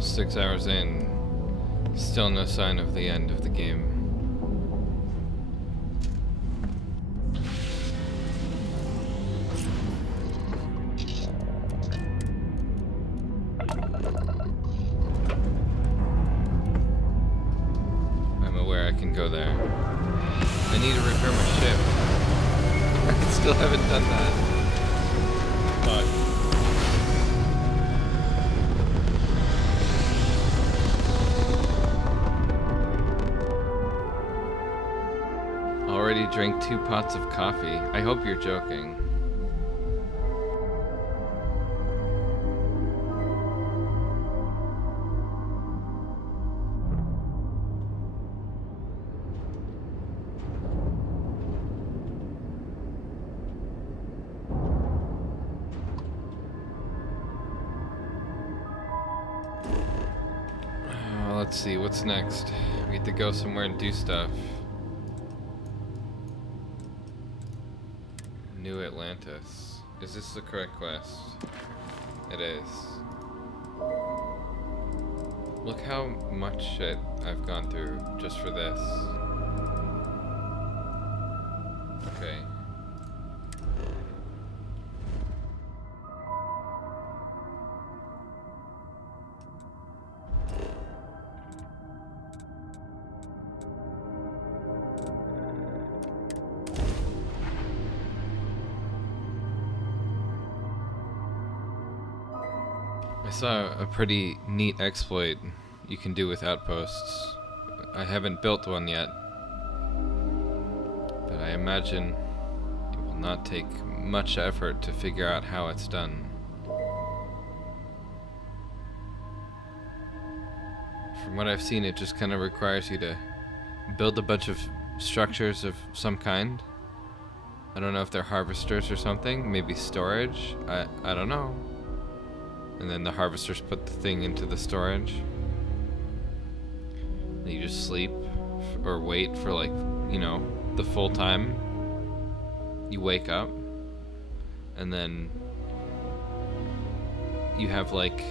6 hours in, still no sign of the end of the game. I'm aware I can go there. I need to repair my ship. I still haven't done that. Fuck. Already drank 2 pots of coffee. I hope you're joking. Let's see, what's next? We have to go somewhere and do stuff. New Atlantis. Is this the correct quest? It is. Look how much shit I've gone through just for this. Okay. I saw a pretty neat exploit you can do with outposts. I haven't built one yet, but I imagine it will not take much effort to figure out how it's done. From what I've seen, it just kind of requires you to build a bunch of structures of some kind. I don't know if they're harvesters or something, maybe storage, I don't know. And then the harvesters put the thing into the storage. And you just sleep or wait for, like, you know, the full time. You wake up and then you have like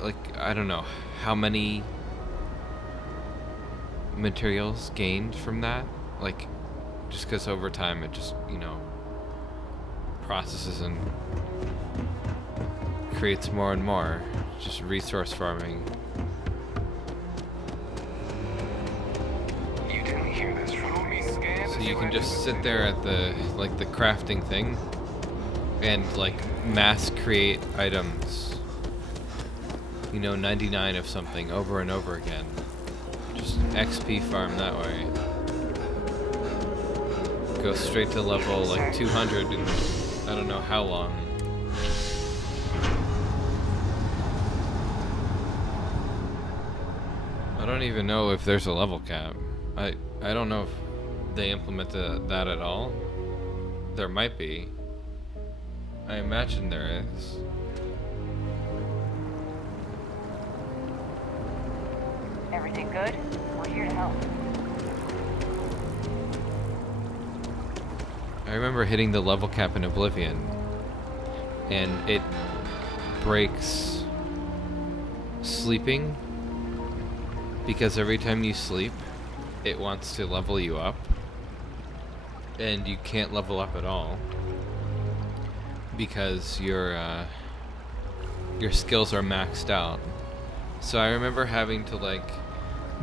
like, I don't know how many materials gained from that, like, just because over time it just, you know, processes and creates more and more. Just resource farming. You didn't hear this from me. So you can just sit there at the, like, the crafting thing and, like, mass create items. You know, 99 of something over and over again. Just XP farm that way. Go straight to level, like, 200 in I don't know how long. I don't even know if there's a level cap. I don't know if they implemented that at all. There might be. I imagine there is. Everything good? We're here to help. I remember hitting the level cap in Oblivion, and it breaks sleeping, because every time you sleep, it wants to level you up, and you can't level up at all, because your skills are maxed out. So I remember having to, like,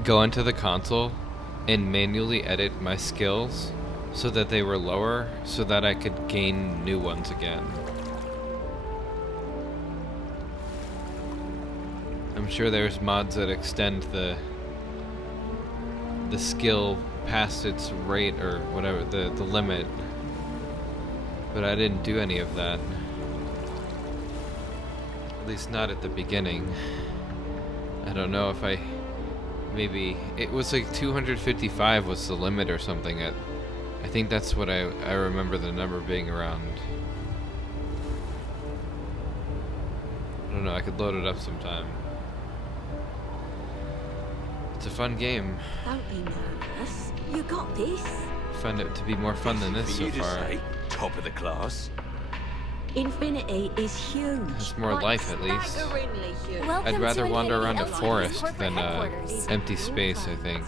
go into the console and manually edit my skills so that they were lower, so that I could gain new ones again. I'm sure there's mods that extend the skill past its rate or whatever, the limit, but I didn't do any of that. At least not at the beginning. I don't know if maybe it was like 255 was the limit or something. I think that's what I remember the number being around. I don't know, I could load it up sometime. It's a fun game. Don't be nervous. You got this. I find it to be more fun than this so far. Top of the class. Infinity is huge. Has more life at least. Staggeringly huge. I'd rather wander around a forest than empty space, I think.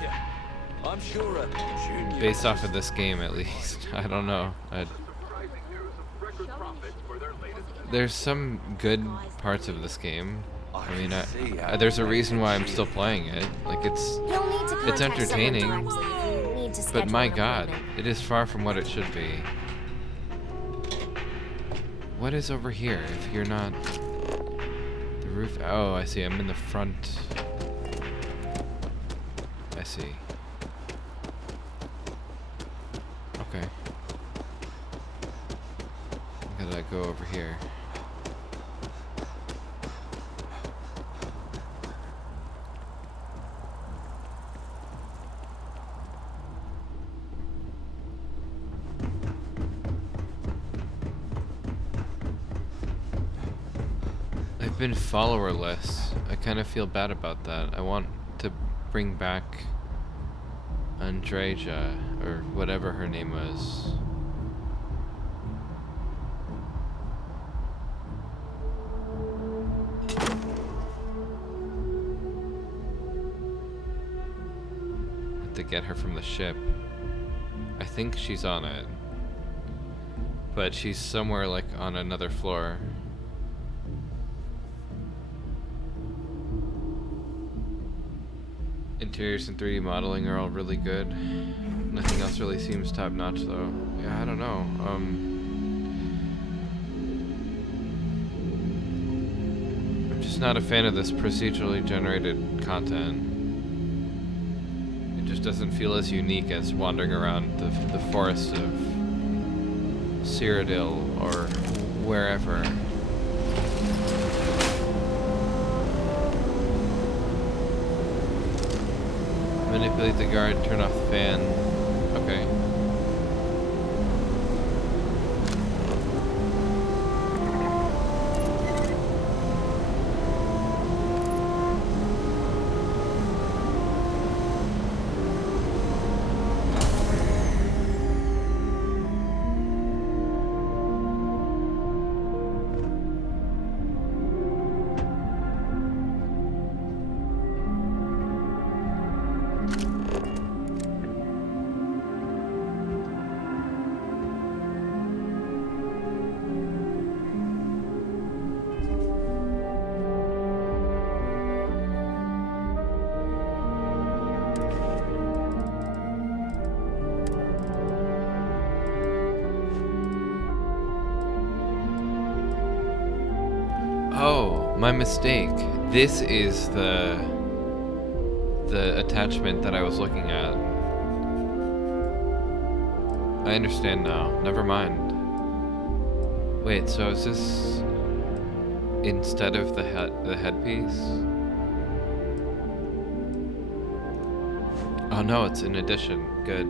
Yeah, I'm sure a junior. Based off of this game, at least. I don't know. There's some good parts of this game. I mean, there's a reason why I'm still playing it. Like, it's entertaining, but my god, it is far from what it should be. What is over here if you're not... The roof... Oh, I see. I'm in the front. I see. Okay. I gotta go over here. I've been followerless. I kind of feel bad about that. I want to bring back Andreja, or whatever her name was. Have to get her from the ship. I think she's on it. But she's somewhere like on another floor. Interiors and 3D modeling are all really good. Nothing else really seems top notch though. Yeah, I don't know. I'm just not a fan of this procedurally generated content. It just doesn't feel as unique as wandering around the forests of Cyrodiil or wherever. Manipulate the guard, turn off the fan. Okay. Oh, my mistake. This is the attachment that I was looking at. I understand now. Never mind. Wait, so is this instead of the headpiece? Oh no, it's in addition. Good.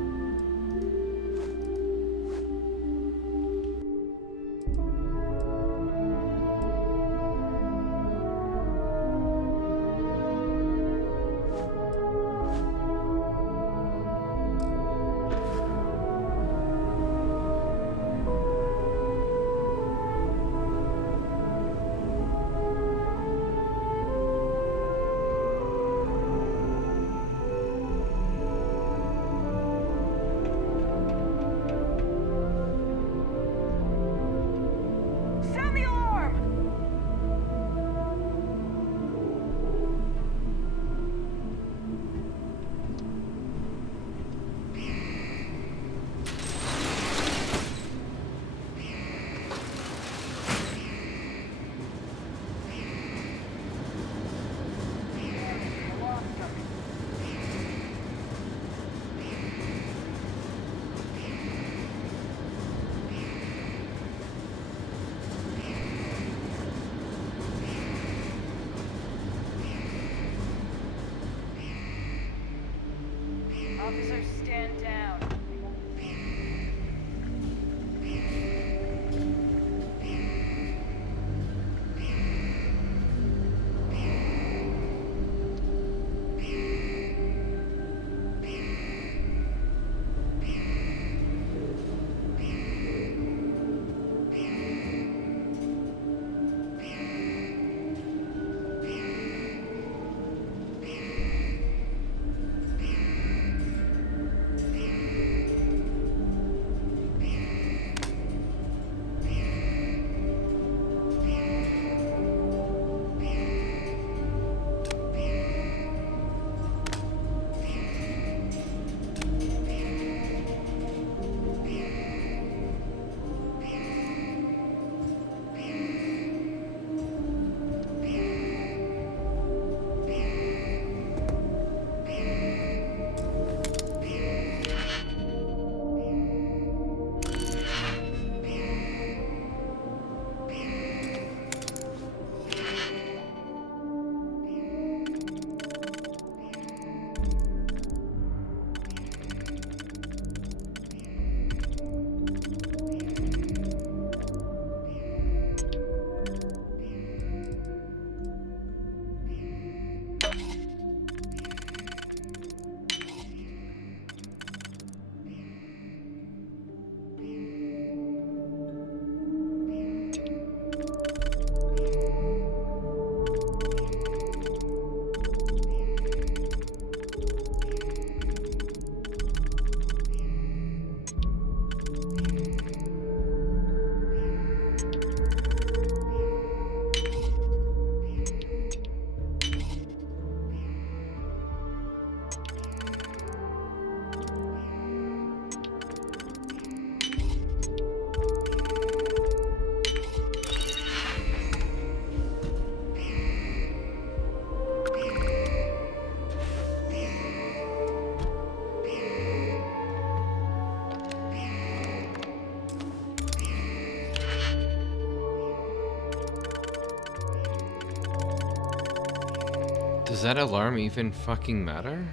Does that alarm even fucking matter?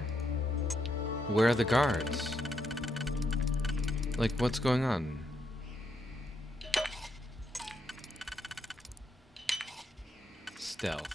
Where are the guards? Like, what's going on? Stealth.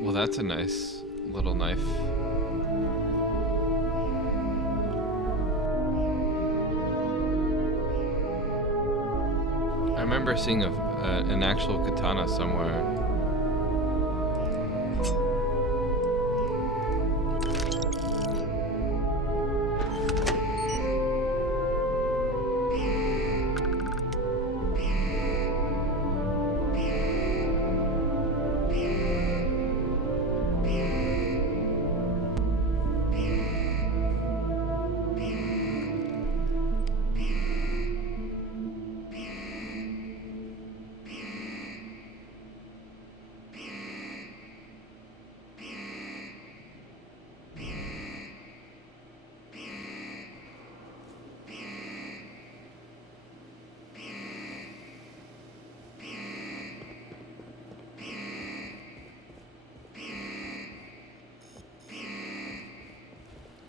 Well, that's a nice little knife. I remember seeing an actual katana somewhere.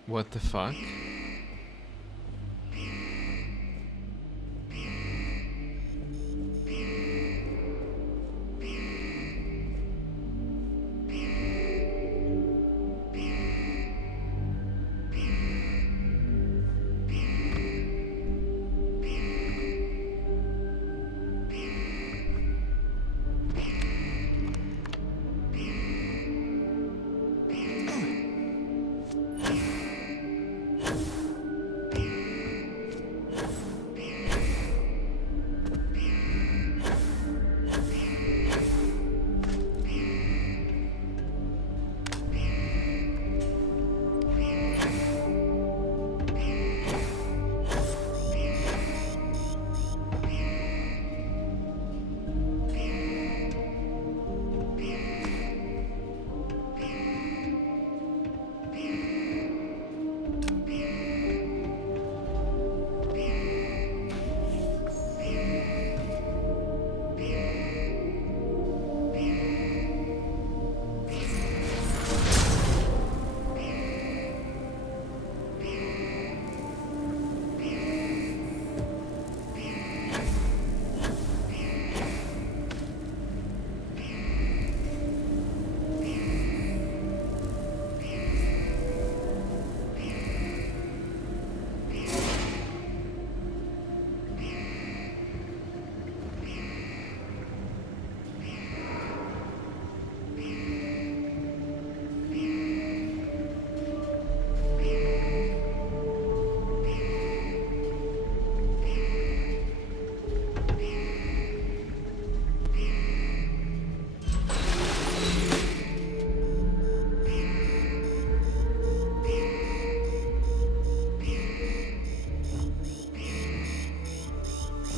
What the fuck?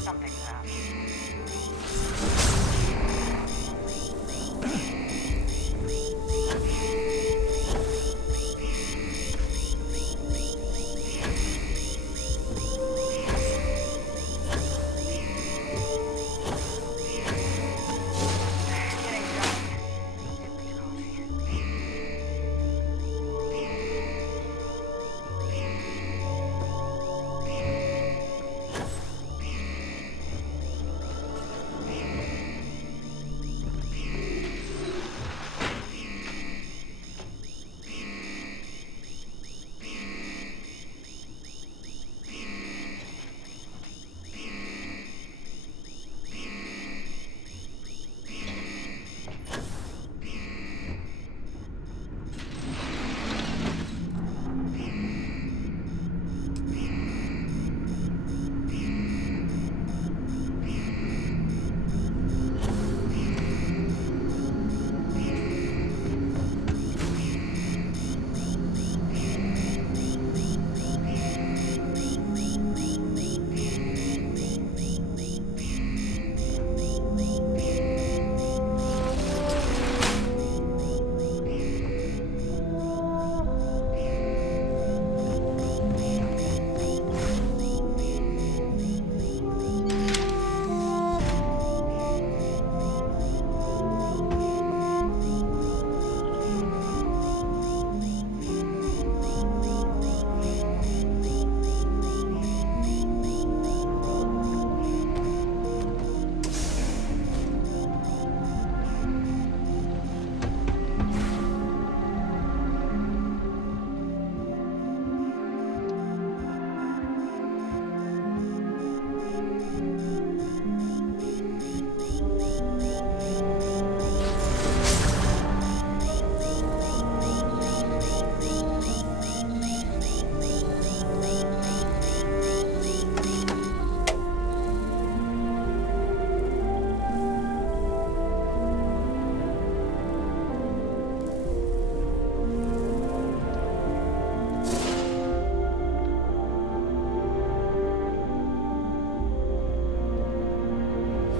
Something's up. Getting drunk. It makes coffee.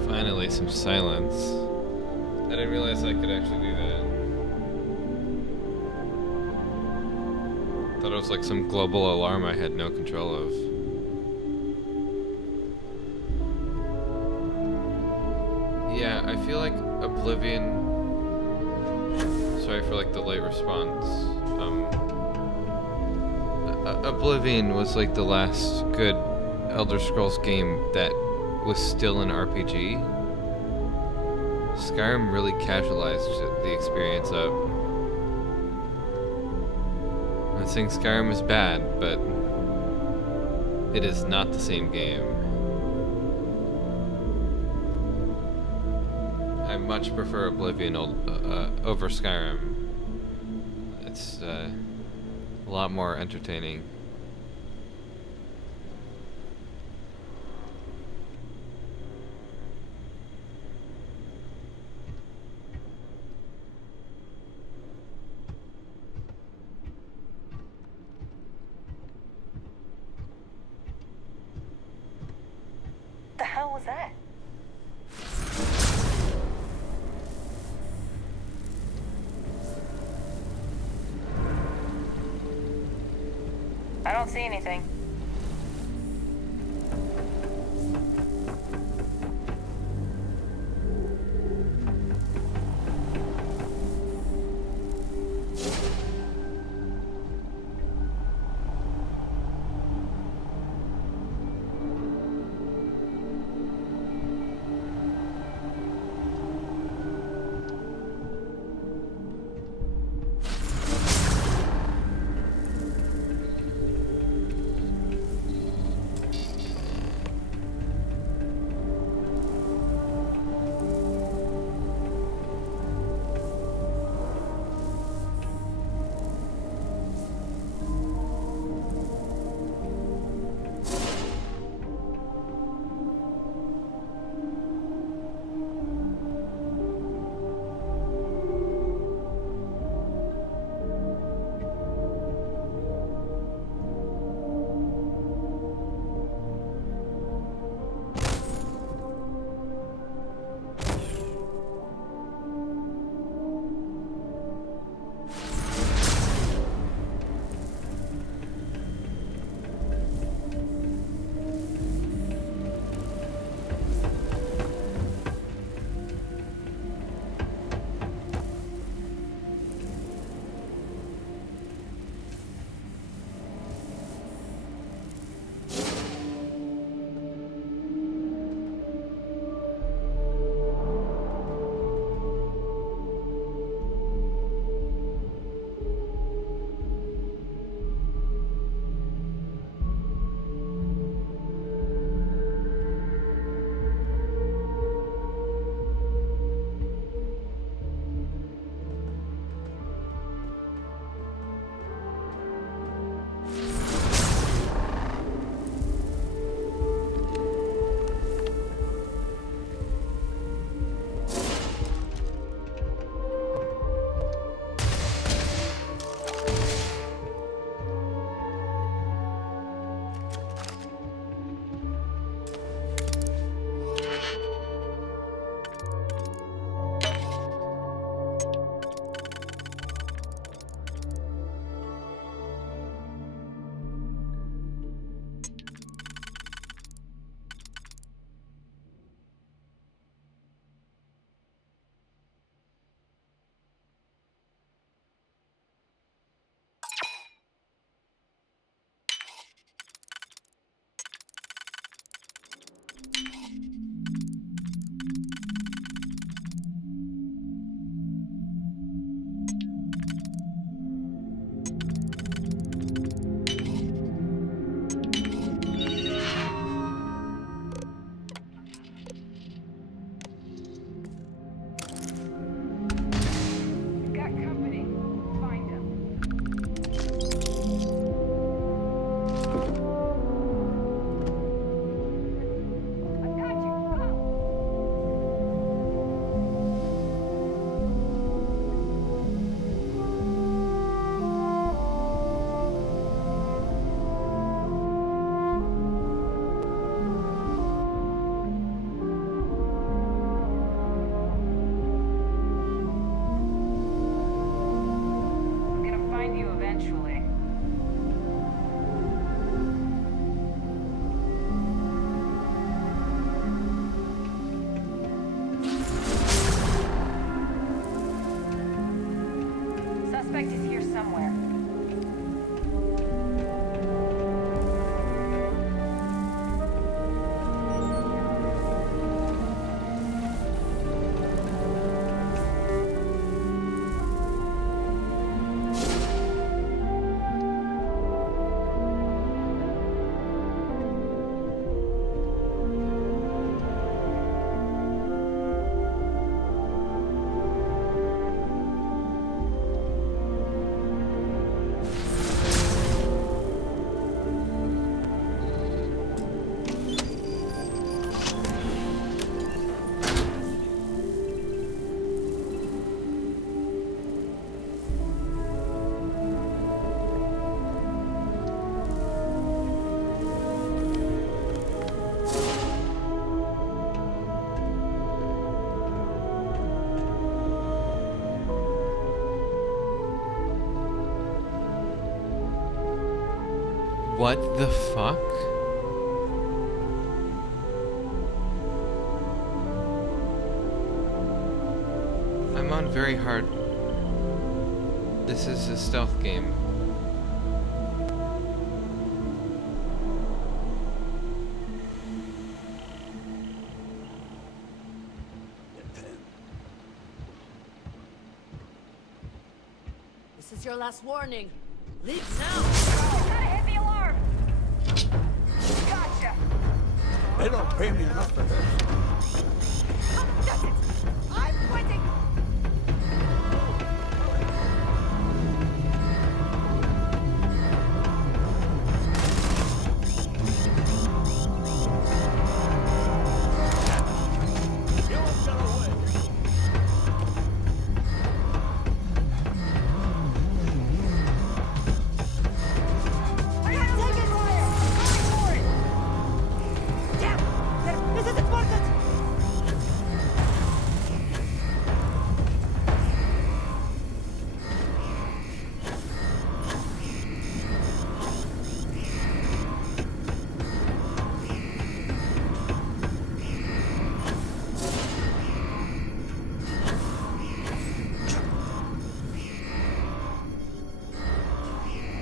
Finally, some silence. I didn't realize I could actually do that. Thought it was like some global alarm I had no control of. Yeah, I feel like Oblivion. Sorry for like the late response. Oblivion was like the last good Elder Scrolls game that was still an RPG. Skyrim really casualized the experience up. I'm not saying Skyrim is bad, but it is not the same game. I much prefer Oblivion over Skyrim. It's a lot more entertaining. The hell was that? I don't see anything. Got company. Find them. I got you. Go. I'm gonna find you eventually. Suspect is here somewhere. What the fuck? I'm on very hard. This is a stealth game. This is your last warning. Leave now! Gotta hit the alarm! Gotcha! They don't pay me enough for this. That's it! I'm quitting! You won't get away. I gotta take it! Going for it! Damn! This is important!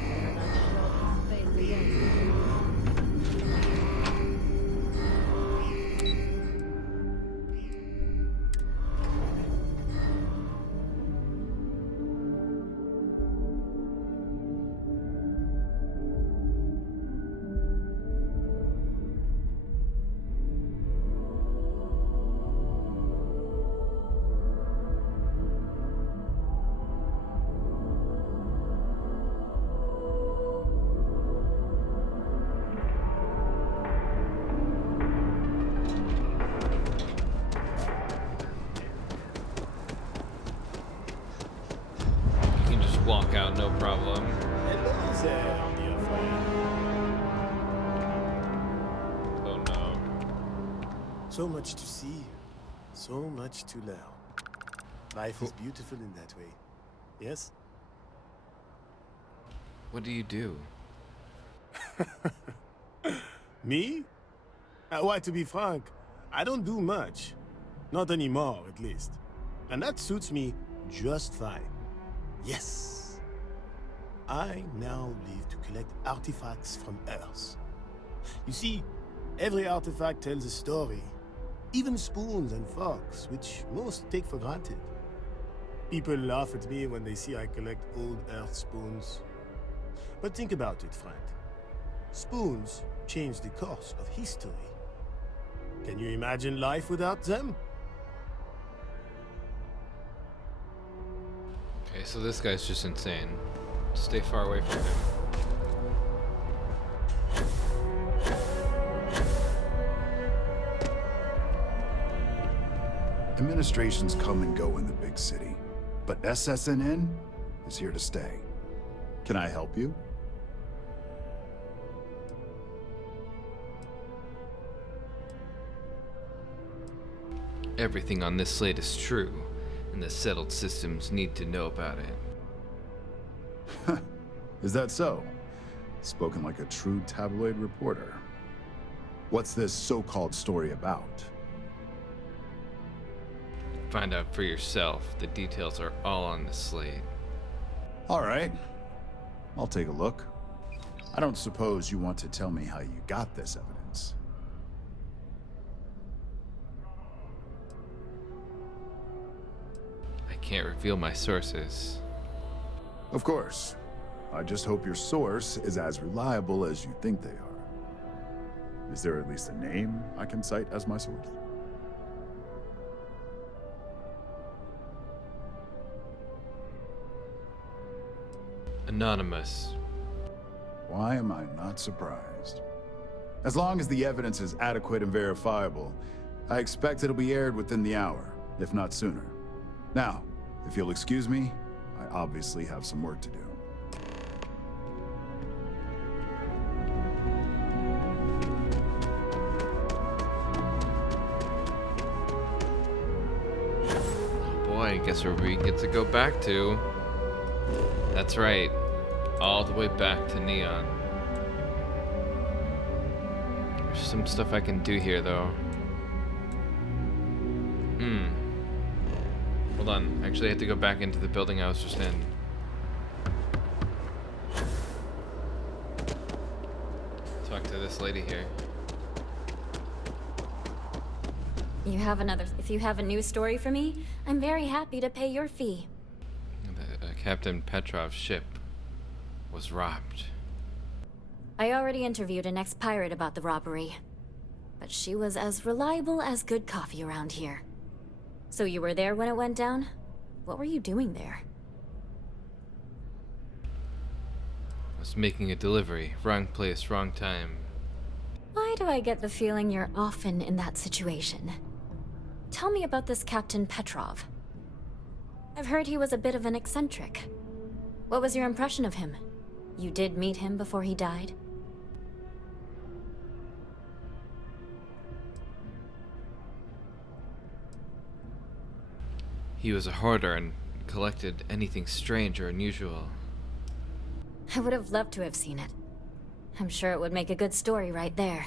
Better not show his face again. You can just walk out, no problem. Hello there, dear friend. Oh no. So much to see, so much to learn. Life is beautiful in that way. Yes? What do you do? Me? Why, to be frank, I don't do much. Not anymore, at least. And that suits me just fine. Yes! I now live to collect artifacts from Earth. You see, Every artifact tells a story. Even spoons and forks, which most take for granted. People laugh at me when they see I collect old Earth spoons. But think about it, friend. Spoons change the course of history. Can you imagine life without them? Okay, so this guy's just insane. Stay far away from him. Administrations come and go in the big city, but SSNN is here to stay. Can I help you? Everything on this slate is true, and the settled systems need to know about it. Is that so? Spoken like a true tabloid reporter. What's this so-called story about? Find out for yourself. The details are all on the slate. All right. I'll take a look. I don't suppose you want to tell me how you got this evidence. I can't reveal my sources. Of course. I just hope your source is as reliable as you think they are. Is there at least a name I can cite as my source? Anonymous. Why am I not surprised? As long as the evidence is adequate and verifiable, I expect it'll be aired within the hour, if not sooner. Now, if you'll excuse me, I obviously have some work to do. Oh boy, I guess where we get to go back to. That's right. All the way back to Neon. There's some stuff I can do here, though. Hold on. Actually, I have to go back into the building I was just in. Talk to this lady here. If you have a news story for me, I'm very happy to pay your fee. Captain Petrov's ship was robbed. I already interviewed an ex-pirate about the robbery, but she was as reliable as good coffee around here. So you were there when it went down? What were you doing there? I was making a delivery. Wrong place, wrong time. Why do I get the feeling you're often in that situation? Tell me about this Captain Petrov. I've heard he was a bit of an eccentric. What was your impression of him? You did meet him before he died? He was a hoarder and collected anything strange or unusual. I would have loved to have seen it. I'm sure it would make a good story right there.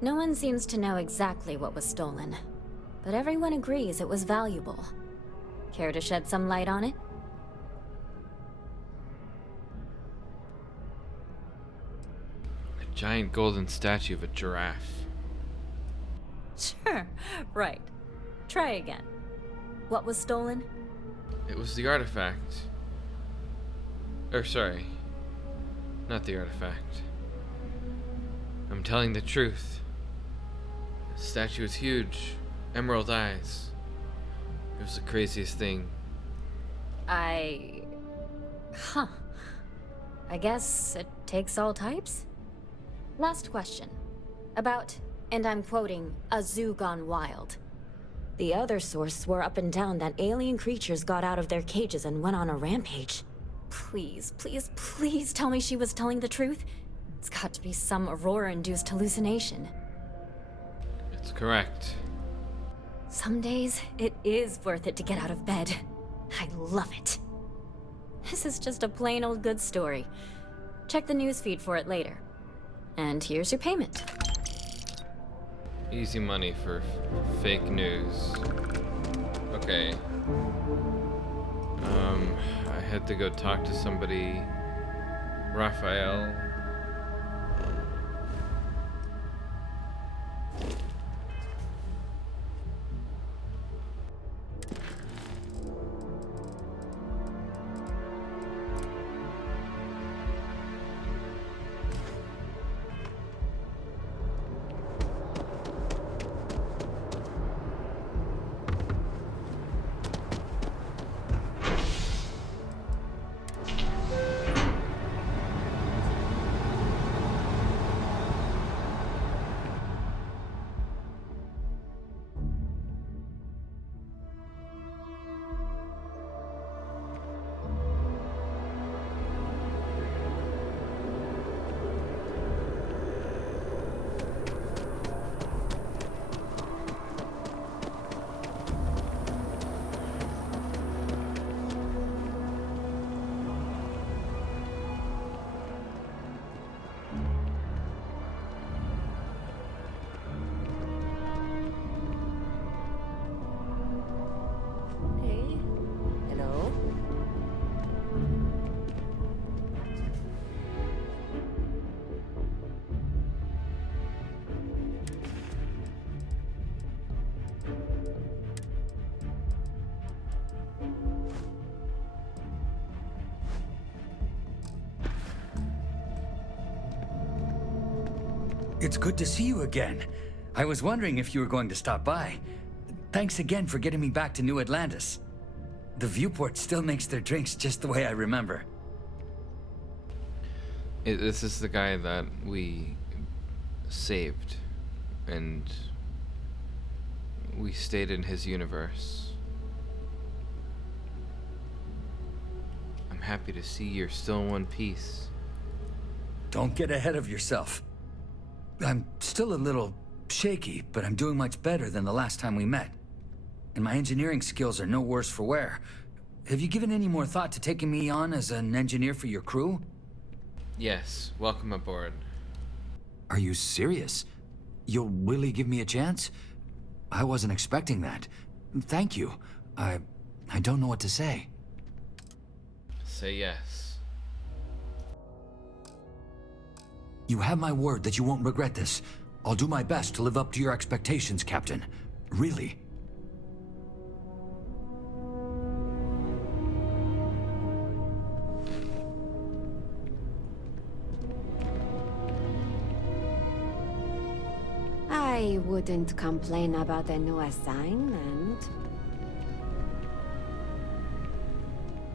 No one seems to know exactly what was stolen, but everyone agrees it was valuable. Care to shed some light on it? A giant golden statue of a giraffe. Sure, right. Try again. What was stolen? It was the artifact. Sorry. Not the artifact. I'm telling the truth. The statue is huge. Emerald eyes. It was the craziest thing. Huh. I guess it takes all types? Last question. About, and I'm quoting, a zoo gone wild. The other source swore up and down that alien creatures got out of their cages and went on a rampage. Please, please, please tell me she was telling the truth. It's got to be some Aurora-induced hallucination. It's correct. Some days, it is worth it to get out of bed. I love it. This is just a plain old good story. Check the newsfeed for it later. And here's your payment. Easy money for fake news. Okay. I had to go talk to somebody. Raphael. it's good to see you again. I was wondering if you were going to stop by. Thanks again for getting me back to New Atlantis. The viewport still makes their drinks just the way I remember. This is the guy that we saved, and we stayed in his universe. I'm happy to see you're still in one piece. Don't get ahead of yourself. I'm still a little shaky, but I'm doing much better than the last time we met. And my engineering skills are no worse for wear. Have you given any more thought to taking me on as an engineer for your crew? Yes, welcome aboard. Are you serious? You'll really give me a chance? I wasn't expecting that. Thank you. I don't know what to say. Say yes. You have my word that you won't regret this. I'll do my best to live up to your expectations, Captain. Really. I wouldn't complain about a new assignment.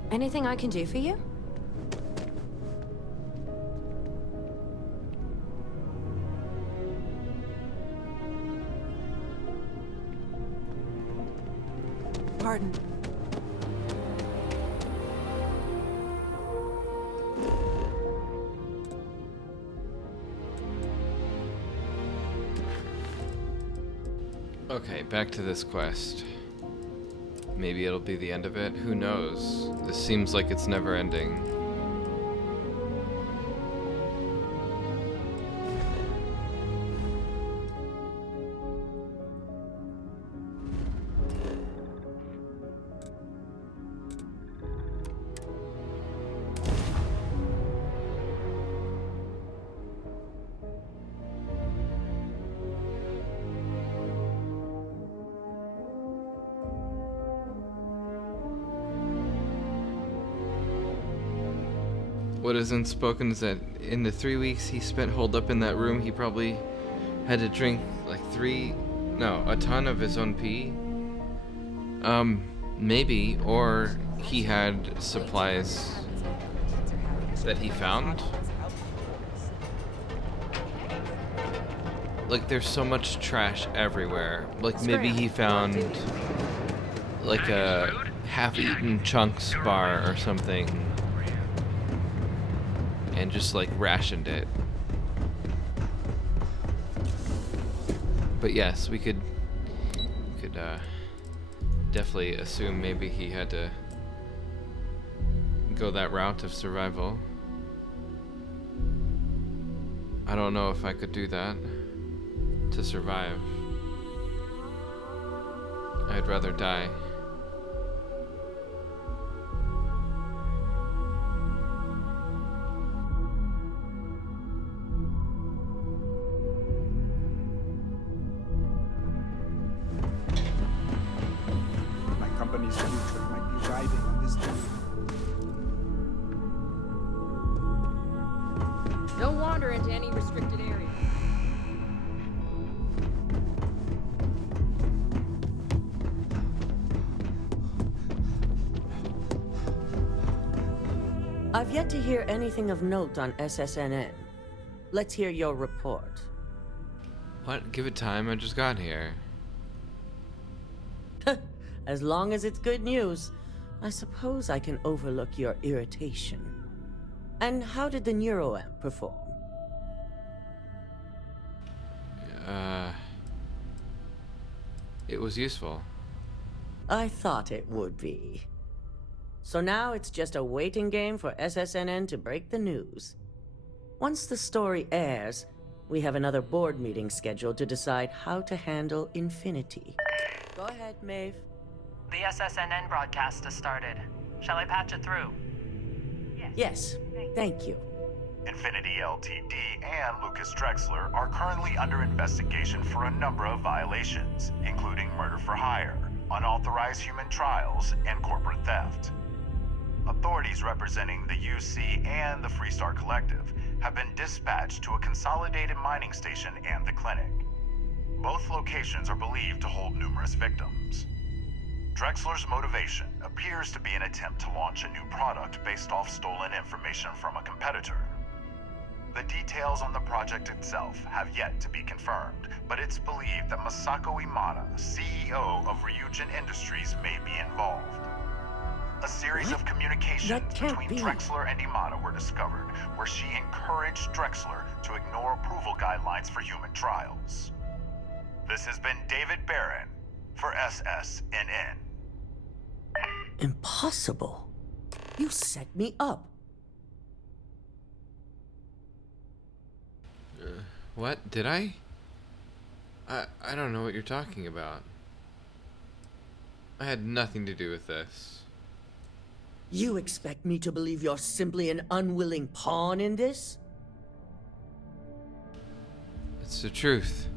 Anything I can do for you? Pardon. Okay, back to this quest. Maybe it'll be the end of it. Who knows? This seems like it's never ending. What is unspoken is that in the 3 weeks he spent holed up in that room, he probably had to drink like a ton of his own pee. Maybe, or he had supplies that he found. Like, there's so much trash everywhere. Like, maybe he found like a half-eaten chunks bar or something and just like rationed it. But yes, we could definitely assume maybe he had to go that route of survival. I don't know if I could do that to survive. I'd rather die. My company's future might be riding on this journey. Don't wander into any restricted area. I've yet to hear anything of note on SSNN. Let's hear your report. What? Give it time, I just got here. As long as it's good news, I suppose I can overlook your irritation. And how did the neuroamp perform? It was useful. I thought it would be. So now it's just a waiting game for SSNN to break the news. Once the story airs, we have another board meeting scheduled to decide how to handle Infinity. Go ahead, Maeve. The SSNN broadcast has started. Shall I patch it through? Yes, thank you. Infinity Ltd. and Lucas Drexler are currently under investigation for a number of violations, including murder for hire, unauthorized human trials, and corporate theft. Authorities representing the UC and the Freestar Collective have been dispatched to a consolidated mining station and the clinic. Both locations are believed to hold numerous victims. Drexler's motivation appears to be an attempt to launch a new product based off stolen information from a competitor. The details on the project itself have yet to be confirmed, but it's believed that Masako Imada, CEO of Ryujin Industries, may be involved. A series of communications between Drexler and Imada were discovered, where she encouraged Drexler to ignore approval guidelines for human trials. This has been David Barron for SSNN. Impossible. You set me up. What? Did I? I don't know what you're talking about. I had nothing to do with this. You expect me to believe you're simply an unwilling pawn in this? It's the truth.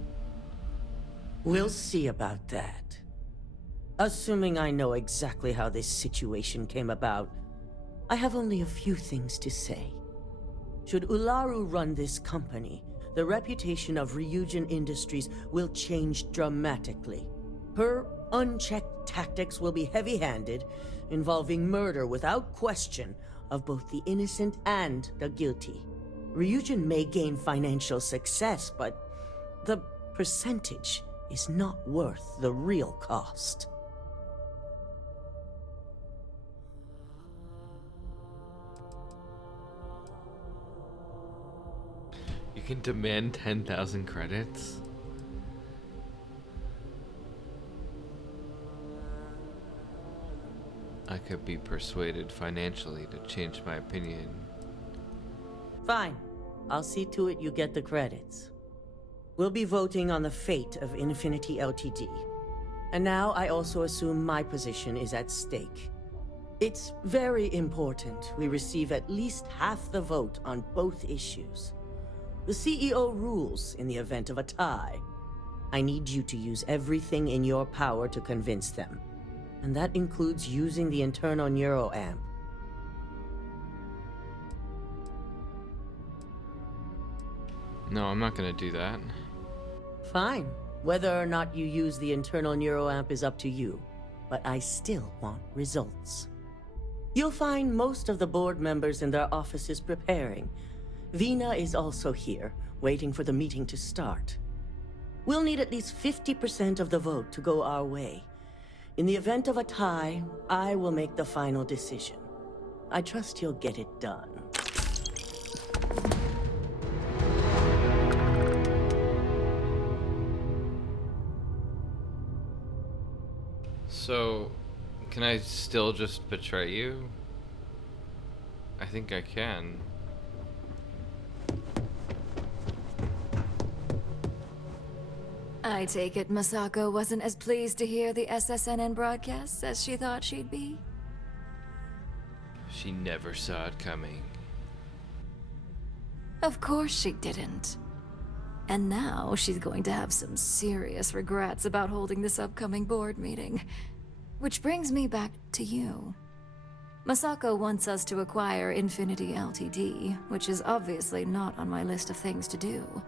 We'll see about that. Assuming I know exactly how this situation came about, I have only a few things to say. Should Ularu run this company, the reputation of Ryujin Industries will change dramatically. Her unchecked tactics will be heavy-handed, involving murder without question of both the innocent and the guilty. Ryujin may gain financial success, but the percentage is not worth the real cost. You can demand 10,000 credits? I could be persuaded financially to change my opinion. Fine. I'll see to it you get the credits. We'll be voting on the fate of Infinity Ltd. And now I also assume my position is at stake. It's very important we receive at least half the vote on both issues. The CEO rules in the event of a tie. I need you to use everything in your power to convince them. And that includes using the internal neuroamp. No, I'm not gonna do that. Fine. Whether or not you use the internal neuroamp is up to you. But I still want results. You'll find most of the board members in their offices preparing. Vina is also here, waiting for the meeting to start. We'll need at least 50% of the vote to go our way. In the event of a tie, I will make the final decision. I trust you'll get it done. So, can I still just betray you? I think I can. I take it Masako wasn't as pleased to hear the SSNN broadcasts as she thought she'd be? She never saw it coming. Of course she didn't. And now she's going to have some serious regrets about holding this upcoming board meeting. Which brings me back to you. Masako wants us to acquire Infinity Ltd., which is obviously not on my list of things to do.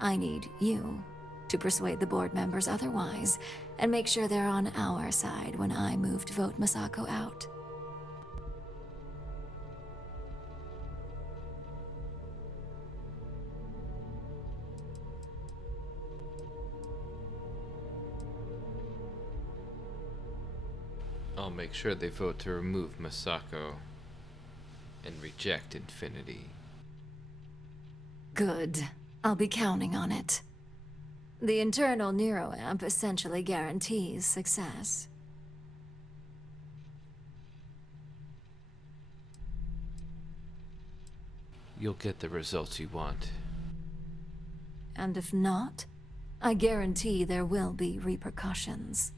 I need you to persuade the board members otherwise, and make sure they're on our side when I move to vote Masako out. I'll make sure they vote to remove Masako and reject Infinity. Good. I'll be counting on it. The internal neuroamp essentially guarantees success. You'll get the results you want. And if not, I guarantee there will be repercussions.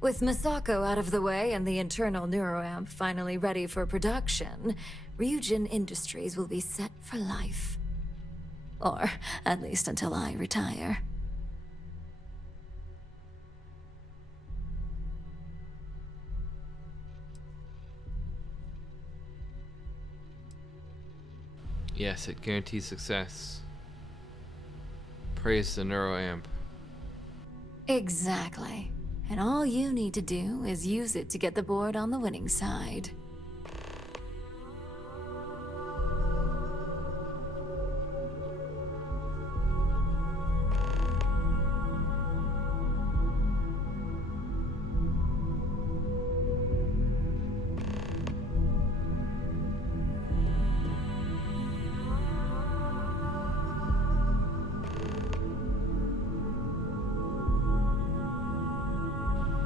With Masako out of the way and the internal neuroamp finally ready for production, Ryujin Industries will be set for life. Or at least until I retire. Yes, it guarantees success. Praise the neuroamp. Exactly. And all you need to do is use it to get the board on the winning side.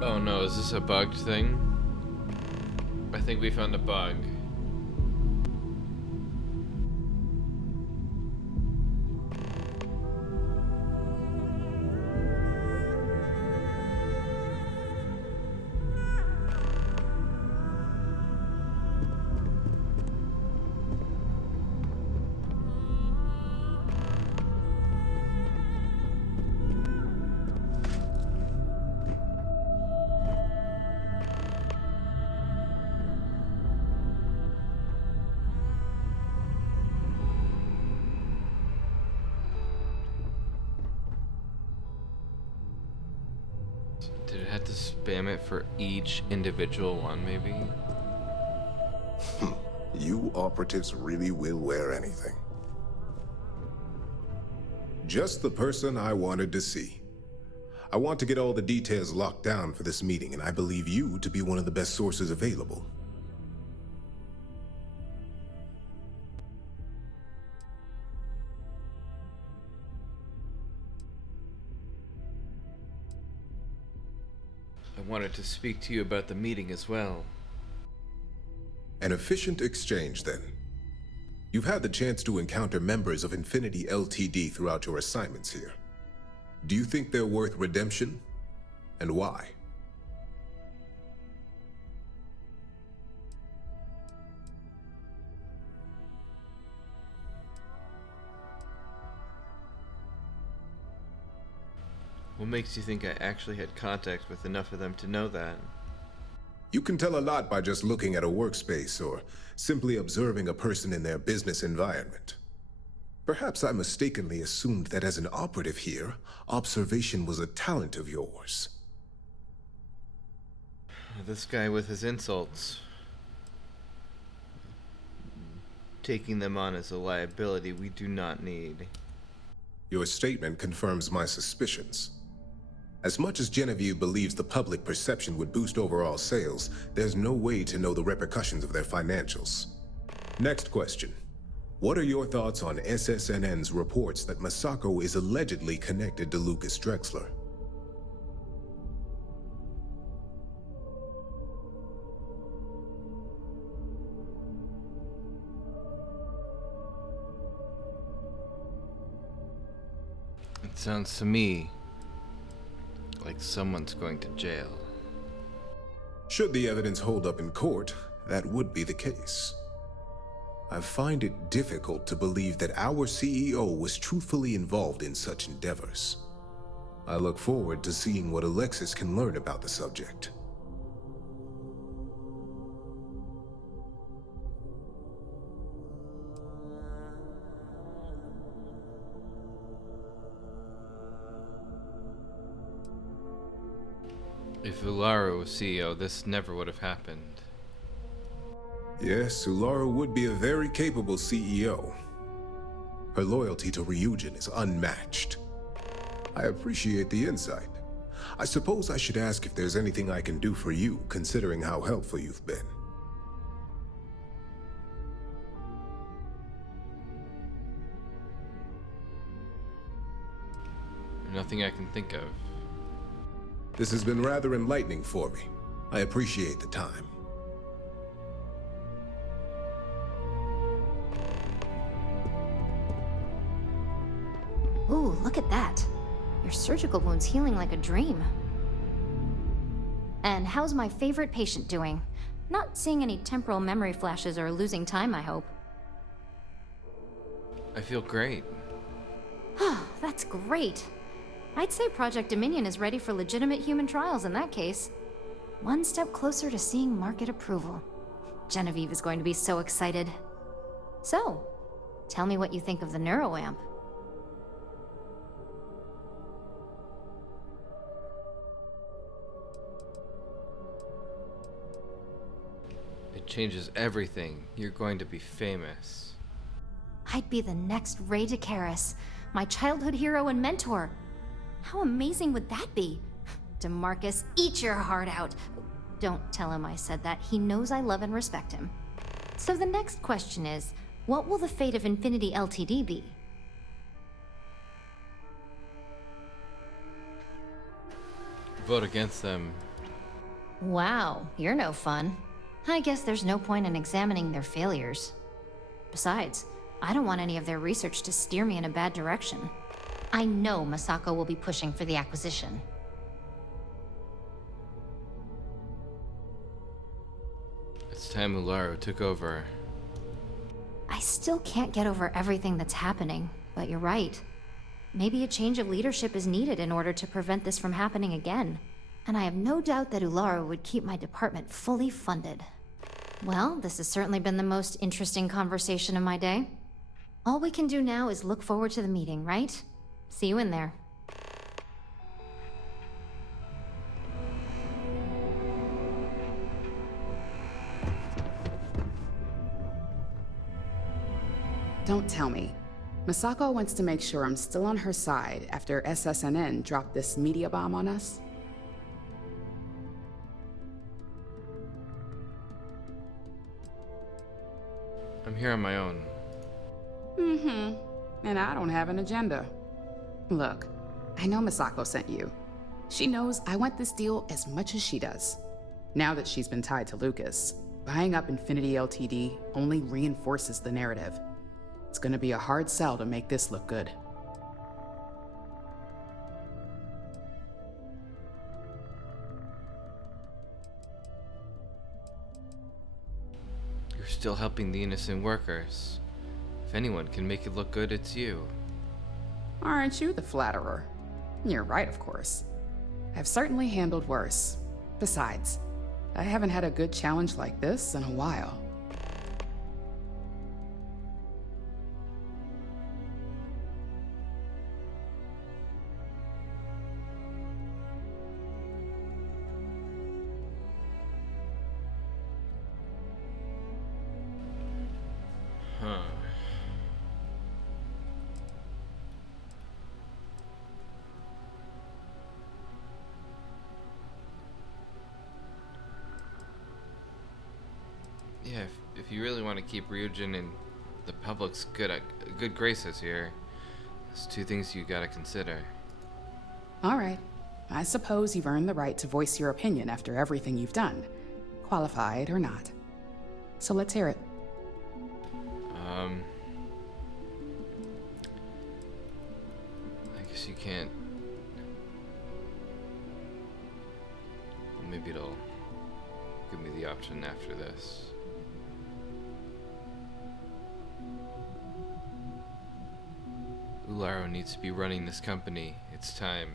Oh no, is this a bugged thing? I think we found a bug. Did it have to spam it for each individual one, maybe? You operatives really will wear anything. Just the person I wanted to see. I want to get all the details locked down for this meeting, and I believe you to be one of the best sources available. I wanted to speak to you about the meeting as well. An efficient exchange, then. You've had the chance to encounter members of Infinity LTD throughout your assignments here. Do you think they're worth redemption? And why? What makes you think I actually had contact with enough of them to know that? You can tell a lot by just looking at a workspace or simply observing a person in their business environment. Perhaps I mistakenly assumed that as an operative here, observation was a talent of yours. This guy with his insults. Taking them on as a liability we do not need. Your statement confirms my suspicions. As much as Genevieve believes the public perception would boost overall sales, there's no way to know the repercussions of their financials. Next question. What are your thoughts on SSNN's reports that Masako is allegedly connected to Lucas Drexler? It sounds to me like someone's going to jail. Should the evidence hold up in court, that would be the case. I find it difficult to believe that our CEO was truthfully involved in such endeavors. I look forward to seeing what Alexis can learn about the subject. If Ulara was CEO, this never would have happened. Yes, Ulara would be a very capable CEO. Her loyalty to Ryujin is unmatched. I appreciate the insight. I suppose I should ask if there's anything I can do for you, considering how helpful you've been. Nothing I can think of. This has been rather enlightening for me. I appreciate the time. Ooh, look at that. Your surgical wound's healing like a dream. And how's my favorite patient doing? Not seeing any temporal memory flashes or losing time, I hope. I feel great. That's great. I'd say Project Dominion is ready for legitimate human trials in that case. One step closer to seeing market approval. Genevieve is going to be so excited. So, Tell me what you think of the neuroamp. It changes everything. You're going to be famous. I'd be the next Ray DeCaris, my childhood hero and mentor. How amazing would that be? DeMarcus, eat your heart out. Don't tell him I said that. He knows I love and respect him. So the next question is, what will the fate of Infinity Ltd be? Vote against them. Wow, you're no fun. I guess there's no point in examining their failures. Besides, I don't want any of their research to steer me in a bad direction. I know Masako will be pushing for the acquisition. It's time Ularu took over. I still can't get over everything that's happening, but you're right. Maybe a change of leadership is needed in order to prevent this from happening again. And I have no doubt that Ularu would keep my department fully funded. Well, this has certainly been the most interesting conversation of my day. All we can do now is look forward to the meeting, right? See you in there. Don't tell me. Masako wants to make sure I'm still on her side after SSNN dropped this media bomb on us? I'm here on my own. Mm-hmm. And I don't have an agenda. Look, I know Masako sent you. She knows I want this deal as much as she does. Now that she's been tied to Lucas, buying up Infinity Ltd only reinforces the narrative. It's gonna be a hard sell to make this look good. You're still helping the innocent workers. If anyone can make it look good, it's you. Aren't you the flatterer? You're right, of course. I've certainly handled worse. Besides, I haven't had a good challenge like this in a while. Huh. Yeah, if you really want to keep Ryujin in the public's good graces here, there's two things you gotta consider. All right. I suppose you've earned the right to voice your opinion after everything you've done, qualified or not. So let's hear it. I guess you can't. Well, maybe it'll give me the option after this. Ularu needs to be running this company. It's time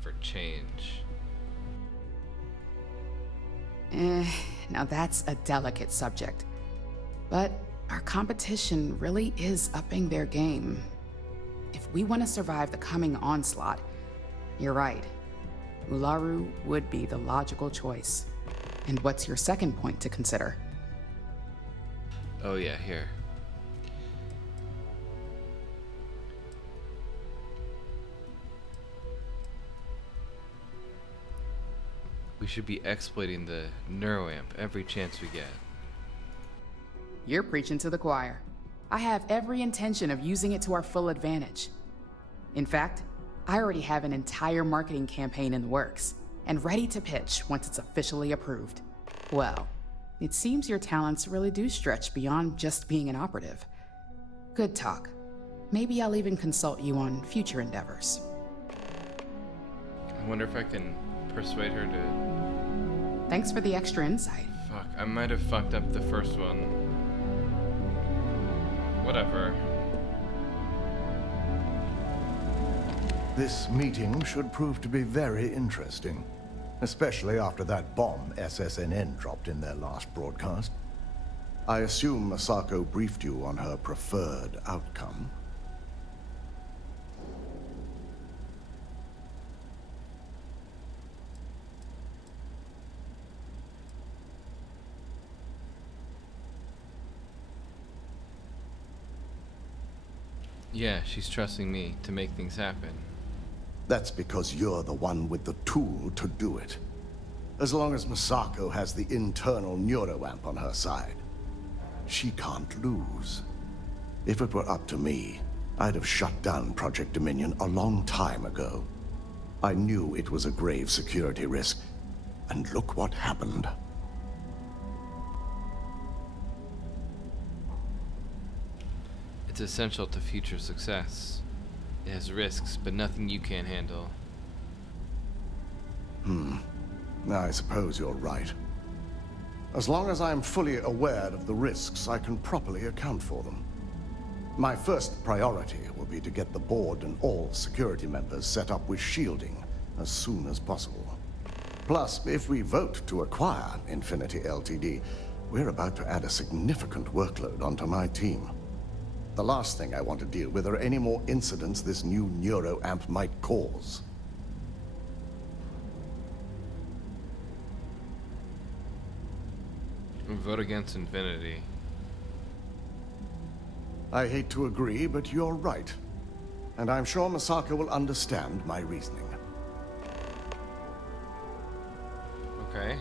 for change. Now that's a delicate subject. But our competition really is upping their game. If we want to survive the coming onslaught, you're right. Ularu would be the logical choice. And what's your second point to consider? Oh yeah, here. We should be exploiting the neuroamp every chance we get. You're preaching to the choir. I have every intention of using it to our full advantage. In fact, I already have an entire marketing campaign in the works, and ready to pitch once it's officially approved. Well, it seems your talents really do stretch beyond just being an operative. Good talk. Maybe I'll even consult you on future endeavors. I wonder if I can persuade her to... Thanks for the extra insight. Fuck, I might have fucked up the first one. Whatever. This meeting should prove to be very interesting, especially after that bomb SSNN dropped in their last broadcast. I assume Masako briefed you on her preferred outcome. Yeah, she's trusting me to make things happen. That's because you're the one with the tool to do it. As long as Masako has the internal neuroamp on her side, she can't lose. If it were up to me, I'd have shut down Project Dominion a long time ago. I knew it was a grave security risk, and look what happened. It's essential to future success. It has risks, but nothing you can't handle. I suppose you're right. As long as I'm fully aware of the risks, I can properly account for them. My first priority will be to get the board and all security members set up with shielding as soon as possible. Plus, if we vote to acquire Infinity Ltd, we're about to add a significant workload onto my team. The last thing I want to deal with are any more incidents this new neuroamp might cause. Vote against Infinity. I hate to agree, but you're right. And I'm sure Masako will understand my reasoning. Okay.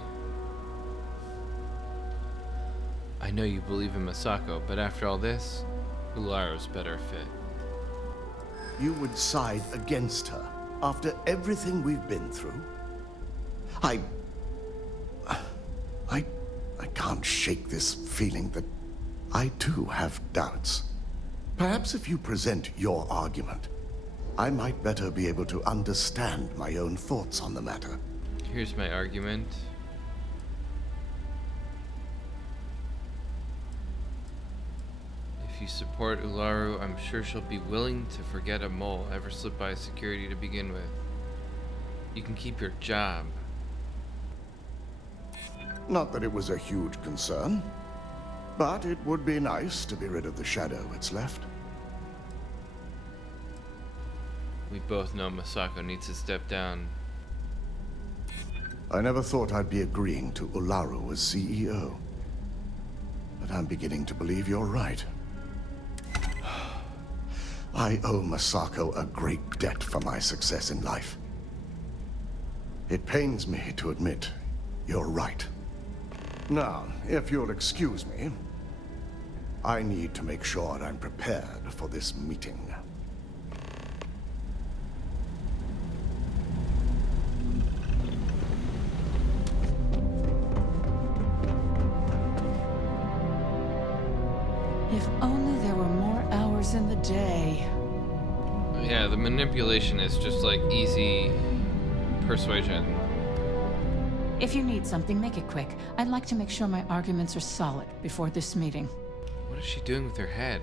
I know you believe in Masako, but after all this, Ularo's better fit. You would side against her after everything we've been through? I can't shake this feeling that I too have doubts. Perhaps if you present your argument, I might better be able to understand my own thoughts on the matter. Here's my argument. If you support Ularu, I'm sure she'll be willing to forget a mole ever slipped by security to begin with. You can keep your job. Not that it was a huge concern, but it would be nice to be rid of the shadow it's left. We both know Masako needs to step down. I never thought I'd be agreeing to Ularu as CEO. But I'm beginning to believe you're right. I owe Masako a great debt for my success in life. It pains me to admit you're right. Now, if you'll excuse me, I need to make sure I'm prepared for this meeting. If only there were more hours in the day. Yeah, the manipulation is just like easy persuasion. If you need something, make it quick. I'd like to make sure my arguments are solid before this meeting. What is she doing with her head?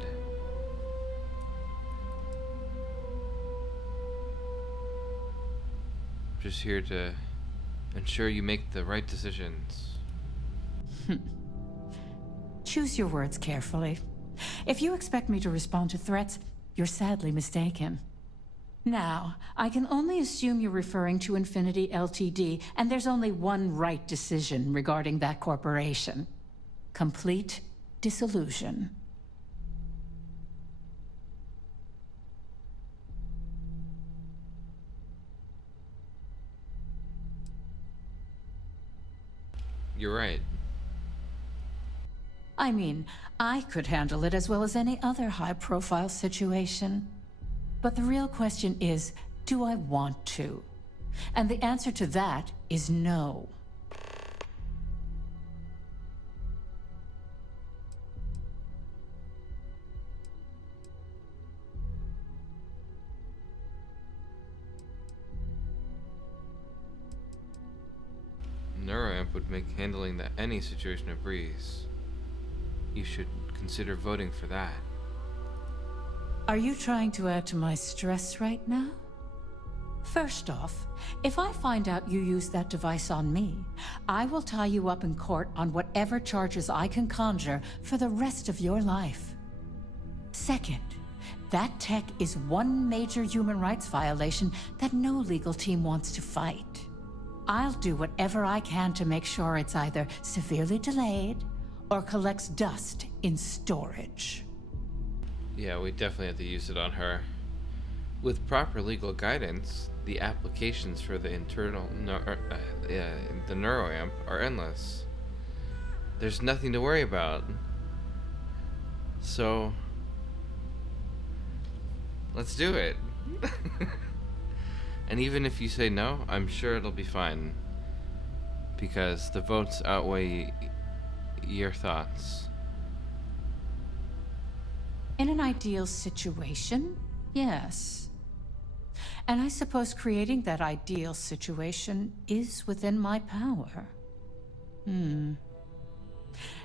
Just here to ensure you make the right decisions. Choose your words carefully. If you expect me to respond to threats, you're sadly mistaken. Now, I can only assume you're referring to Infinity Ltd, and there's only one right decision regarding that corporation. Complete dissolution. You're right. I mean, I could handle it as well as any other high-profile situation. But the real question is, do I want to? And the answer to that is no. Neuroamp would make handling any situation a breeze. You should consider voting for that. Are you trying to add to my stress right now? First off, if I find out you used that device on me, I will tie you up in court on whatever charges I can conjure for the rest of your life. Second, that tech is one major human rights violation that no legal team wants to fight. I'll do whatever I can to make sure it's either severely delayed or collects dust in storage. Yeah, we definitely have to use it on her. With proper legal guidance, the applications for the the neuroamp are endless. There's nothing to worry about. So, let's do it. And even if you say no, I'm sure it'll be fine. Because the votes outweigh your thoughts. In an ideal situation, yes. And I suppose creating that ideal situation is within my power.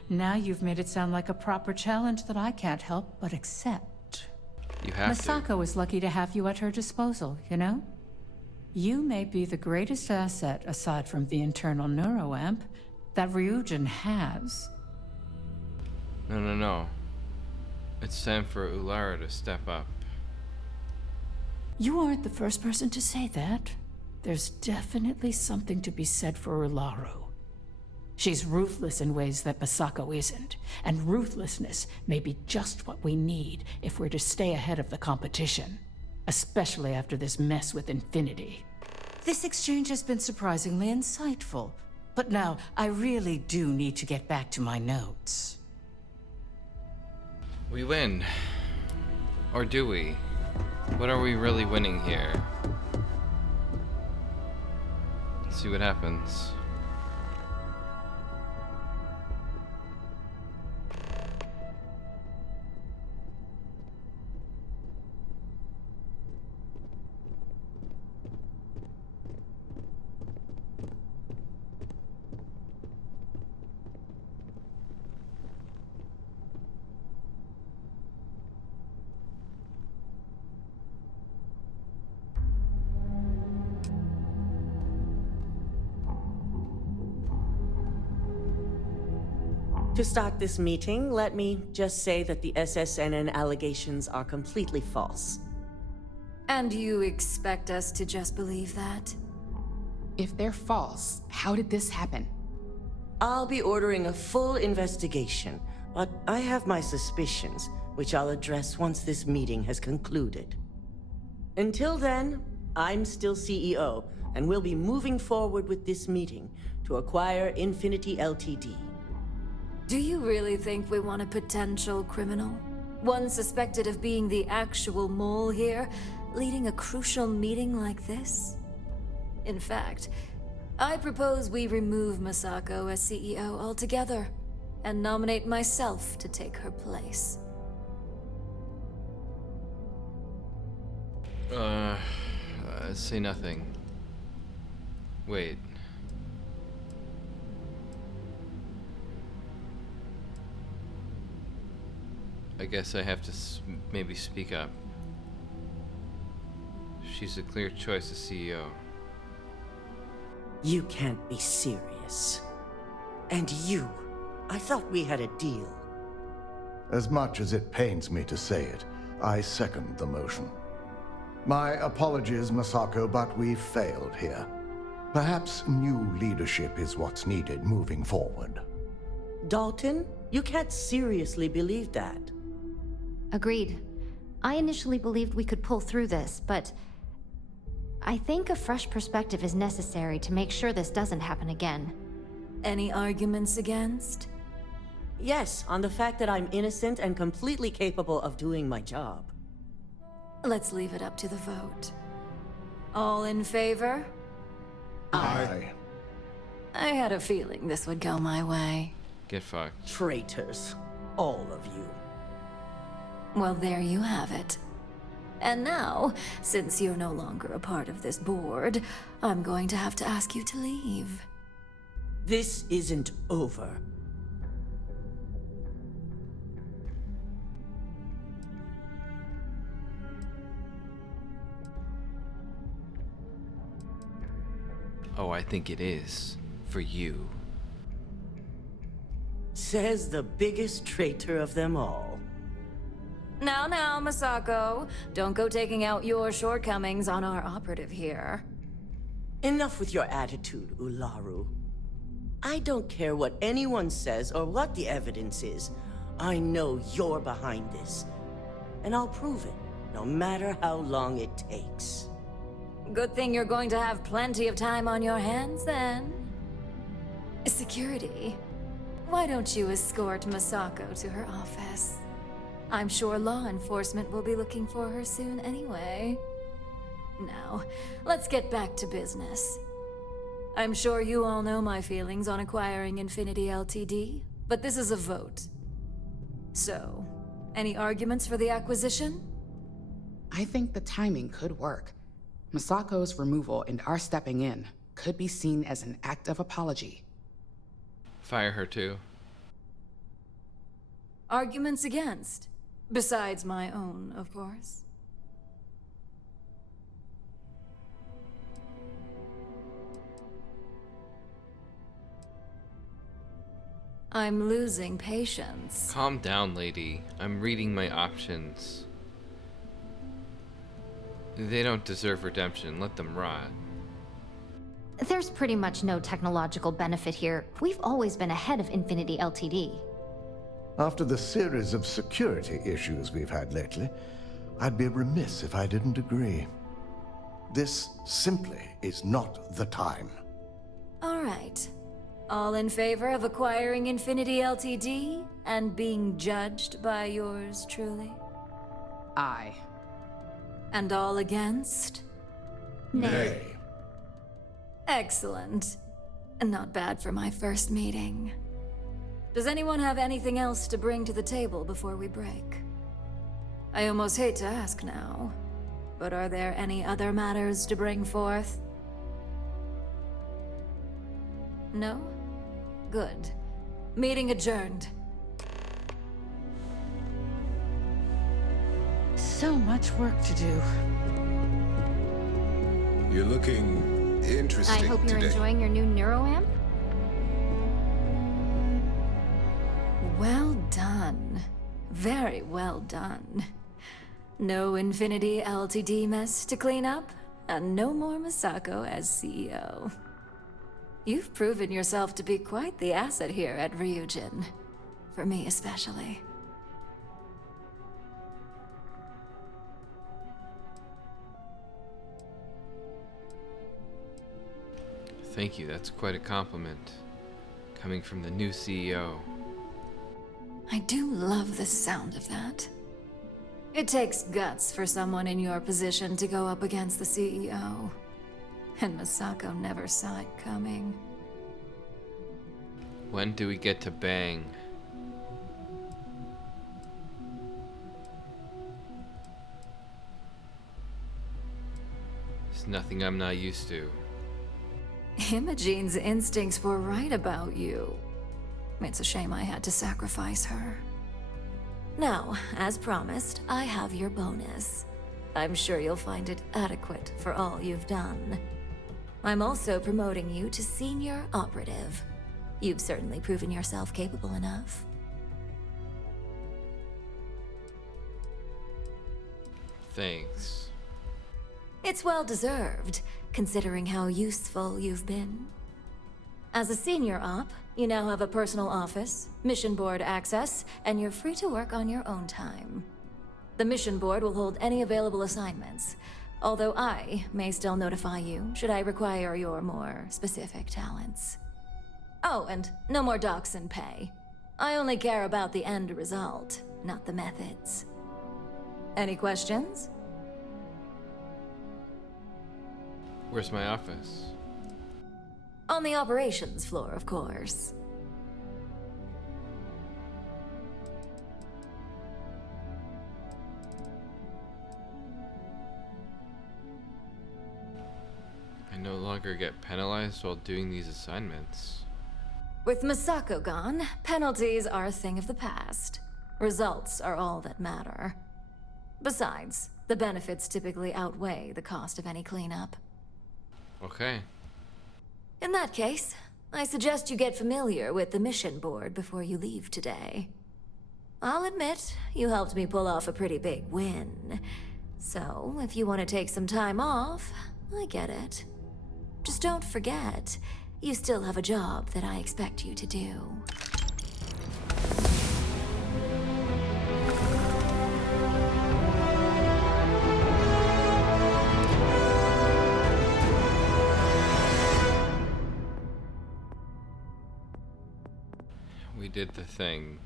Now you've made it sound like a proper challenge that I can't help but accept. You have Masako is lucky to have you at her disposal, you know? You may be the greatest asset, aside from the internal neuroamp, that Ryujin has. No. It's time for Ulara to step up. You aren't the first person to say that. There's definitely something to be said for Ularu. She's ruthless in ways that Masako isn't, and ruthlessness may be just what we need if we're to stay ahead of the competition, especially after this mess with Infinity. This exchange has been surprisingly insightful, but now I really do need to get back to my notes. We win. Or do we? What are we really winning here? Let's see what happens. To start this meeting, let me just say that the SSNN allegations are completely false. And you expect us to just believe that? If they're false, how did this happen? I'll be ordering a full investigation, but I have my suspicions, which I'll address once this meeting has concluded. Until then, I'm still CEO, and we'll be moving forward with this meeting to acquire Infinity Ltd. Do you really think we want a potential criminal? One suspected of being the actual mole here, leading a crucial meeting like this? In fact, I propose we remove Masako as CEO altogether, and nominate myself to take her place. Say nothing. Wait. I guess I have to maybe speak up. She's a clear choice as CEO. You can't be serious. And you, I thought we had a deal. As much as it pains me to say it, I second the motion. My apologies, Masako, but we've failed here. Perhaps new leadership is what's needed moving forward. Dalton, you can't seriously believe that. Agreed. I initially believed we could pull through this, but I think a fresh perspective is necessary to make sure this doesn't happen again. Any arguments against? Yes, on the fact that I'm innocent and completely capable of doing my job. Let's leave it up to the vote. All in favor? Aye. I had a feeling this would go my way. Get fucked. Traitors. All of you. Well, there you have it. And now, since you're no longer a part of this board, I'm going to have to ask you to leave. This isn't over. Oh, I think it is. For you. Says the biggest traitor of them all. Now, now, Masako. Don't go taking out your shortcomings on our operative here. Enough with your attitude, Ularu. I don't care what anyone says or what the evidence is. I know you're behind this. And I'll prove it, no matter how long it takes. Good thing you're going to have plenty of time on your hands, then. Security. Why don't you escort Masako to her office? I'm sure law enforcement will be looking for her soon anyway. Now, let's get back to business. I'm sure you all know my feelings on acquiring Infinity Ltd, but this is a vote. So, any arguments for the acquisition? I think the timing could work. Masako's removal and our stepping in could be seen as an act of apology. Fire her too. Arguments against? Besides my own, of course. I'm losing patience. Calm down, lady. I'm reading my options. They don't deserve redemption. Let them rot. There's pretty much no technological benefit here. We've always been ahead of Infinity Ltd. After the series of security issues we've had lately, I'd be remiss if I didn't agree. This simply is not the time. All right. All in favor of acquiring Infinity Ltd and being judged by yours truly? Aye. And all against? Nay. Excellent. Not bad for my first meeting. Does anyone have anything else to bring to the table before we break? I almost hate to ask now, but are there any other matters to bring forth? No? Good. Meeting adjourned. So much work to do. You're looking interesting I hope you're today. enjoying your new neuroamp. Well done. Very well done. No Infinity Ltd mess to clean up, and no more Masako as CEO. You've proven yourself to be quite the asset here at Ryujin. For me especially. Thank you, that's quite a compliment. Coming from the new CEO. I do love the sound of that. It takes guts for someone in your position to go up against the CEO. And Masako never saw it coming. When do we get to bang? It's nothing I'm not used to. Imogene's instincts were right about you. It's a shame I had to sacrifice her. Now, as promised, I have your bonus. I'm sure you'll find it adequate for all you've done. I'm also promoting you to senior operative. You've certainly proven yourself capable enough. Thanks. It's well deserved, considering how useful you've been. As a senior op, you now have a personal office, mission board access, and you're free to work on your own time. The mission board will hold any available assignments, although I may still notify you should I require your more specific talents. Oh, and no more docs and pay. I only care about the end result, not the methods. Any questions? Where's my office? On the operations floor, of course. I no longer get penalized while doing these assignments. With Masako gone, penalties are a thing of the past. Results are all that matter. Besides, the benefits typically outweigh the cost of any cleanup. Okay. that case, I suggest you get familiar with the mission board before you leave today. I'll admit, you helped me pull off a pretty big win. So, if you want to take some time off, I get it. Just don't forget, you still have a job that I expect you to do. We did the thing.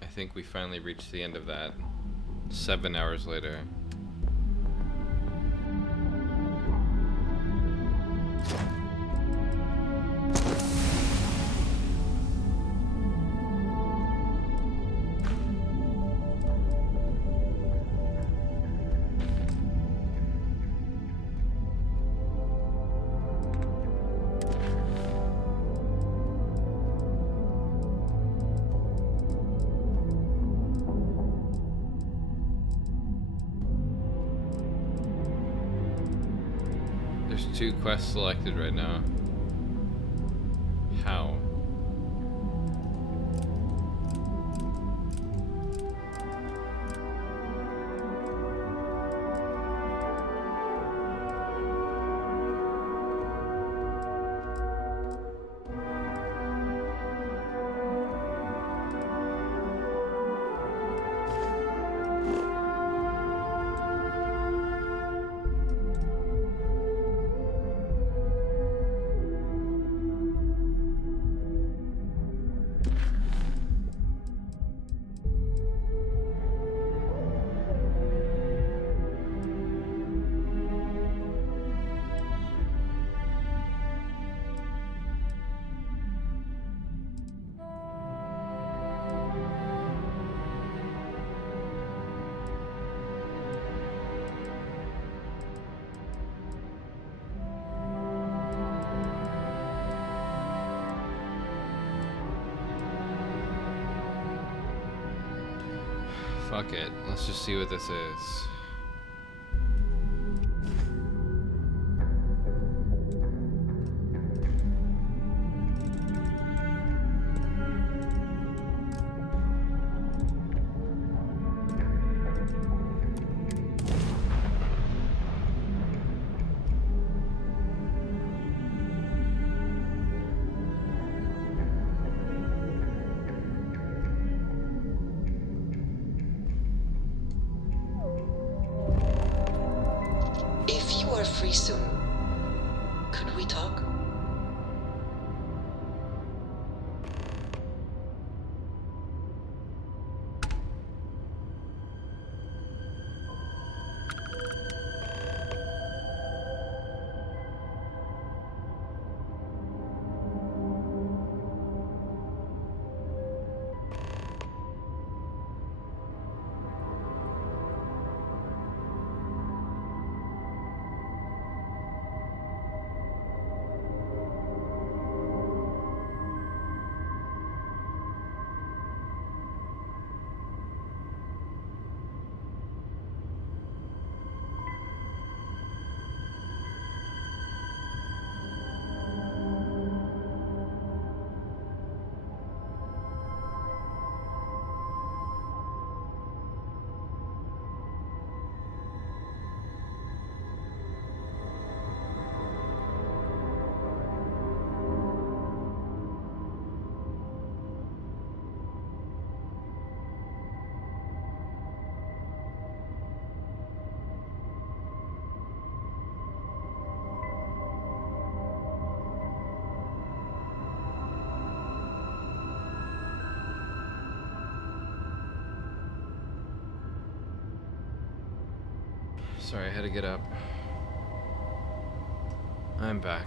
I think we finally reached the end of that. 7 hours later. There's 2 quests selected right now. How? Fuck it. Let's just see what this is. Free soon. Could we talk? Sorry, I had to get up. I'm back.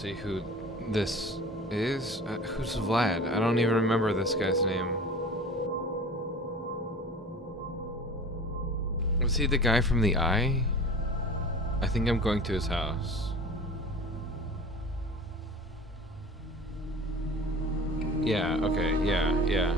see who this is. Who's Vlad? I don't even remember this guy's name. Was he the guy from the Eye? I think I'm going to his house. Yeah, okay, yeah.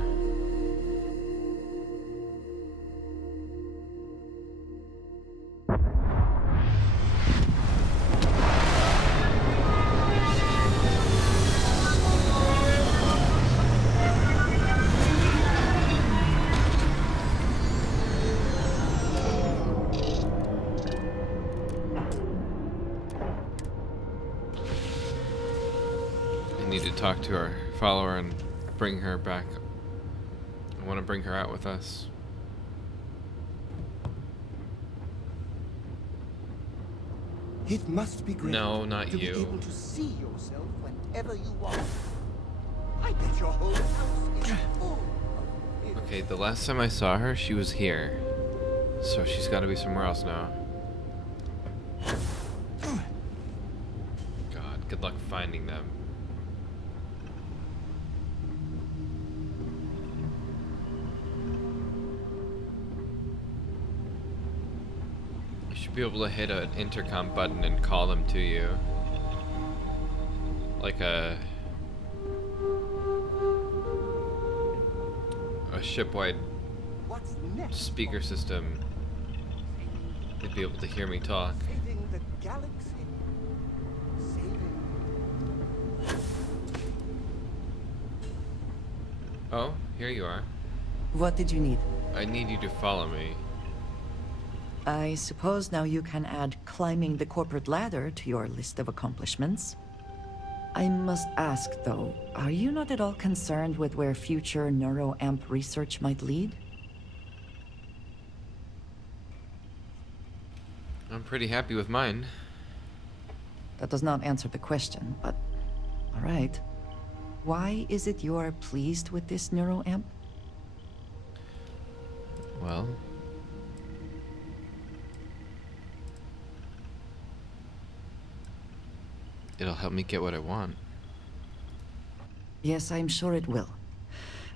Talk to our follower and bring her back. I want to bring her out with us. It must be great. No, not to you. Be able to see yourself whenever you want. I bet your whole house is full of mirrors. Okay, the last time I saw her, she was here. So she's got to be somewhere else now. God, good luck finding them. Be able to hit an intercom button and call them to you, like a shipwide speaker system. They'd be able to hear me talk. Saving the galaxy. Oh, here you are. What did you need? I need you to follow me. I suppose now you can add climbing the corporate ladder to your list of accomplishments. I must ask, though, are you not at all concerned with where future neuroamp research might lead? I'm pretty happy with mine. That does not answer the question, but all right. Why is it you are pleased with this neuroamp? Well, it'll help me get what I want. Yes, I'm sure it will.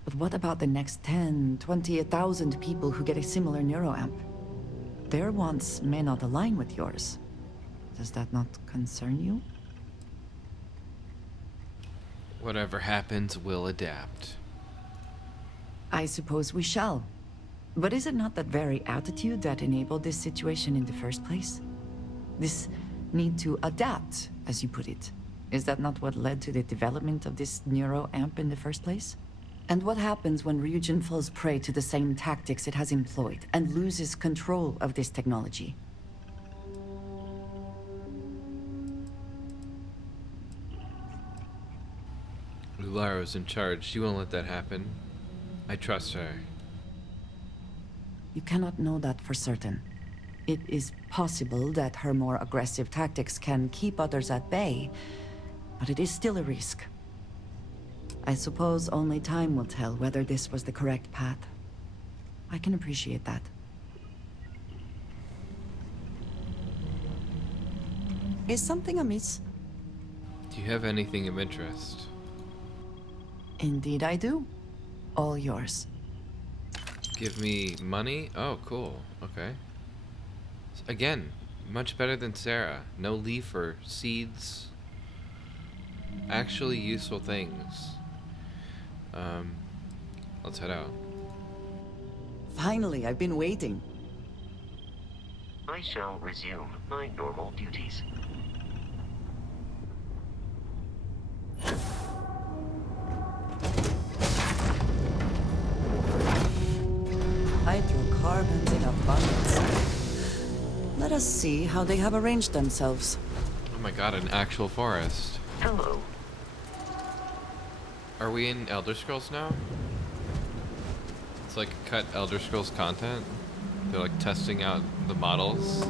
But what about the next 10, 20, 1,000 people who get a similar neuroamp? Their wants may not align with yours. Does that not concern you? Whatever happens, we'll adapt. I suppose we shall. But is it not that very attitude that enabled this situation in the first place? This need to adapt, as you put it. Is that not what led to the development of this neuroamp in the first place? And what happens when Ryujin falls prey to the same tactics it has employed and loses control of this technology? Ularo's in charge. She won't let that happen. I trust her. You cannot know that for certain. It is possible that her more aggressive tactics can keep others at bay, but it is still a risk. I suppose only time will tell whether this was the correct path. I can appreciate that. Is something amiss? Do you have anything of interest? Indeed I do. All yours. Give me money? Oh, cool. Okay. Again, much better than Sarah. No leaf or seeds. Actually useful things. Let's head out. Finally, I've been waiting. I shall resume my normal duties. Hydrocarbons in abundance. Let us see how they have arranged themselves. Oh my god, an actual forest. Hello. Are we in Elder Scrolls now? It's like cut Elder Scrolls content. They're like testing out the models.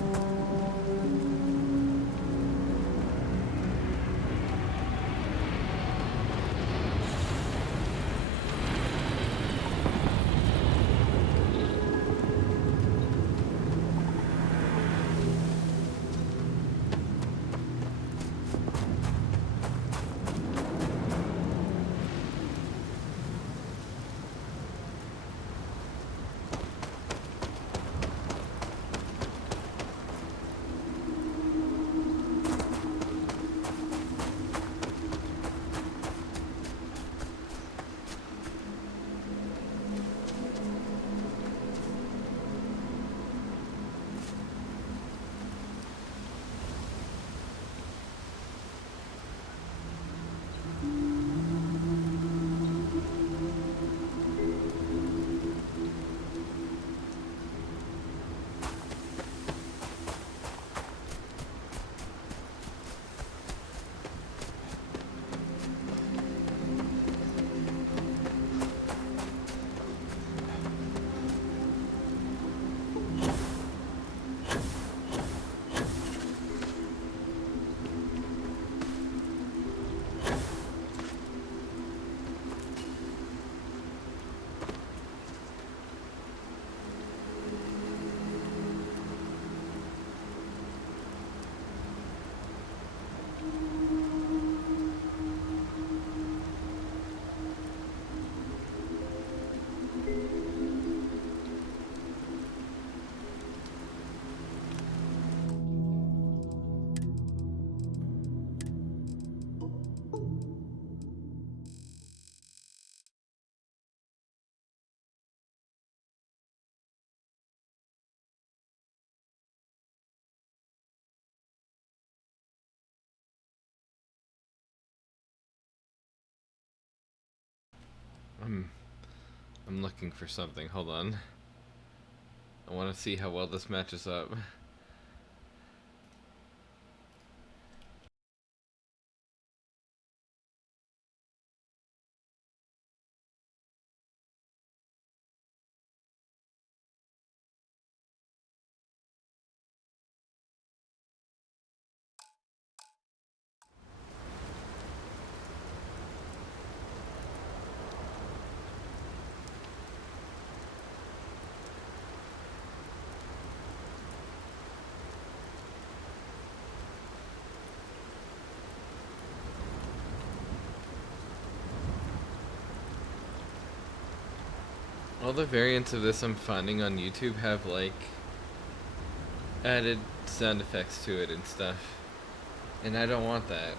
I'm looking for something. Hold on. I want to see how well this matches up. All the variants of this I'm finding on YouTube have like added sound effects to it and stuff, and I don't want that.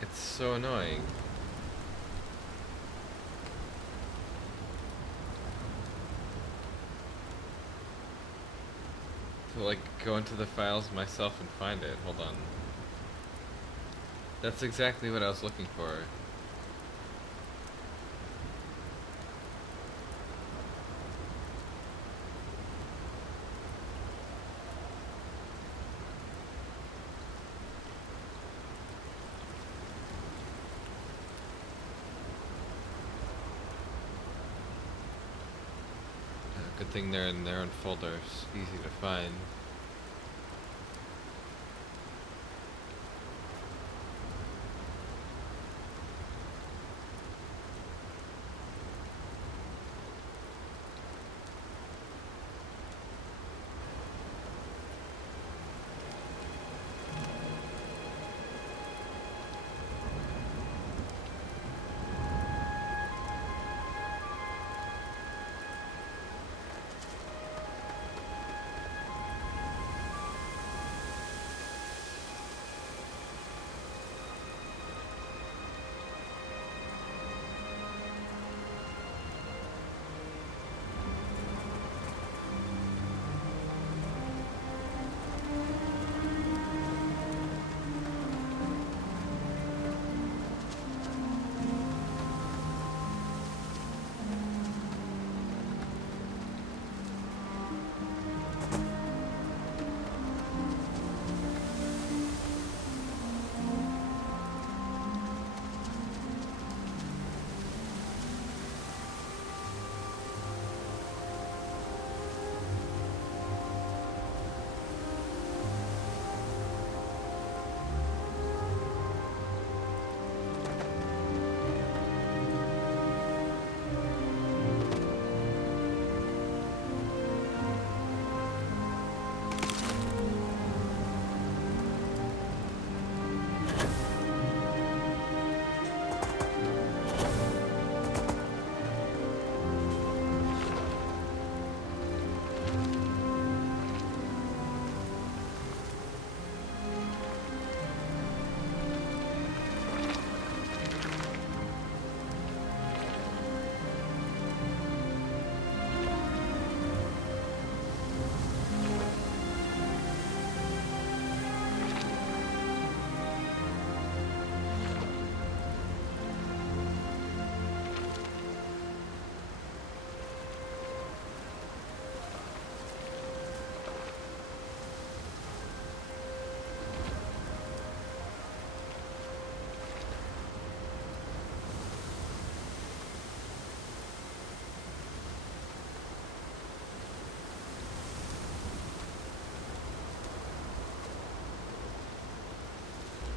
It's so annoying. To like go into the files myself and find it. Hold on. That's exactly what I was looking for. Good thing they're in their own folders. Easy to find.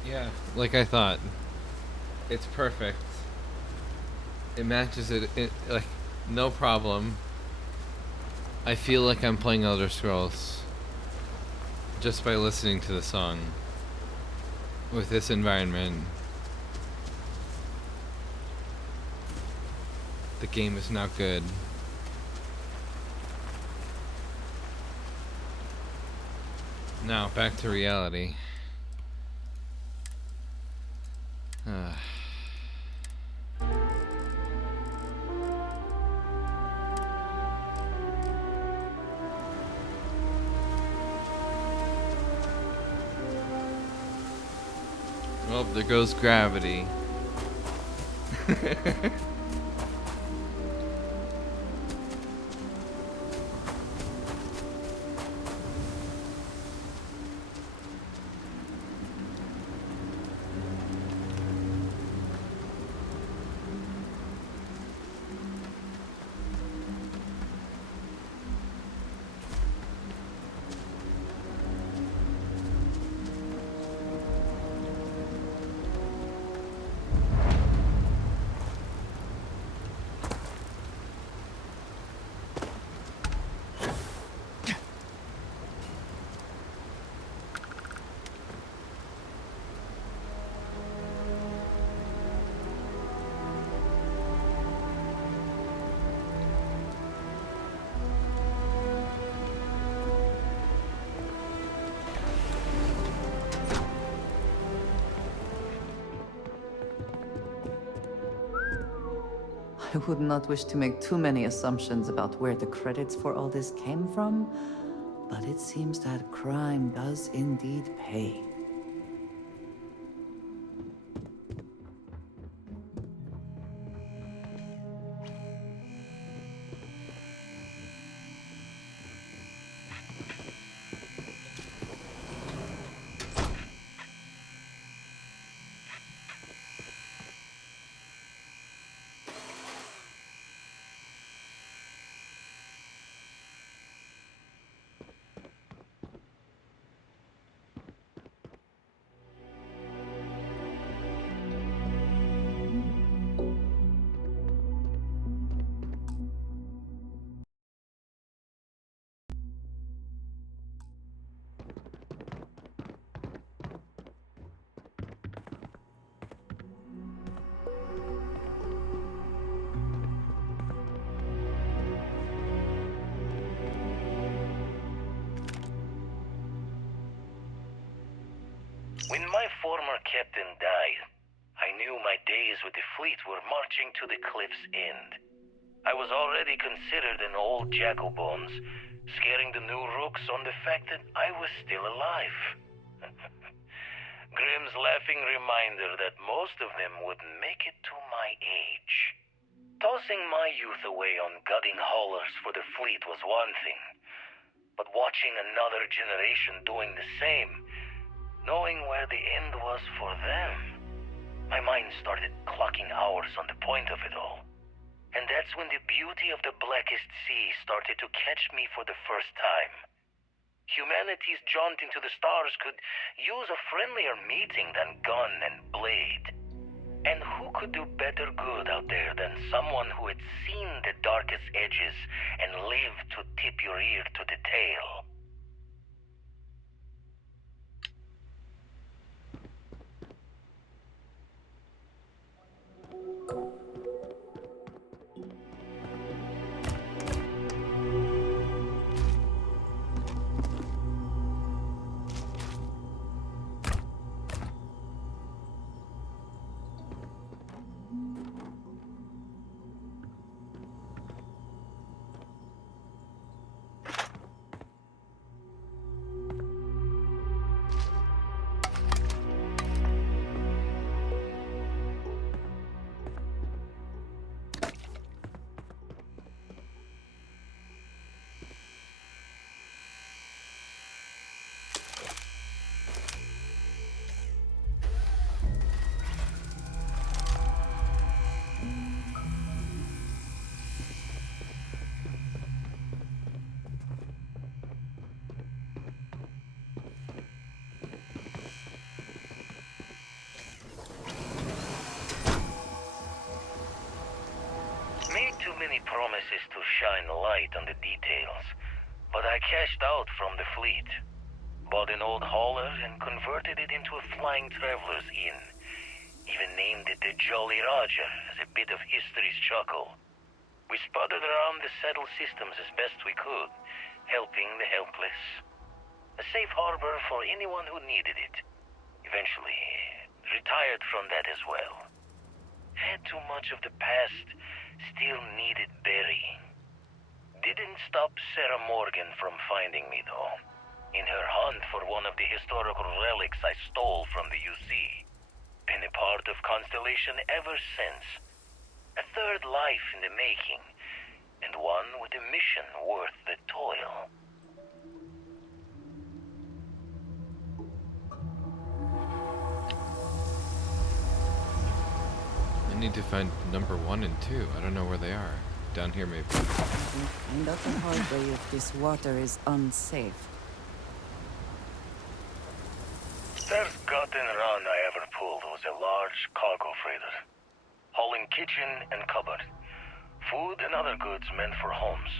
Yeah, like I thought. It's perfect. It matches it, like, no problem. I feel like I'm playing Elder Scrolls just by listening to the song with this environment. The game is now good. Now, back to reality. Oh, there goes gravity. I would not wish to make too many assumptions about where the credits for all this came from, but it seems that crime does indeed pay. When my former captain died, I knew my days with the fleet were marching to the cliff's end. I was already considered an old jack-o'-bones, scaring the new rooks on the fact that I was still alive. Grimm's laughing reminder that most of them wouldn't make it to my age. Tossing my youth away on gutting haulers for the fleet was one thing, but watching another generation doing the same, knowing where the end was for them, my mind started clocking hours on the point of it all. And that's when the beauty of the Blackest Sea started to catch me for the first time. Humanity's jaunt into the stars could use a friendlier meeting than gun and blade. And who could do better good out there than someone who had seen the darkest edges and lived to tip your ear to the tale? Made too many promises to shine light on the details, but I cashed out from the fleet. Bought an old hauler and converted it into a flying traveler's inn. Even named it the Jolly Roger as a bit of history's chuckle. We sputtered around the settled systems as best we could, helping the helpless. A safe harbor for anyone who needed it. Eventually, retired from that as well. Had too much of the past, still needed burying. Didn't stop Sarah Morgan from finding me, though, in her hunt for one of the historical relics I stole from the UC. Constellation ever since. A third life in the making, and one with a mission worth the toil. I need to find number 1 and 2. I don't know where they are. Down here, maybe. Find out the hard way if this water is unsafe. First gotten run I ever pulled was a large cargo freighter, hauling kitchen and cupboard, food and other goods meant for homes.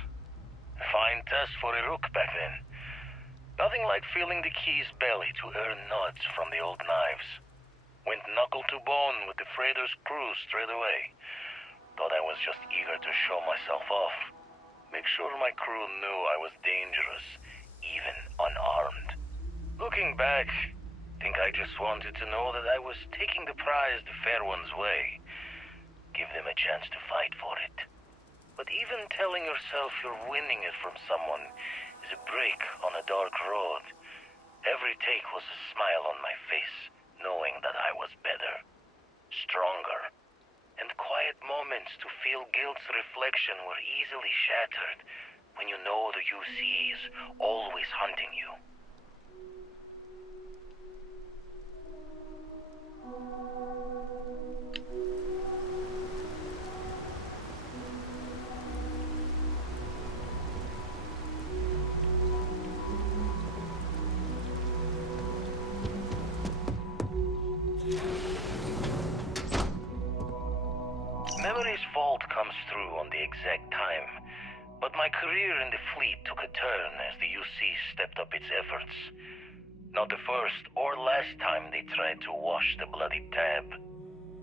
A fine test for a rook back then. Nothing like feeling the key's belly to earn nuts from the old knives. Went knuckle to bone with the freighter's crew straight away. Thought I was just eager to show myself off. Make sure my crew knew I was dangerous, even unarmed. Looking back, think I just wanted to know that I was taking the prize the fair one's way. Give them a chance to fight for it. But even telling yourself you're winning it from someone is a break on a dark road. Every take was a smile on my face, knowing that I was better, stronger, and quiet moments to feel guilt's reflection were easily shattered when you know the UC is always hunting you. Memory's fault comes through on the exact time, but my career in the fleet took a turn as the UC stepped up its efforts. Not the first or last time they tried to wash the bloody tab.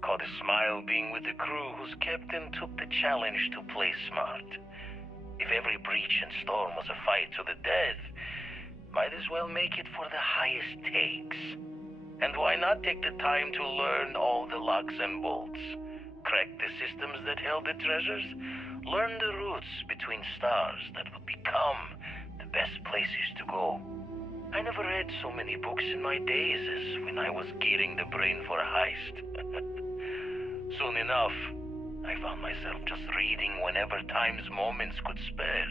Caught a smile being with the crew whose captain took the challenge to play smart. If every breach and storm was a fight to the death, might as well make it for the highest takes. And why not take the time to learn all the locks and bolts? Crack the systems that held the treasures, learn the routes between stars that would become the best places to go. I never read so many books in my days as when I was gearing the brain for a heist. Soon enough, I found myself just reading whenever time's moments could spare.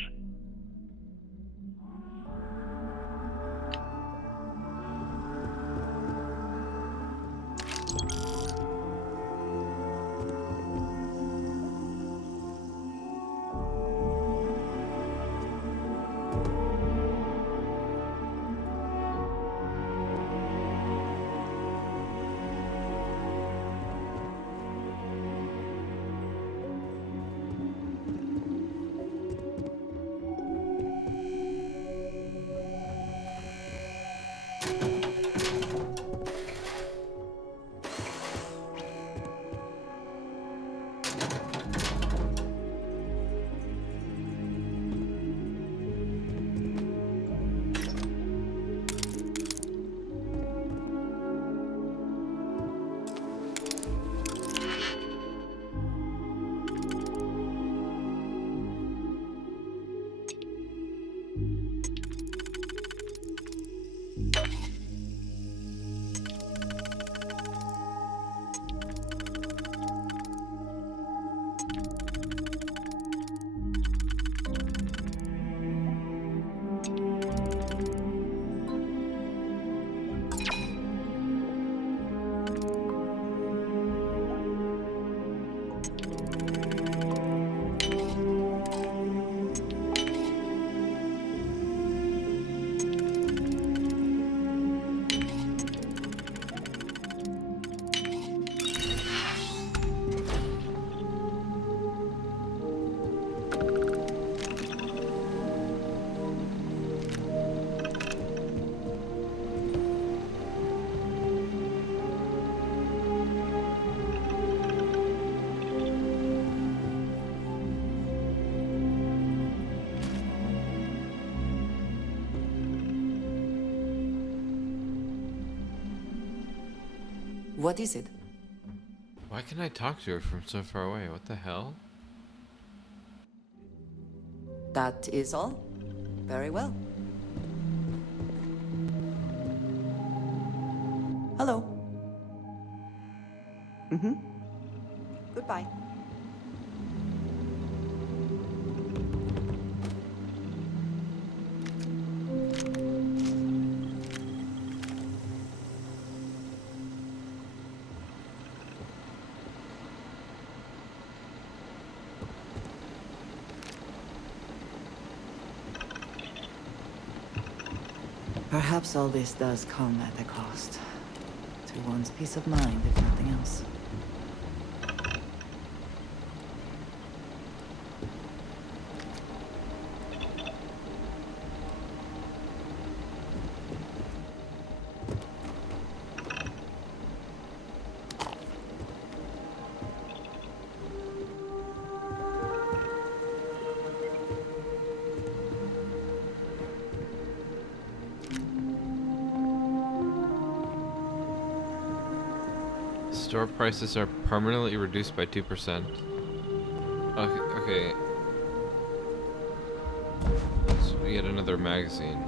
What is it? Why can I talk to her from so far away? What the hell? That is all? Very well. Hello. Mm-hmm. Goodbye. Perhaps all this does come at a cost. To one's peace of mind, if nothing else. Store prices are permanently reduced by 2%. Okay. So we get another magazine.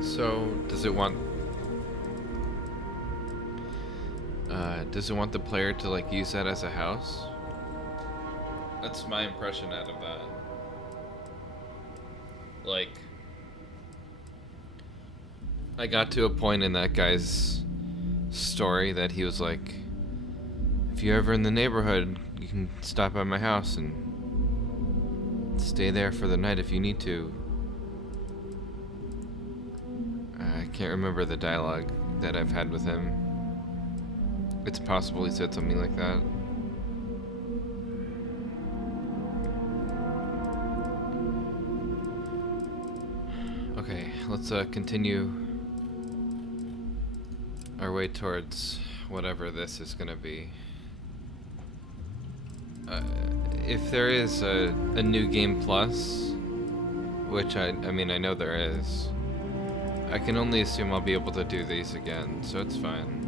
So, does it want the player to like use that as a house? That's my impression out of that. Like, I got to a point in that guy's story that he was like, if you're ever in the neighborhood, you can stop by my house and stay there for the night if you need to. I can't remember the dialogue that I've had with him. It's possible he said something like that. Okay, let's continue our way towards whatever this is gonna be. If there is a new game plus, which I mean I know there is, I can only assume I'll be able to do these again, so it's fine.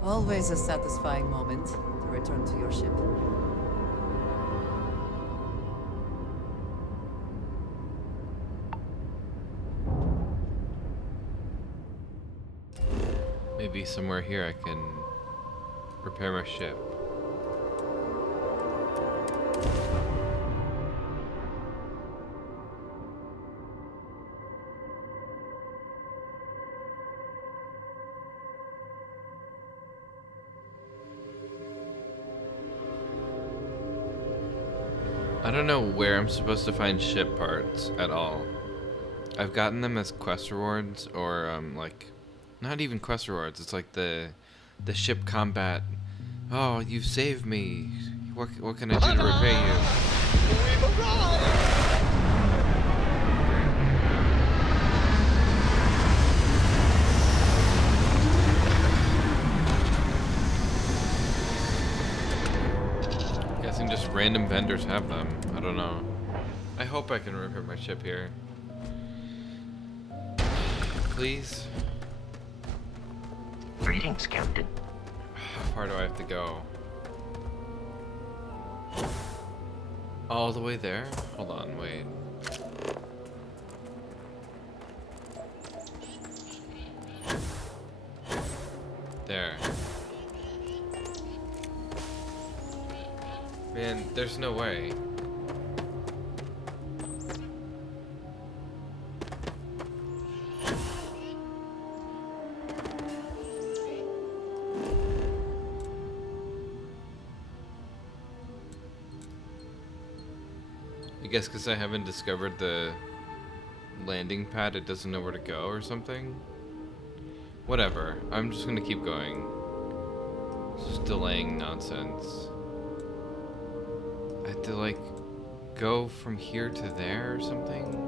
Always a satisfying moment to return to your ship. Maybe somewhere here I can repair my ship. I don't know where I'm supposed to find ship parts at all. I've gotten them as quest rewards or like not even quest rewards. It's like the ship combat. Oh, you've saved me. What can I do to repay you? We've arrived! Guessing just random vendors have them. I don't know. I hope I can repair my ship here. Please? Greetings, Captain. How far do I have to go? All the way there? Hold on, wait. There. Man, there's no way. I guess because I haven't discovered the landing pad, it doesn't know where to go or something. Whatever, I'm just gonna keep going. It's just delaying nonsense. I have to like go from here to there or something.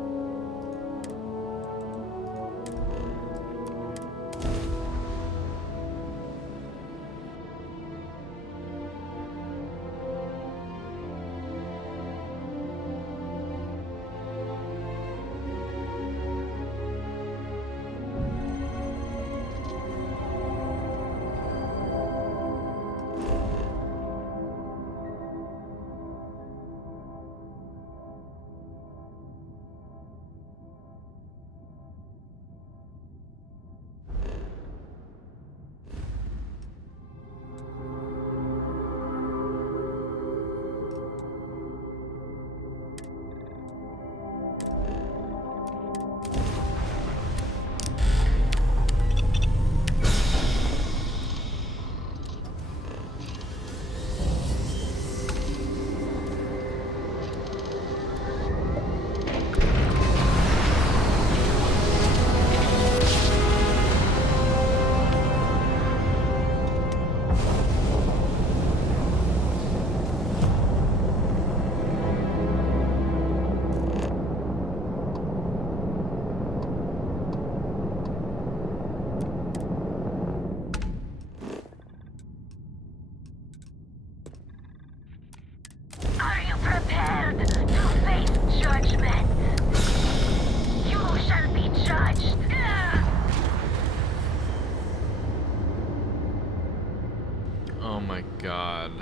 Oh my god.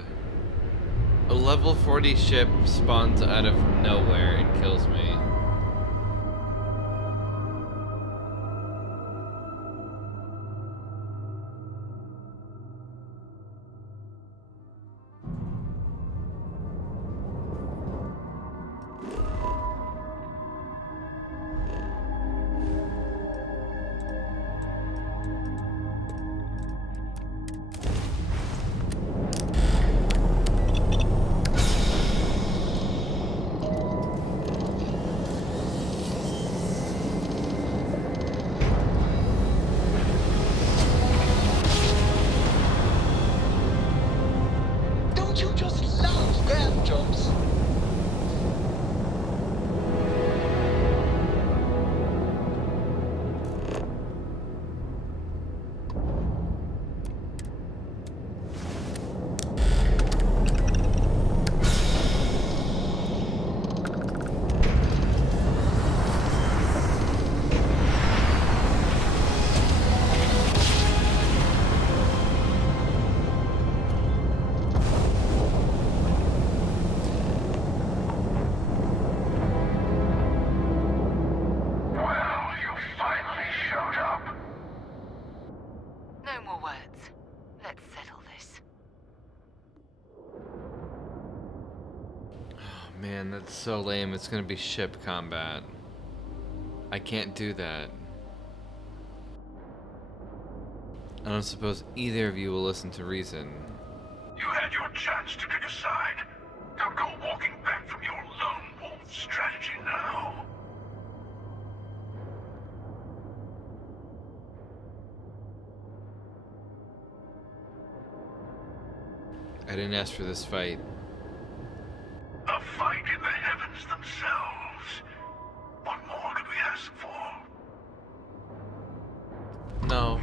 A level 40 ship spawns out of nowhere and kills me. Man, that's so lame. It's gonna be ship combat. I can't do that. I don't suppose either of you will listen to reason. You had your chance to pick a side. Don't go walking back from your lone wolf strategy now. I didn't ask for this fight. A fight in the heavens themselves. What more could we ask for? No.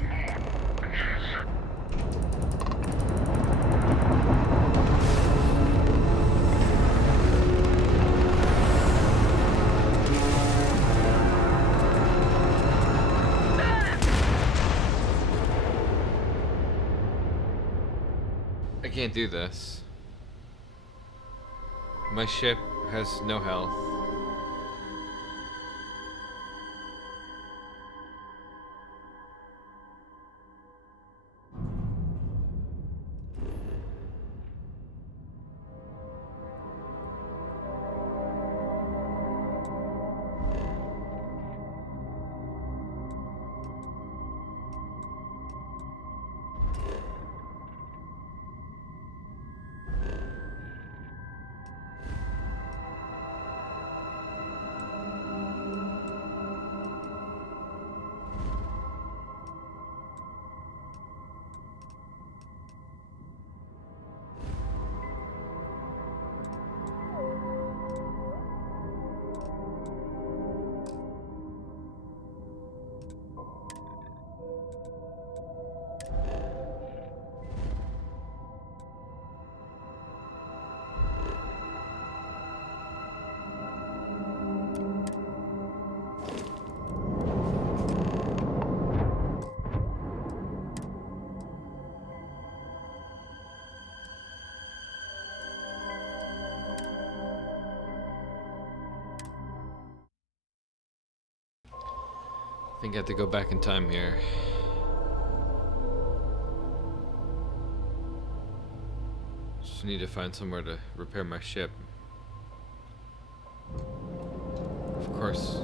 can't do this. My ship has no health. I think I have to go back in time here. Just need to find somewhere to repair my ship. Of course.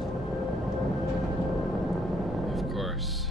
Of course.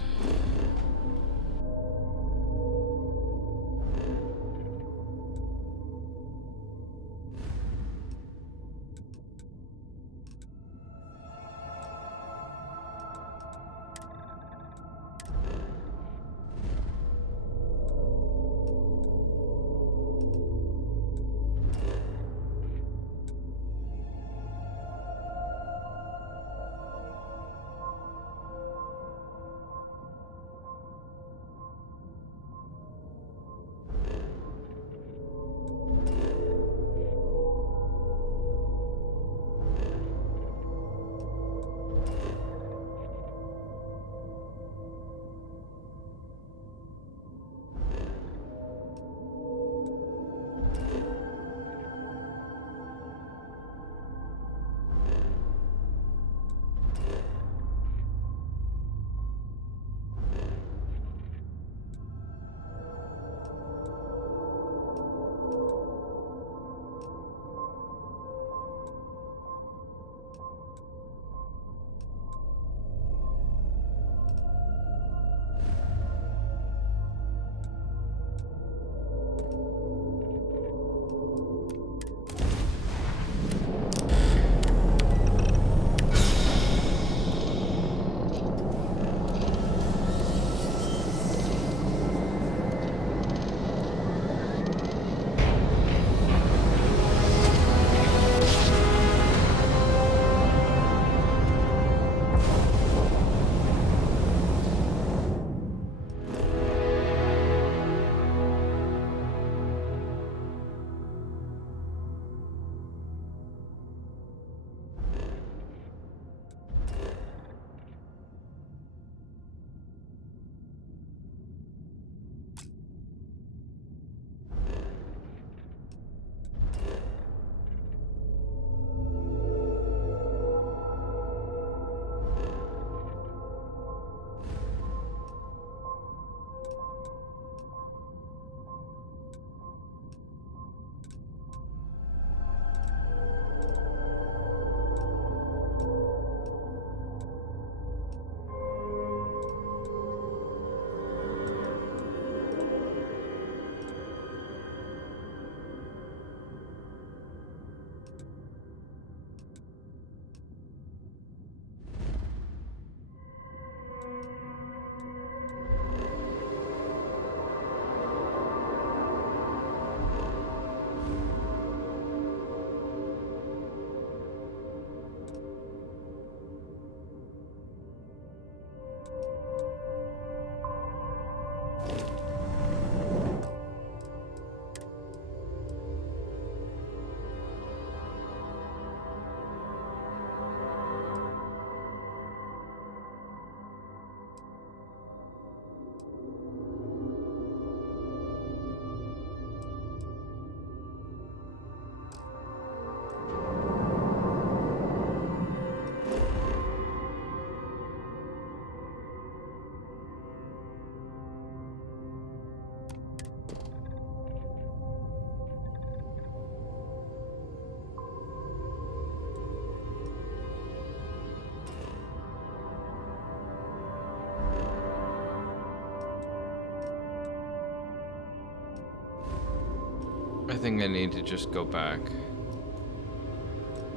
I think I need to just go back.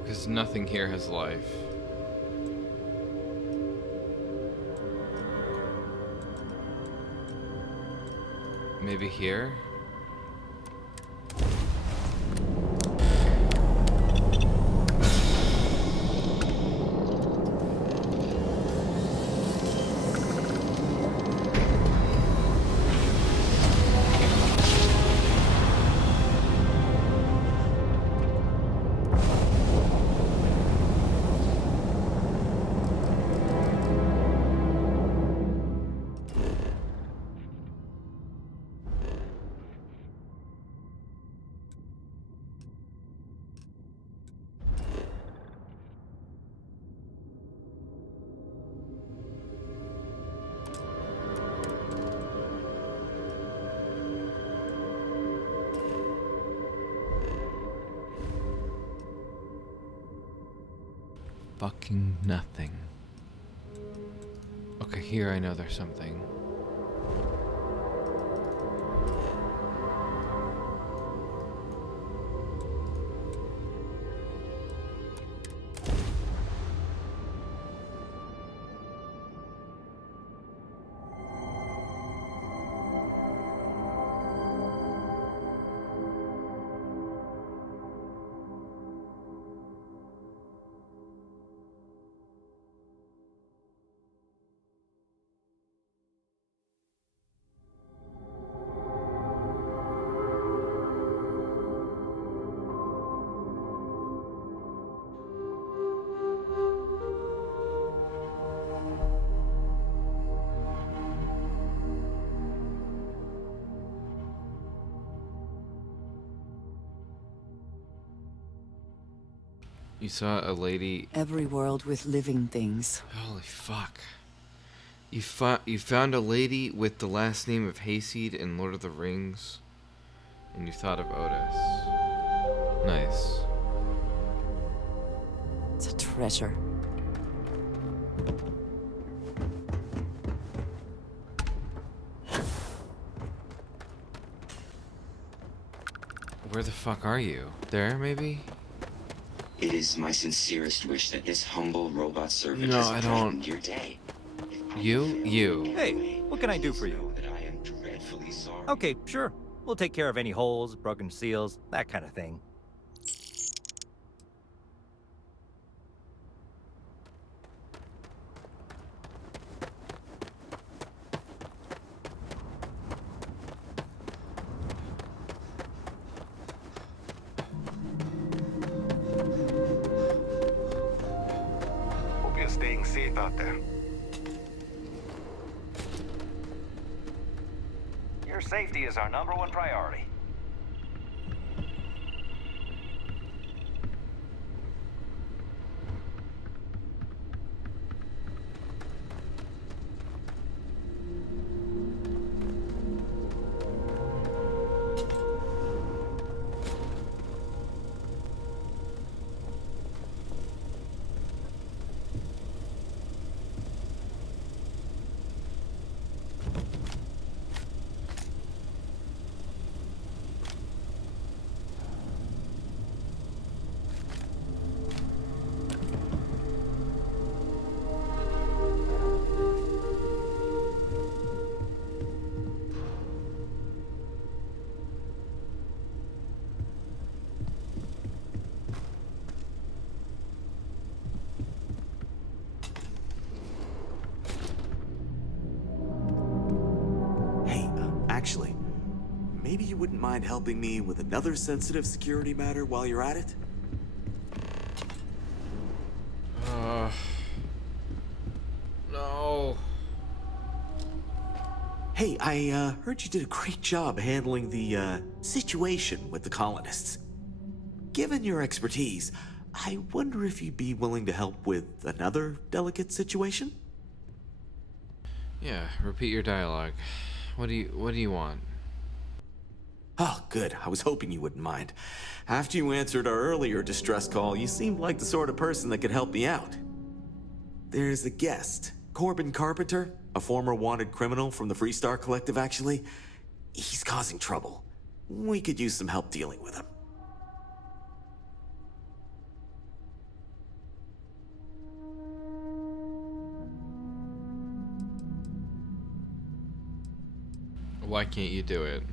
Because nothing here has life. Maybe here? Fucking nothing. Okay, here I know there's something. You saw a lady. Every world with living things. Holy fuck. You found a lady with the last name of Hayseed in Lord of the Rings, and you thought of Otis. Nice. It's a treasure. Where the fuck are you? There, maybe? It is my sincerest wish that this humble robot servant No, has I don't. brightened your day. You. Hey, what can I do for you? That I am dreadfully sorry. Okay, sure. We'll take care of any holes, broken seals, that kind of thing. Hope you're staying safe out there. Your safety is our #1 priority. Actually, maybe you wouldn't mind helping me with another sensitive security matter while you're at it? No. Hey, I heard you did a great job handling the situation with the colonists. Given your expertise, I wonder if you'd be willing to help with another delicate situation? Yeah, repeat your dialogue. What do you want? Oh, good. I was hoping you wouldn't mind. After you answered our earlier distress call, you seemed like the sort of person that could help me out. There's a guest, Corbin Carpenter, a former wanted criminal from the Freestar Collective, actually. He's causing trouble. We could use some help dealing with him. Why can't you do it?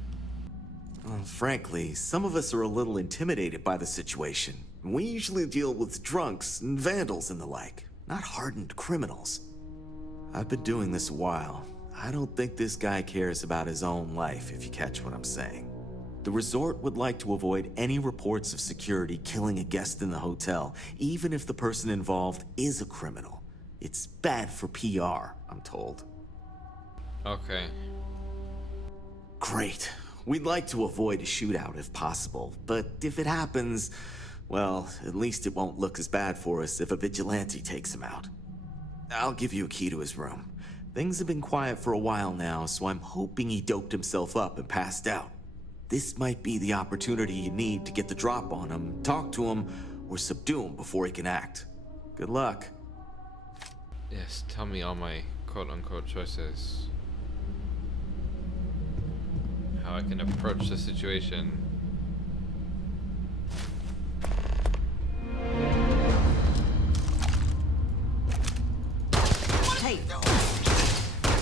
Frankly, some of us are a little intimidated by the situation. We usually deal with drunks and vandals and the like, not hardened criminals. I've been doing this a while. I don't think this guy cares about his own life, if you catch what I'm saying. The resort would like to avoid any reports of security killing a guest in the hotel, even if the person involved is a criminal. It's bad for PR, I'm told. Okay. Great. We'd like to avoid a shootout if possible, but if it happens, well, at least it won't look as bad for us if a vigilante takes him out. I'll give you a key to his room. Things have been quiet for a while now, so I'm hoping he doped himself up and passed out. This might be the opportunity you need to get the drop on him, talk to him, or subdue him before he can act. Good luck. Yes, tell me all my quote-unquote choices. How I can approach the situation. Hey!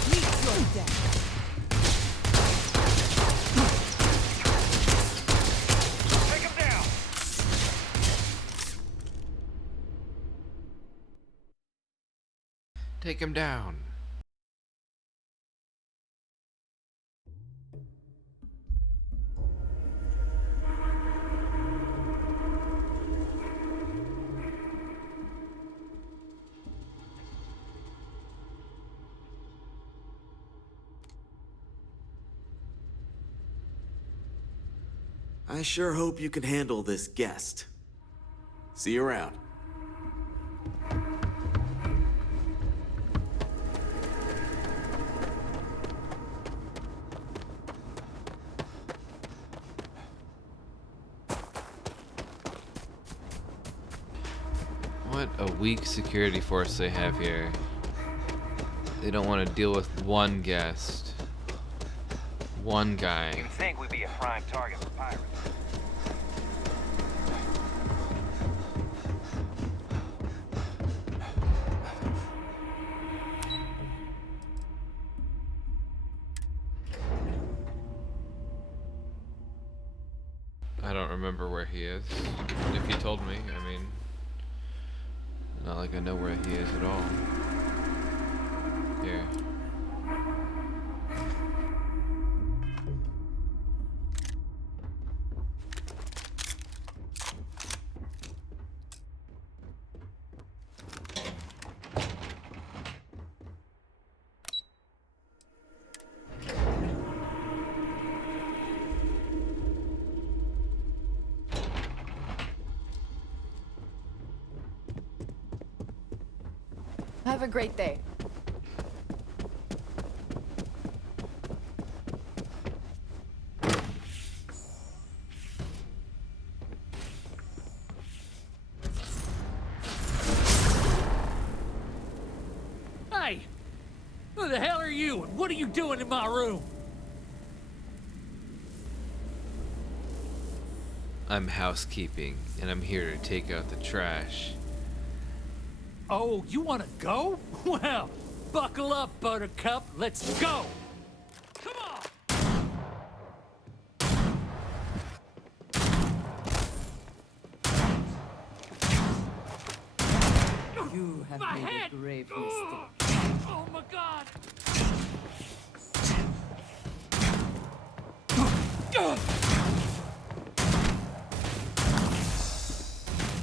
Meet your death! Take him down! Take him down. I sure hope you can handle this guest. See you around. What a weak security force they have here. They don't want to deal with one guest. One guy. You'd think we'd be a prime target for pirates. I don't remember where he is. If he told me, I mean, not like I know where he is at all. Here. Have a great day. Hey! Who the hell are you, and what are you doing in my room? I'm housekeeping, and I'm here to take out the trash. Oh, you want to go? Well, buckle up, Buttercup. Let's go! Come on! You have My made head! a grave mistake. Oh my God!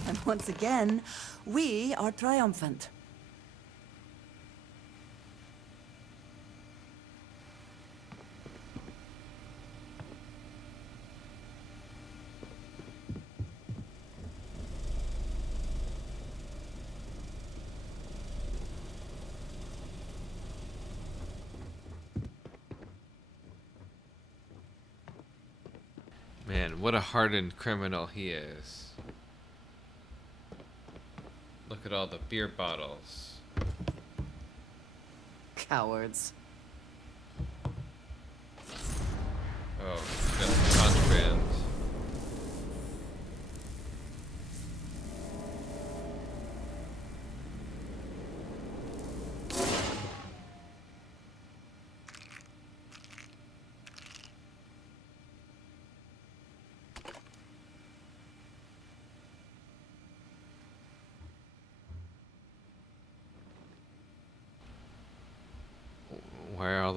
And once again, we are triumphant. Man, what a hardened criminal he is. Look at all the beer bottles. Cowards. Oh, got some contraband.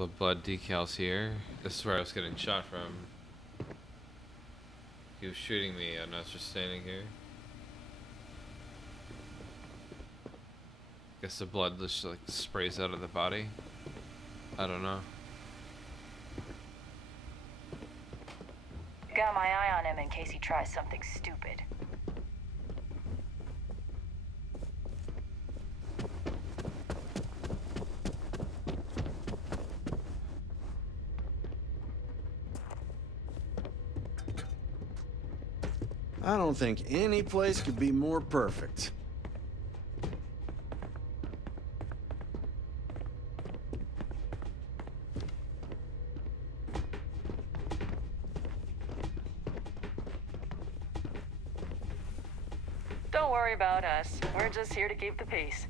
the blood decals here. This is where I was getting shot from. He was shooting me and I was just standing here. Guess the blood just like sprays out of the body. I don't know. Got my eye on him in case he tries something stupid. I don't think any place could be more perfect. Don't worry about us. We're just here to keep the peace.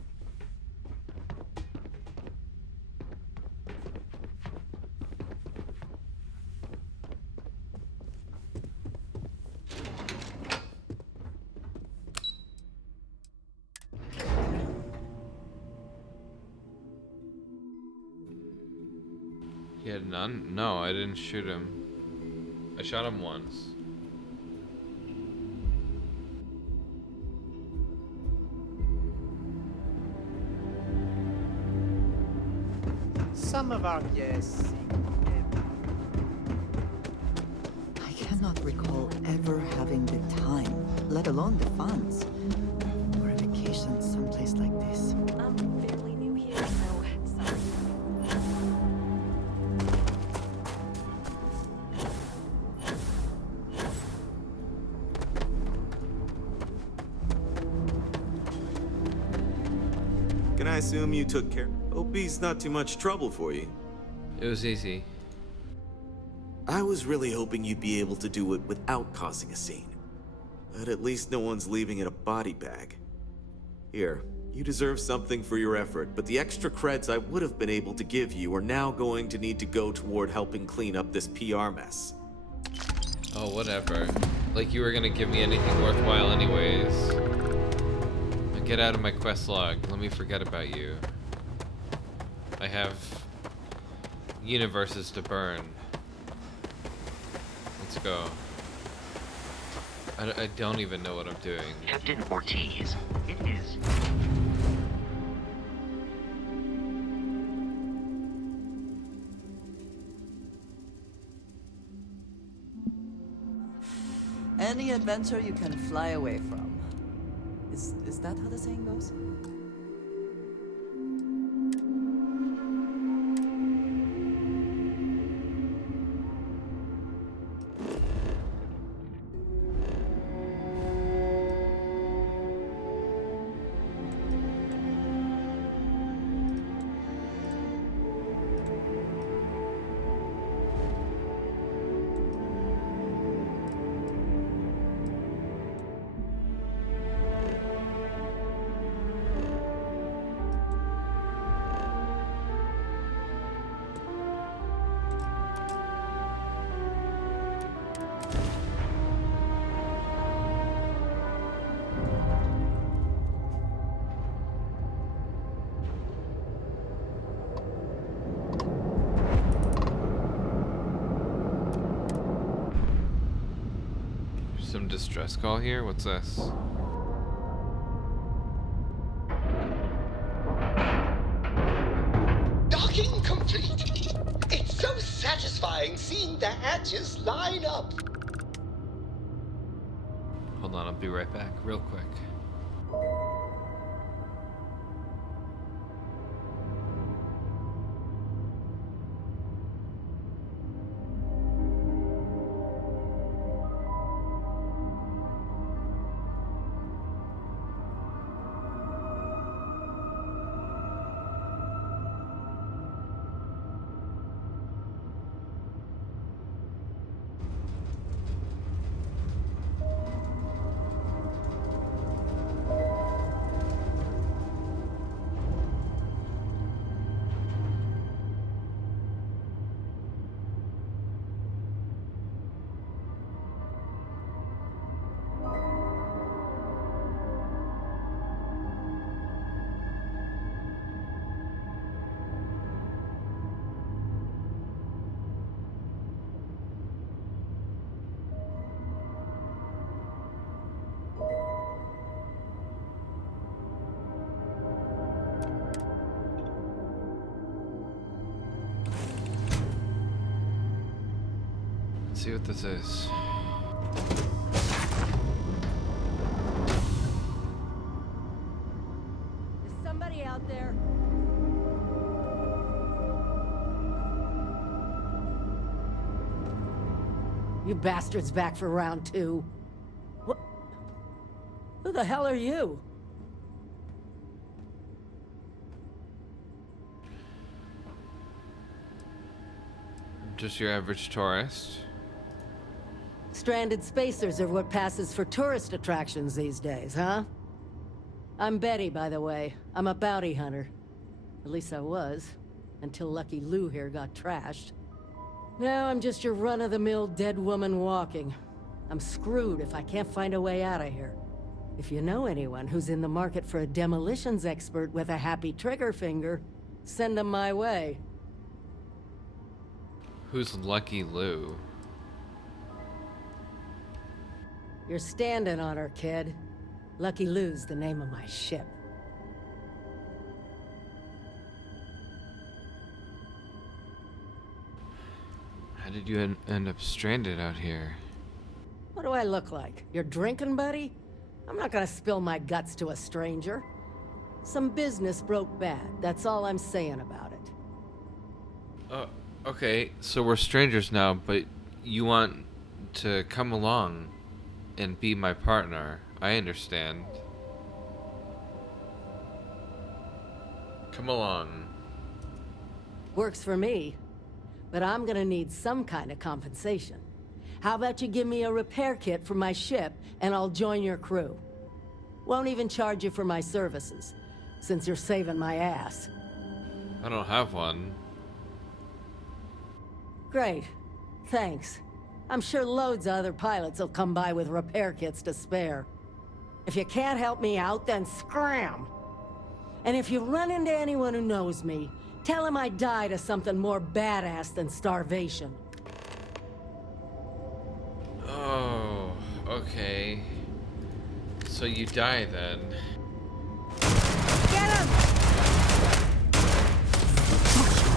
He had none? No, I didn't shoot him. I shot him once. Some of our guests. I cannot recall ever having the time, let alone the funds, for a vacation someplace like this. I'm fairly new here, so sorry. Can I assume you took care? Hope he's not too much trouble for you. It was easy. I was really hoping you'd be able to do it without causing a scene. But at least no one's leaving it a body bag. Here, you deserve something for your effort, but the extra creds I would have been able to give you are now going to need to go toward helping clean up this PR mess. Oh, whatever. Like you were gonna give me anything worthwhile anyways. Now get out of my quest log. Let me forget about you. I have universes to burn. Let's go. I don't even know what I'm doing. Captain Ortiz, it is. Any adventure you can fly away from. Is that how the saying goes? Some distress call here? What's this? Docking complete! It's so satisfying seeing the hatches line up! Hold on, I'll be right back, real quick. Let's see what this is. Is somebody out there? You bastards back for round 2. What? Who the hell are you? Just your average tourist. Stranded spacers are what passes for tourist attractions these days, huh? I'm Betty, by the way. I'm a bounty hunter. At least I was, until Lucky Lou here got trashed. Now I'm just your run-of-the-mill dead woman walking. I'm screwed if I can't find a way out of here. If you know anyone who's in the market for a demolitions expert with a happy trigger finger, send them my way. Who's Lucky Lou? You're standing on her, kid. Lucky Lou's the name of my ship. How did you end up stranded out here? What do I look like? Your drinking buddy? I'm not gonna spill my guts to a stranger. Some business broke bad, that's all I'm saying about it. Okay, so we're strangers now, but you want to come along and be my partner. I understand. Come along. Works for me, but I'm gonna need some kind of compensation. How about you give me a repair kit for my ship, and I'll join your crew. Won't even charge you for my services, since you're saving my ass. I don't have one. Great. Thanks. I'm sure loads of other pilots will come by with repair kits to spare. If you can't help me out, then scram! And if you run into anyone who knows me, tell him I died of something more badass than starvation. Oh, okay. So you die then. Get him!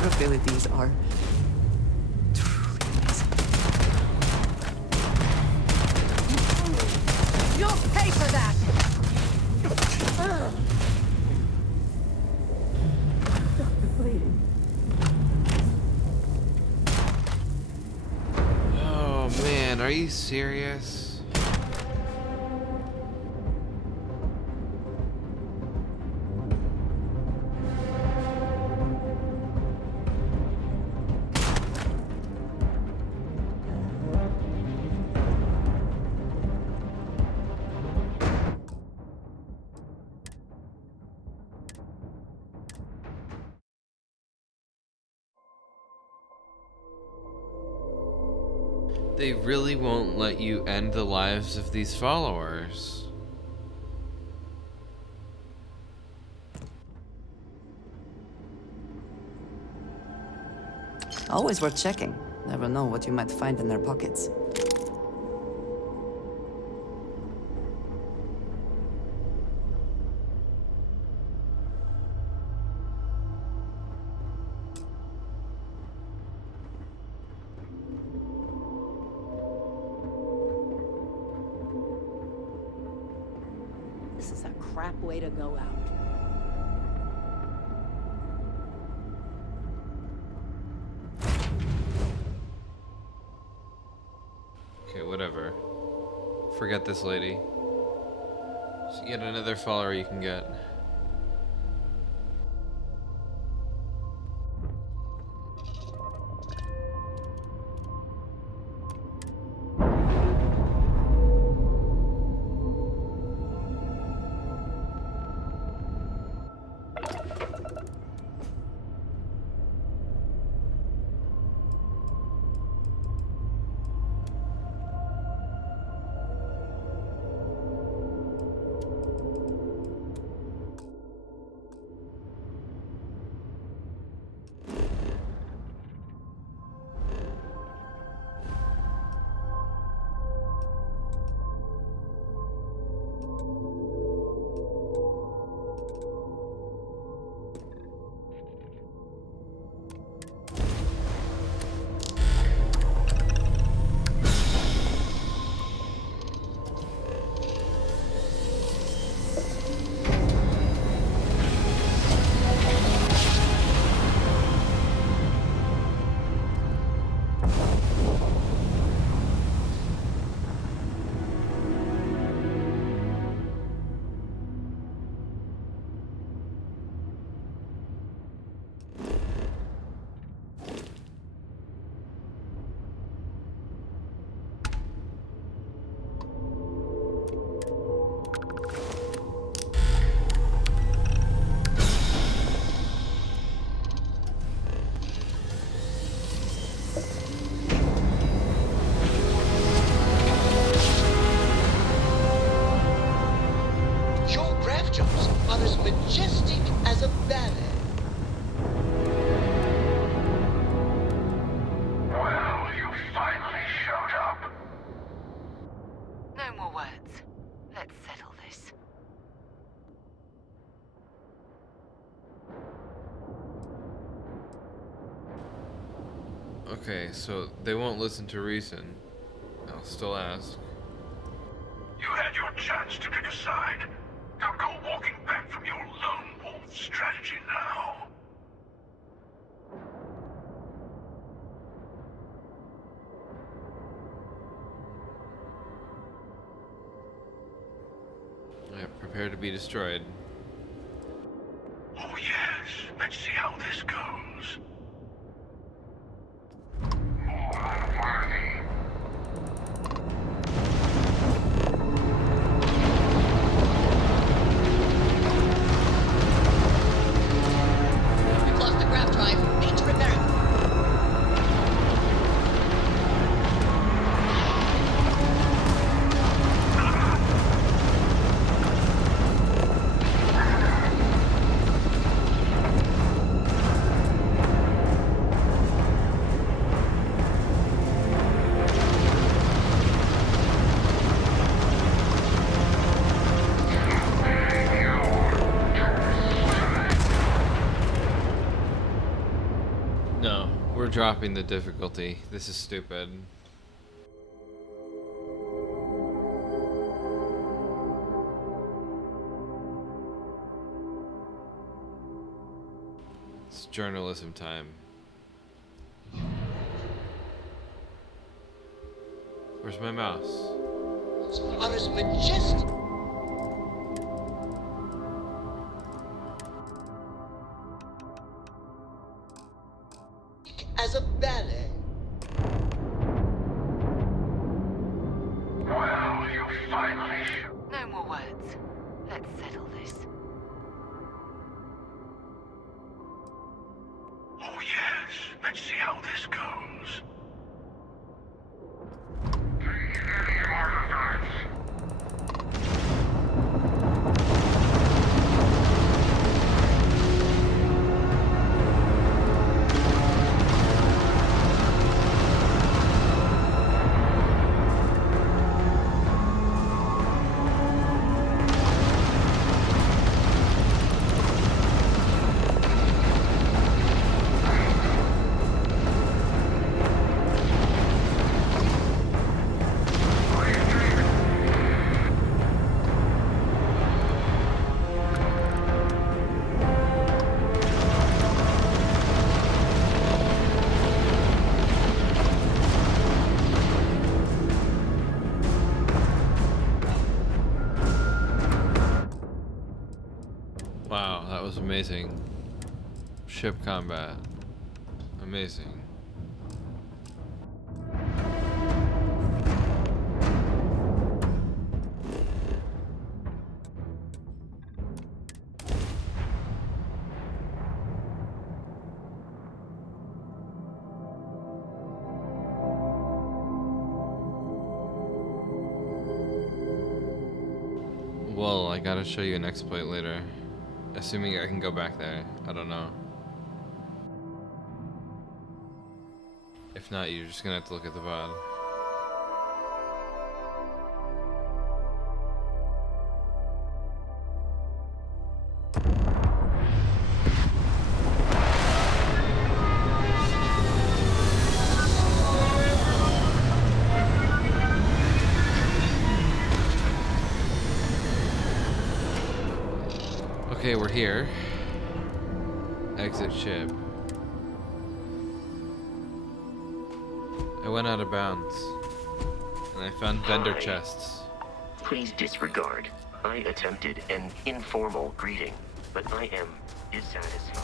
Your abilities are truly amazing. You'll pay for that! Dr. Bleeding. Oh man, are you serious? They really won't let you end the lives of these followers. Always worth checking. Never know what you might find in their pockets. This is a crap way to go out. Okay, whatever. Forget this lady. Just get another follower you can get. Okay, so they won't listen to reason. I'll still ask. You had your chance to pick a side. Now go walking back from your lone wolf strategy now. Yeah, prepare to be destroyed. Oh yes, let's see how this goes. We've lost the grav drive. Need to repair it. No, we're dropping the difficulty. This is stupid. It's journalism time. Where's my mouse? Are as majestic as a ballet. Well, you finally... No more words. Let's settle this. Oh yes, let's see how this goes. Wow, that was amazing. Ship combat. Amazing. Well, I gotta show you an exploit later. Assuming I can go back there. I don't know. If not, you're just gonna have to look at the VOD. Okay, we're here. Exit ship. I went out of bounds. And I found vendor chests. Please disregard. I attempted an informal greeting, but I am dissatisfied.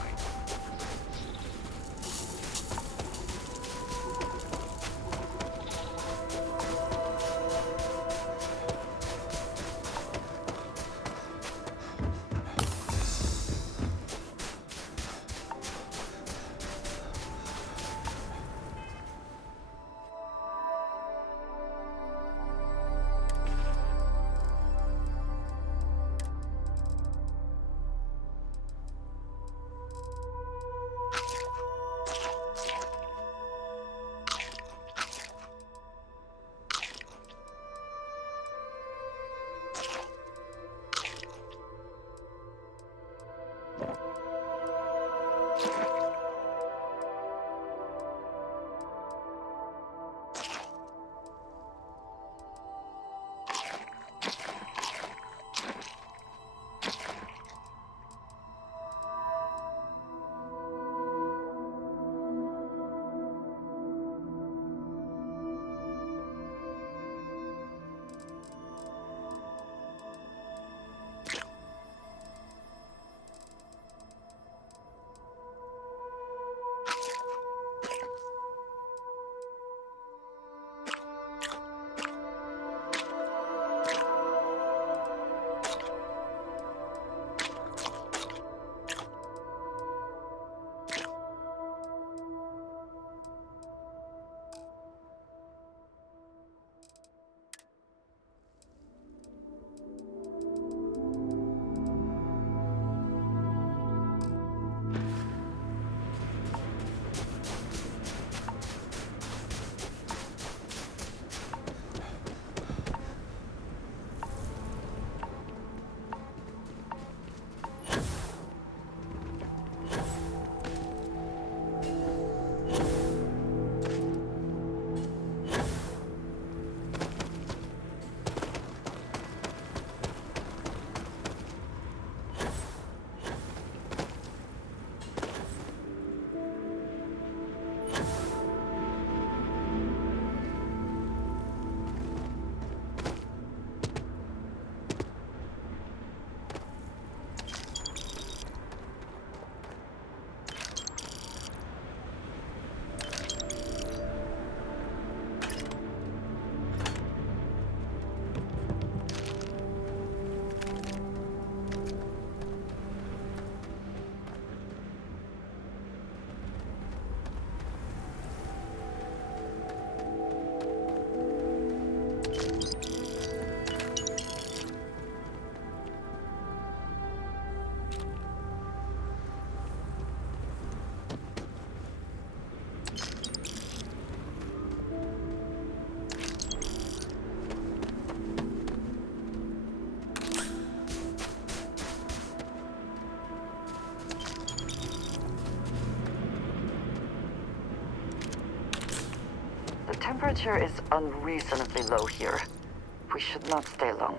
temperature is unreasonably low here. We should not stay long.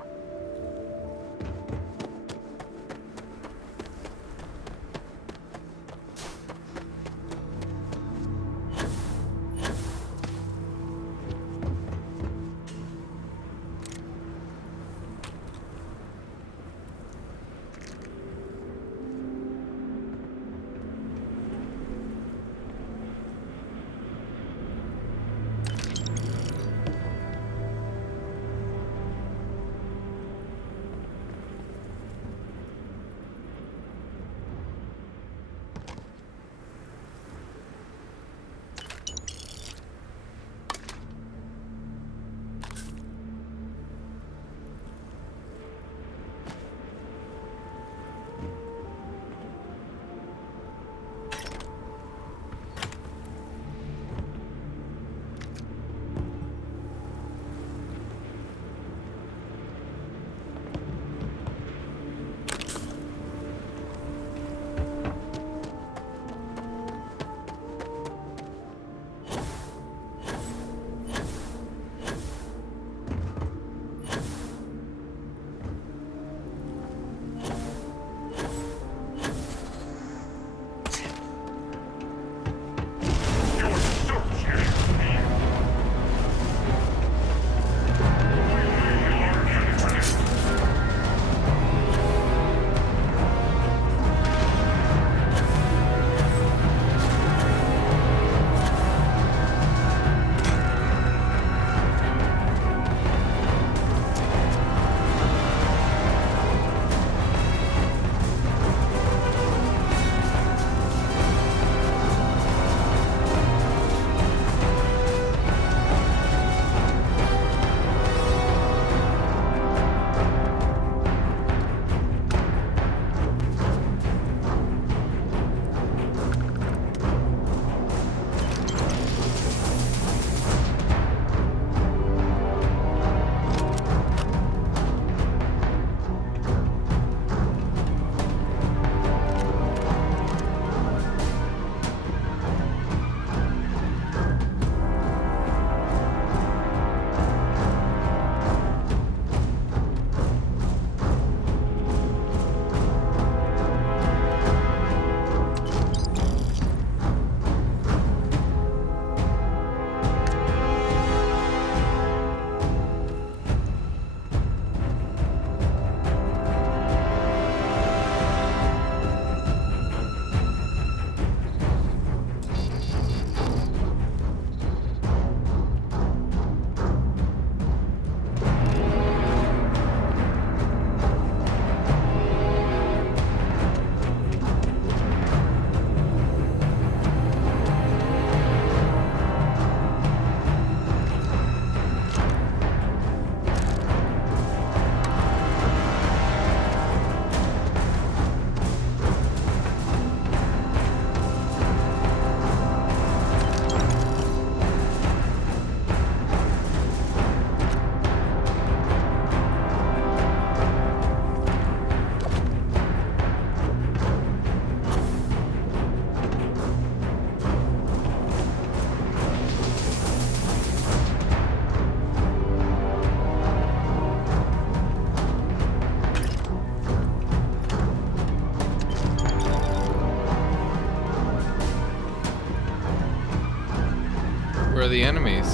Where are the enemies?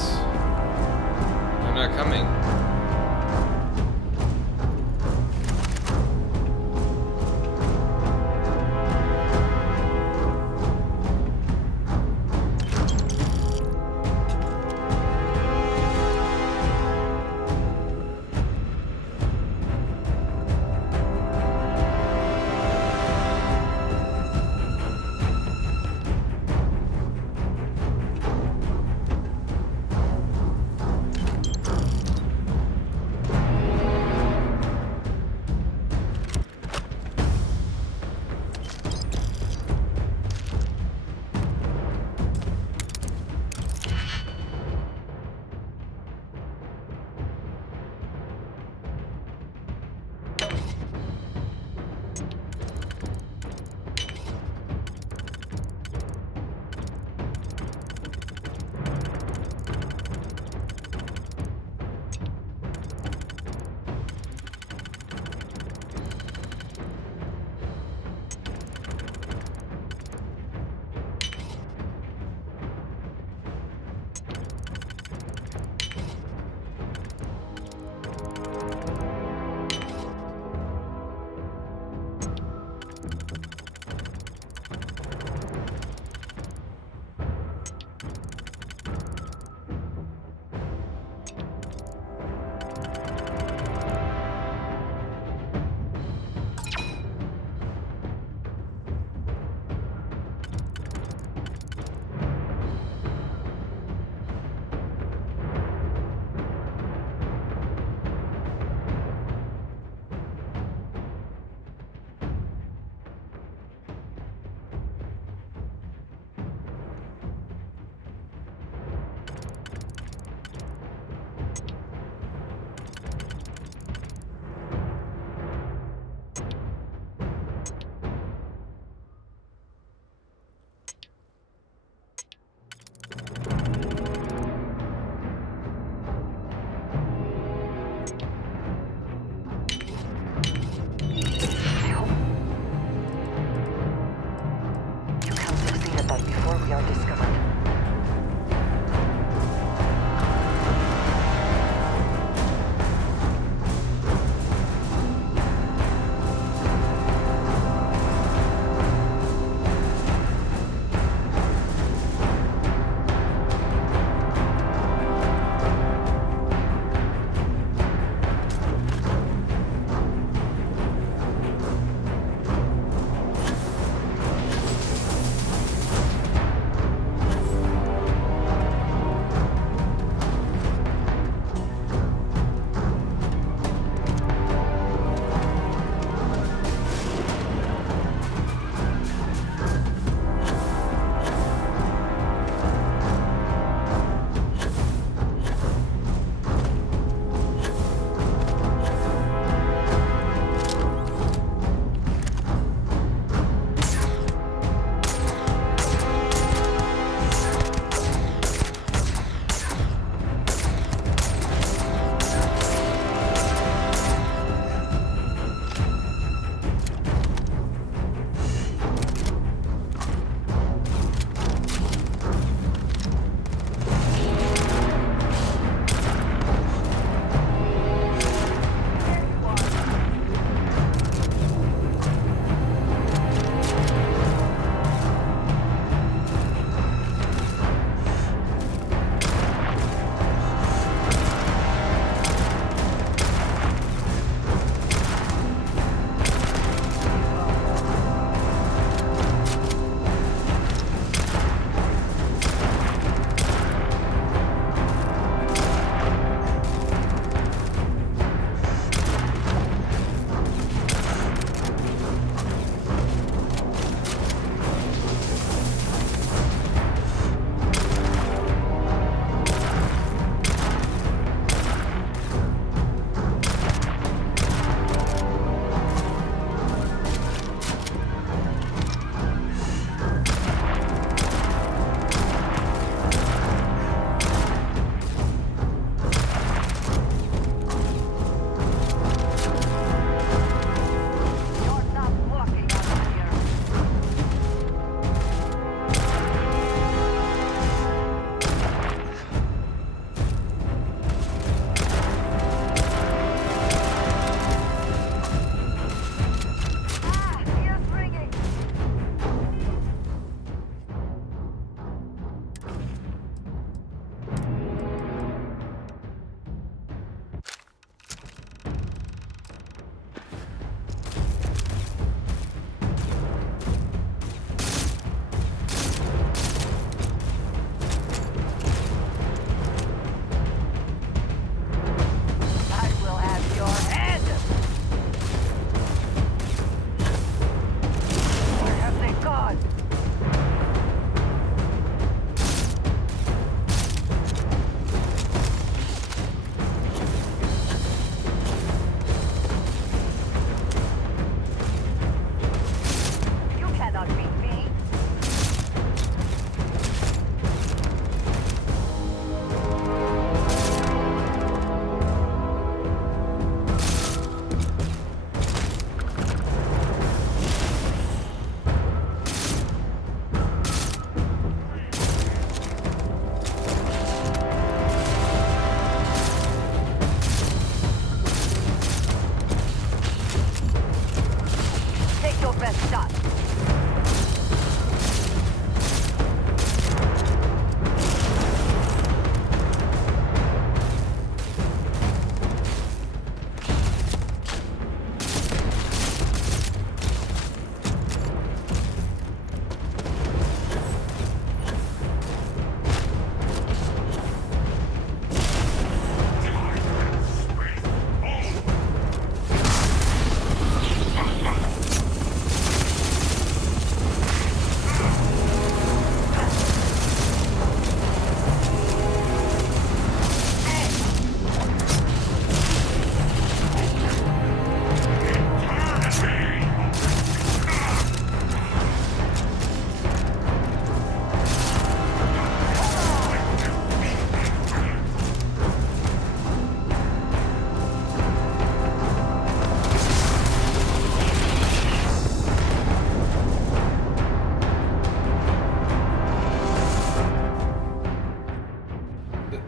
They're not coming. before we are discovered.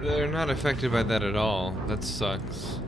They're not affected by that at all. That sucks.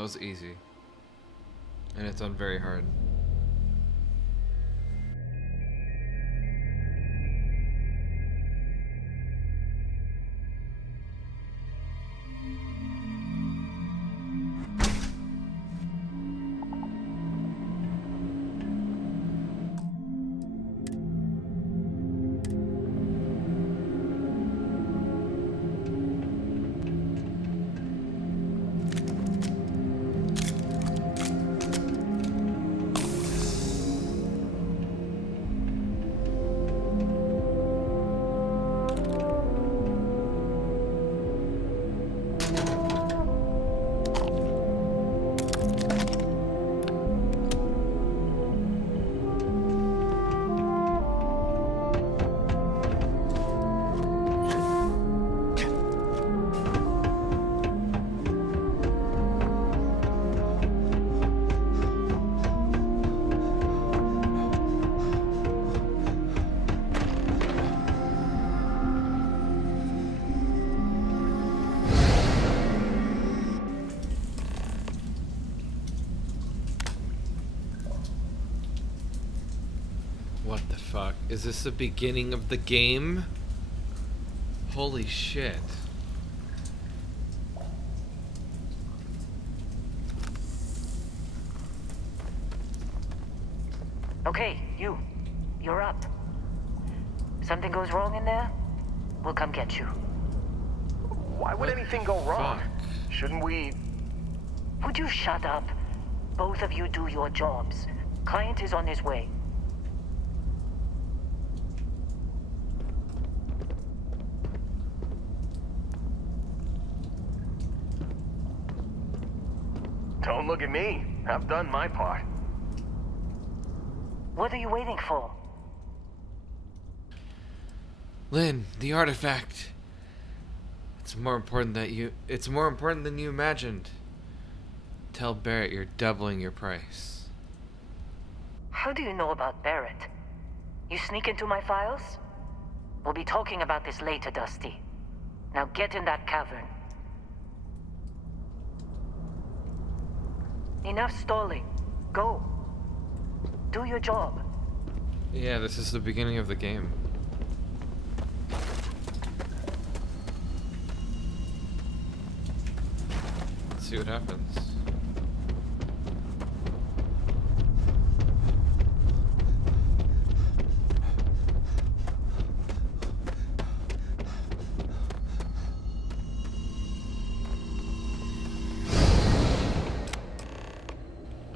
That was easy. And it's on very hard. What the fuck? Is this the beginning of the game? Holy shit. Okay, you're up. Something goes wrong in there, we'll come get you. Why would anything go wrong? Shouldn't we... Would you shut up? Both of you do your jobs. Client is on his way. Don't look at me. I've done my part. What are you waiting for? Lynn, the artifact. It's more important than you imagined. Tell Barrett you're doubling your price. How do you know about Barrett? You sneak into my files? We'll be talking about this later, Dusty. Now get in that cavern. Enough stalling. Go. Do your job. Yeah, this is the beginning of the game. Let's see what happens.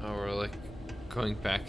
Oh, we're like going back.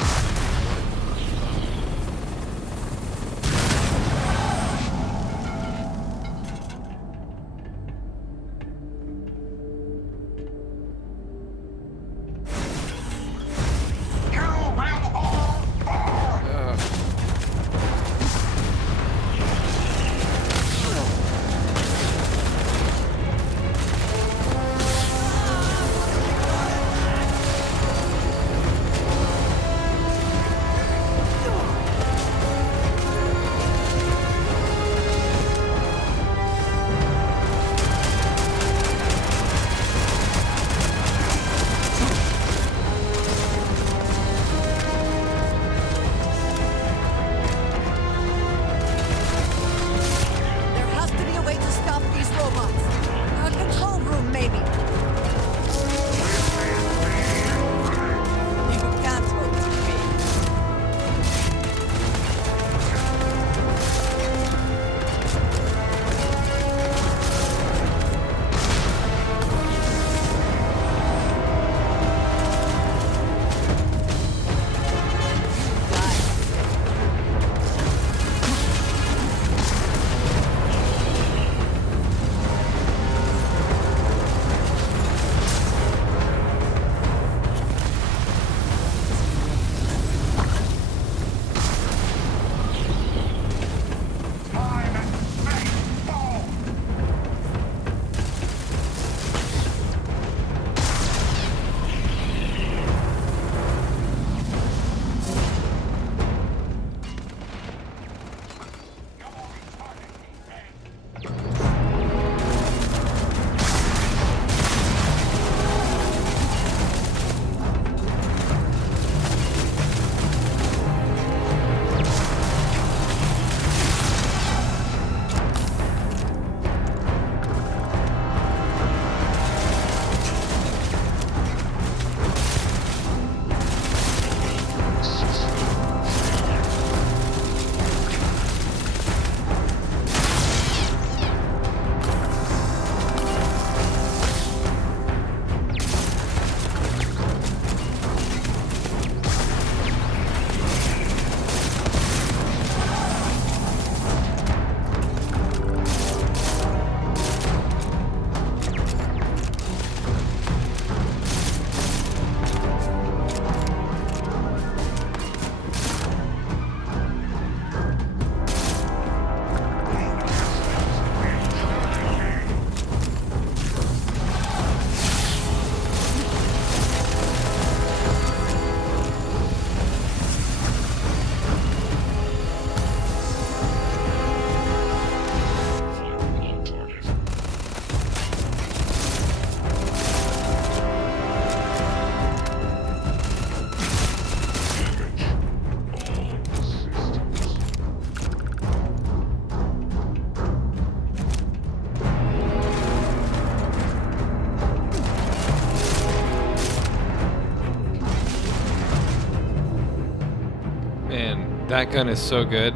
That gun is so good.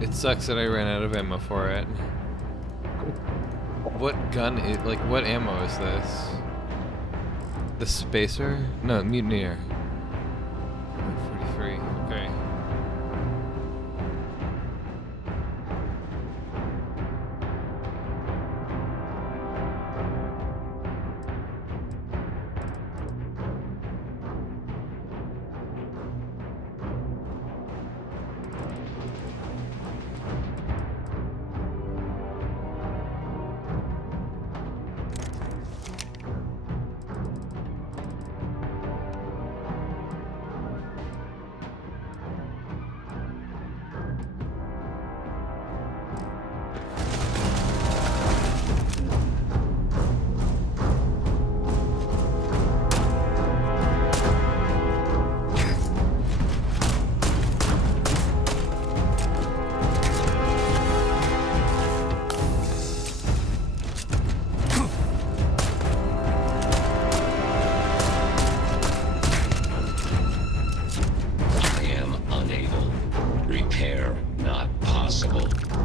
It sucks that I ran out of ammo for it. What gun is, like, what ammo is this? The spacer? No, mutineer. 43, okay.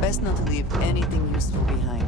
Best not to leave anything useful behind.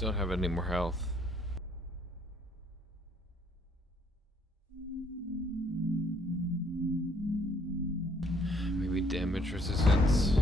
Don't have any more health. Maybe damage resistance.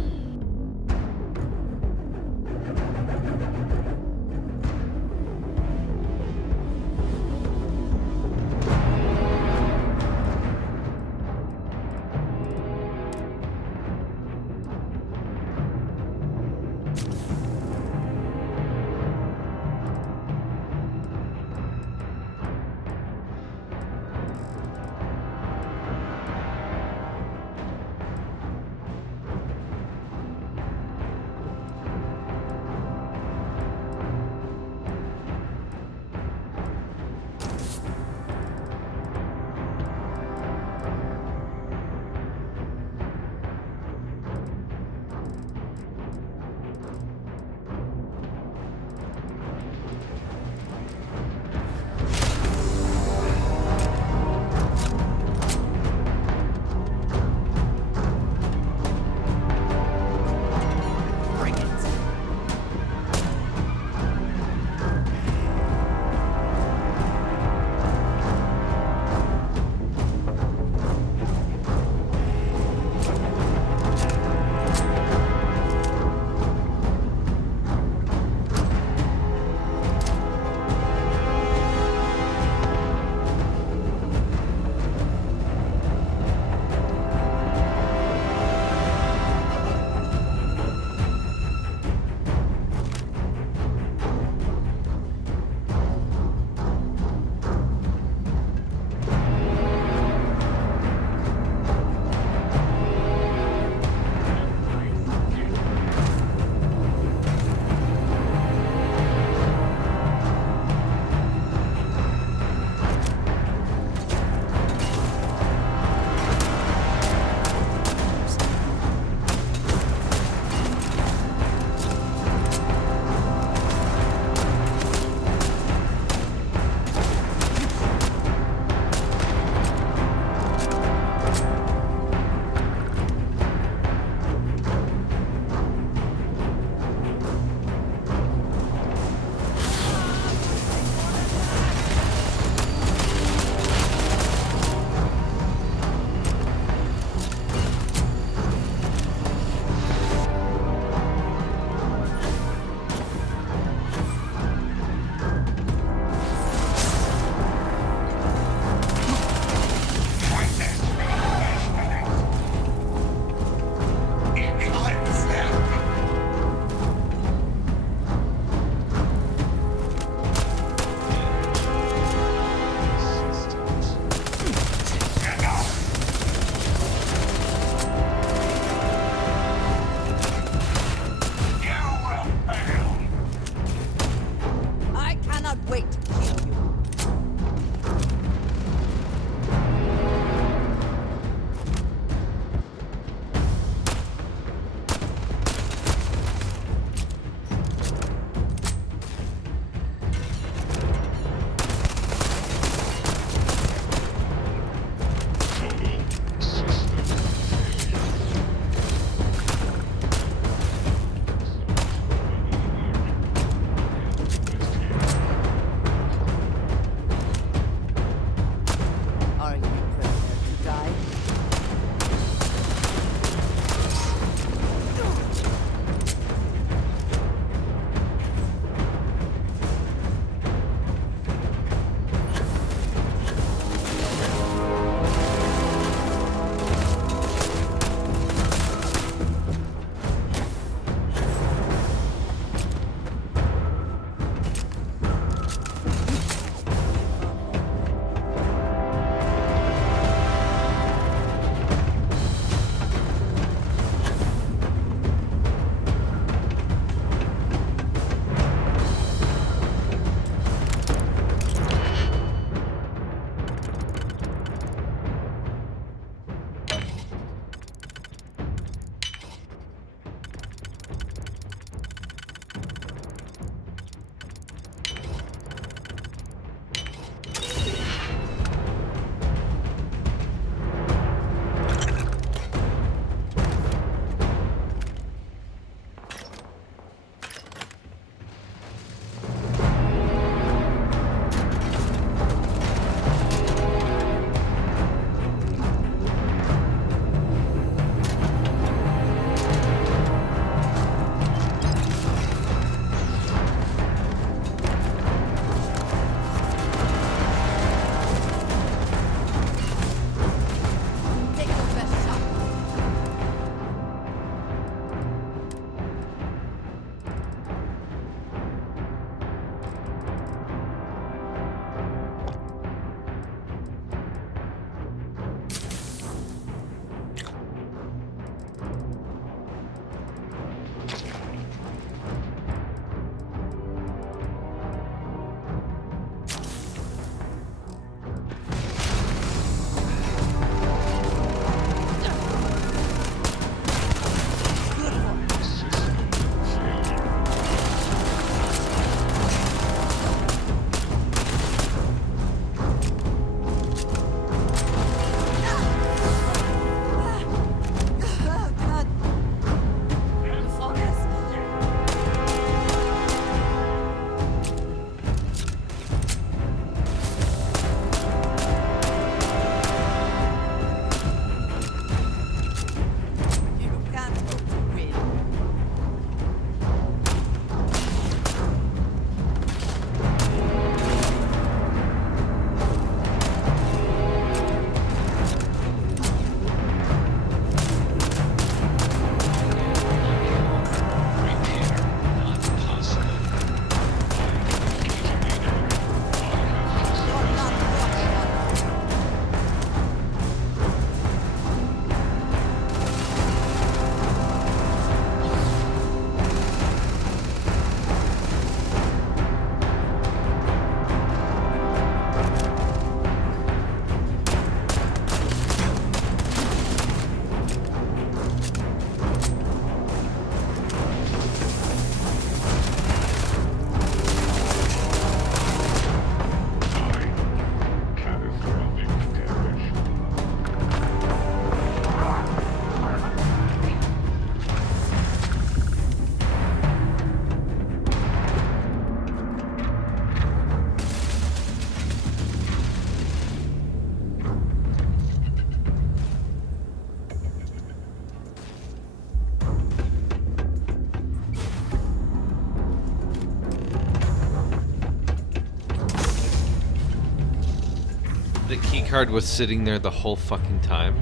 card was sitting there the whole fucking time.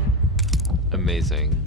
Amazing.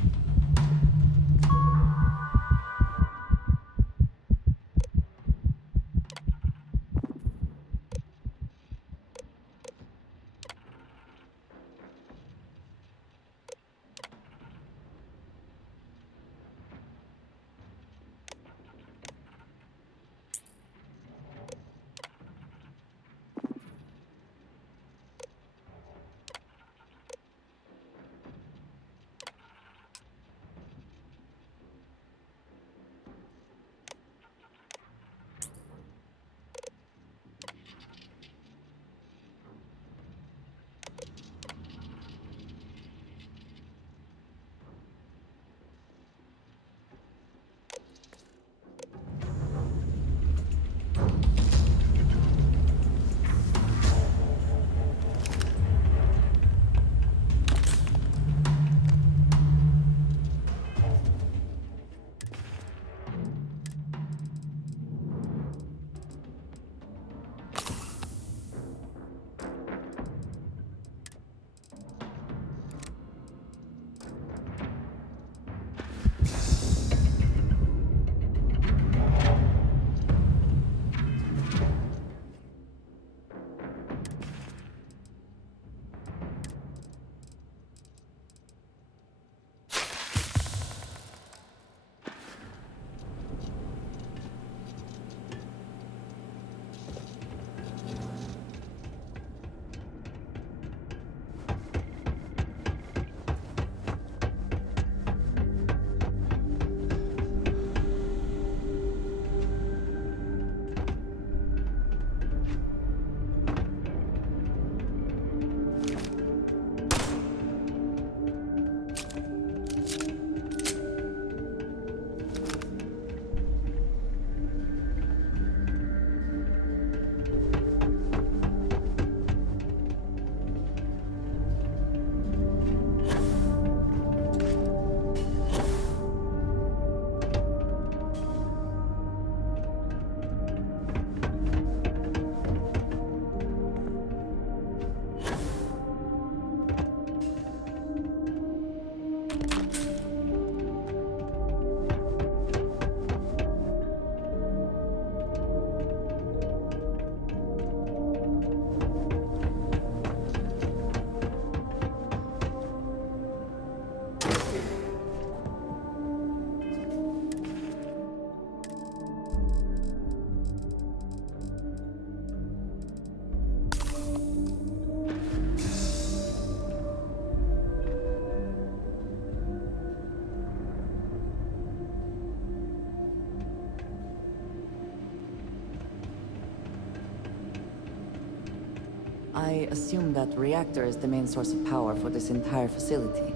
I assume that reactor is the main source of power for this entire facility.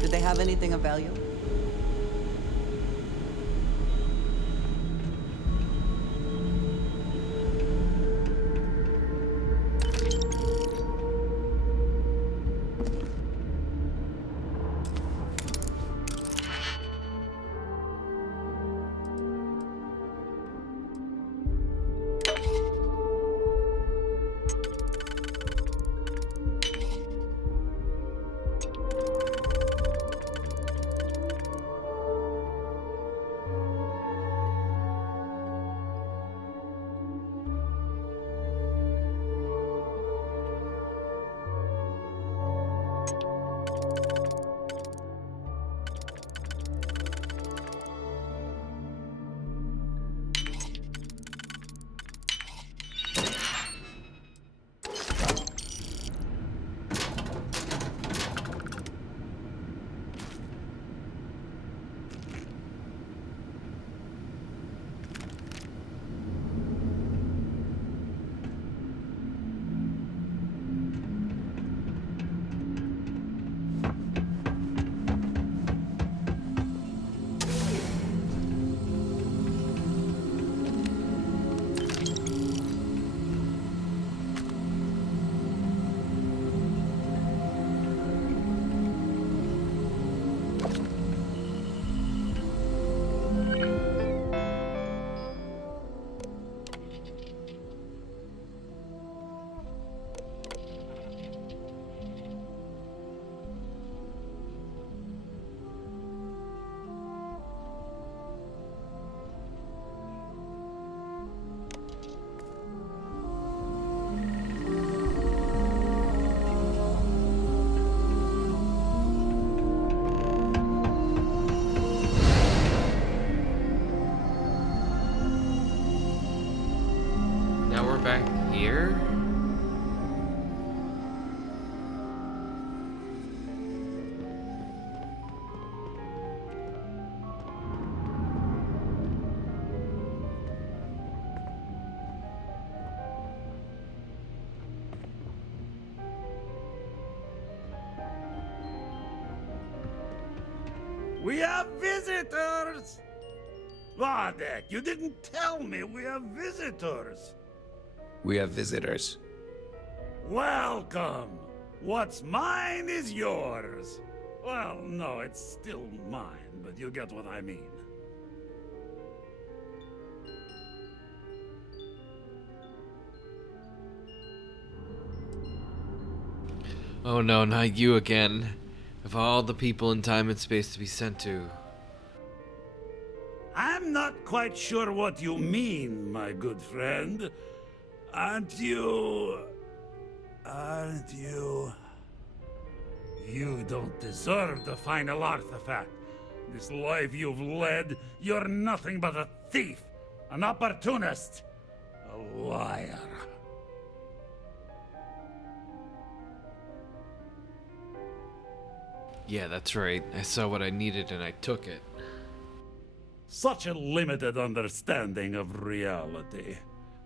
Do they have anything of value? we're back here? We have visitors! Wadek, you didn't tell me we have visitors. We have visitors. Welcome! What's mine is yours. Well, no, it's still mine, but you get what I mean. Oh no, not you again. Of all the people in time and space to be sent to. I'm not quite sure what you mean, my good friend. Aren't you... You don't deserve the final artifact. This life you've led, you're nothing but a thief, an opportunist, a liar. Yeah, that's right. I saw what I needed and I took it. Such a limited understanding of reality.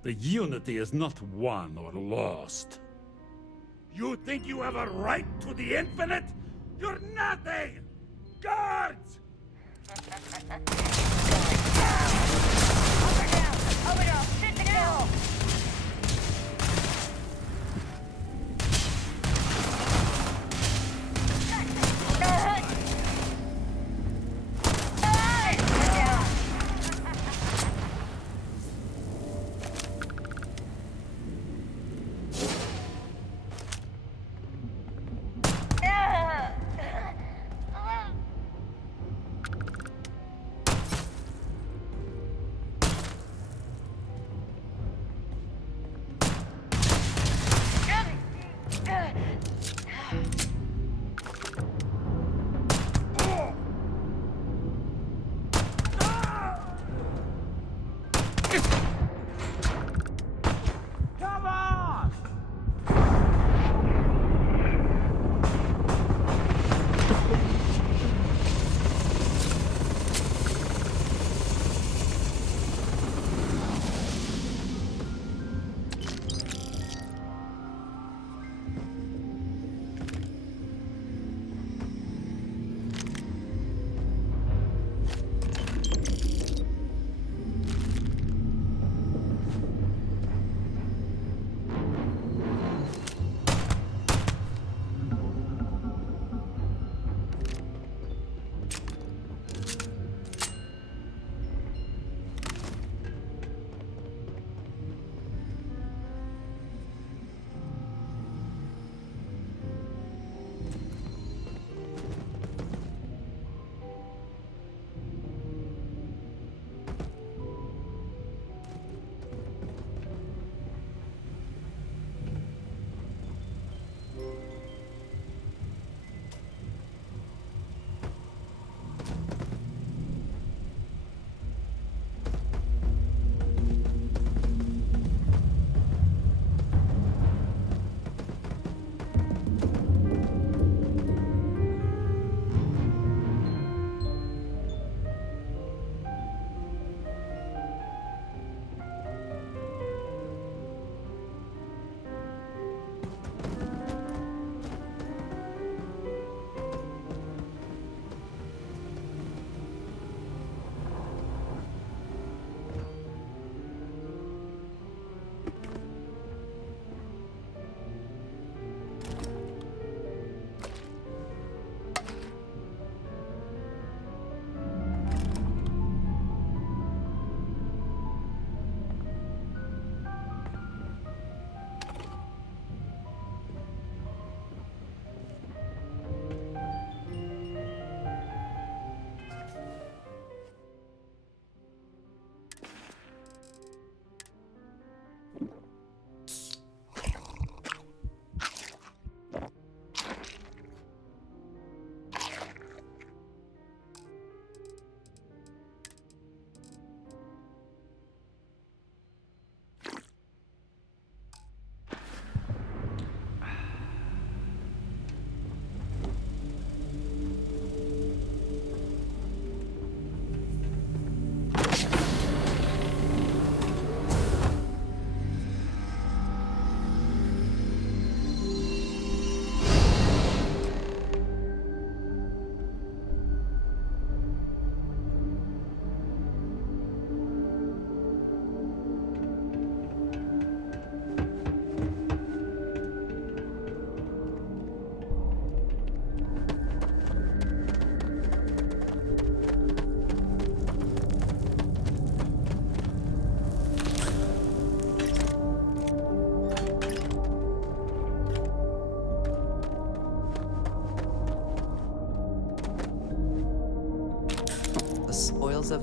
The unity is not won or lost. You think you have a right to the infinite? You're nothing! Guards! Over now! Sit the kill!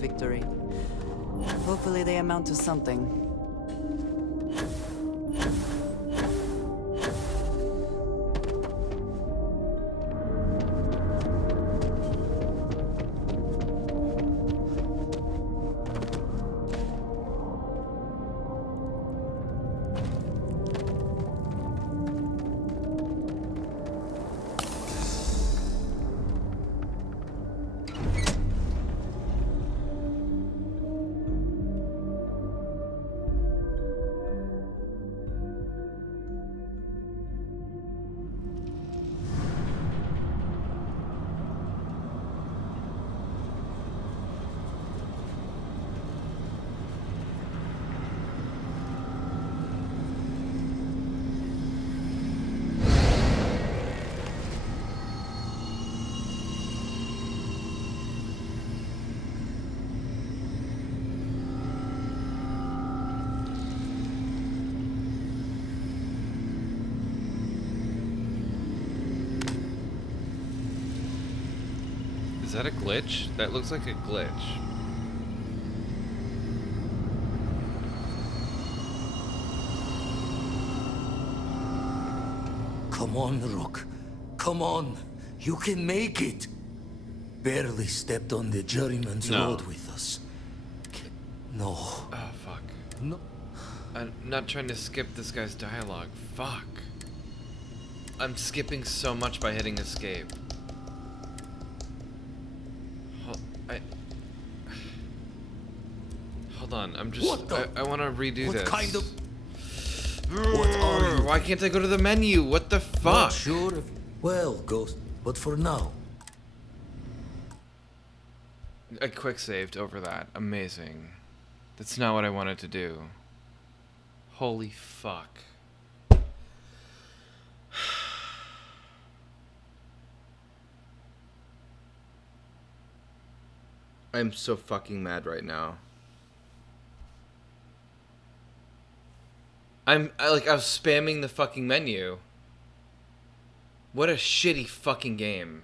victory. Hopefully they amount to something. Is that a glitch? That looks like a glitch. Come on, Rook. Come on. You can make it. Barely stepped on the juryman's road with us. No. Oh, fuck. No. I'm not trying to skip this guy's dialogue. Fuck. I'm skipping so much by hitting escape. Hold on, I'm just... I want to redo this. What kind of... What are you? Why can't I go to the menu? What the fuck? Not sure if... Well, Ghost, but for now... I quick saved over that. Amazing. That's not what I wanted to do. Holy fuck. I'm so fucking mad right now. I was spamming the fucking menu. What a shitty fucking game.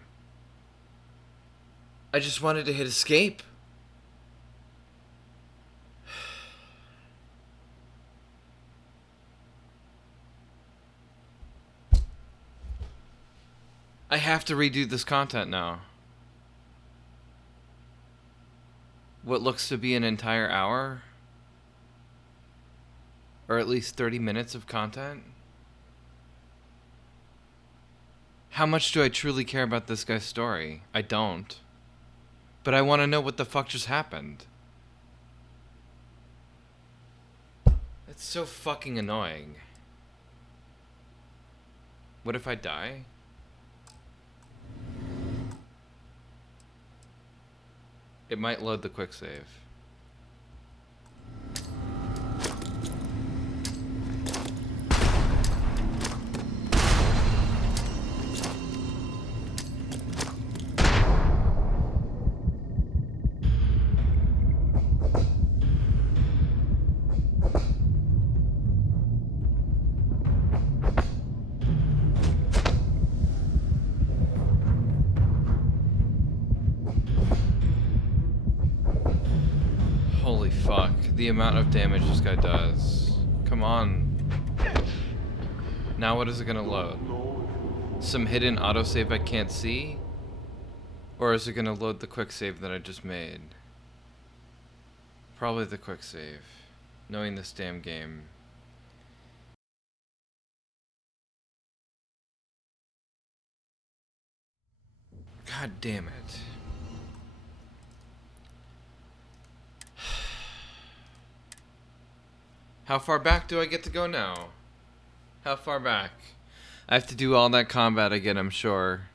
I just wanted to hit escape. I have to redo this content now. What looks to be an entire hour? Or at least 30 minutes of content? How much do I truly care about this guy's story? I don't. But I want to know what the fuck just happened. It's so fucking annoying. What if I die? It might load the quick save. Holy fuck, the amount of damage this guy does. Come on. Now what is it gonna load? Some hidden autosave I can't see? Or is it gonna load the quick save that I just made? Probably the quick save. Knowing this damn game. God damn it. How far back do I get to go now? How far back? I have to do all that combat again, I'm sure.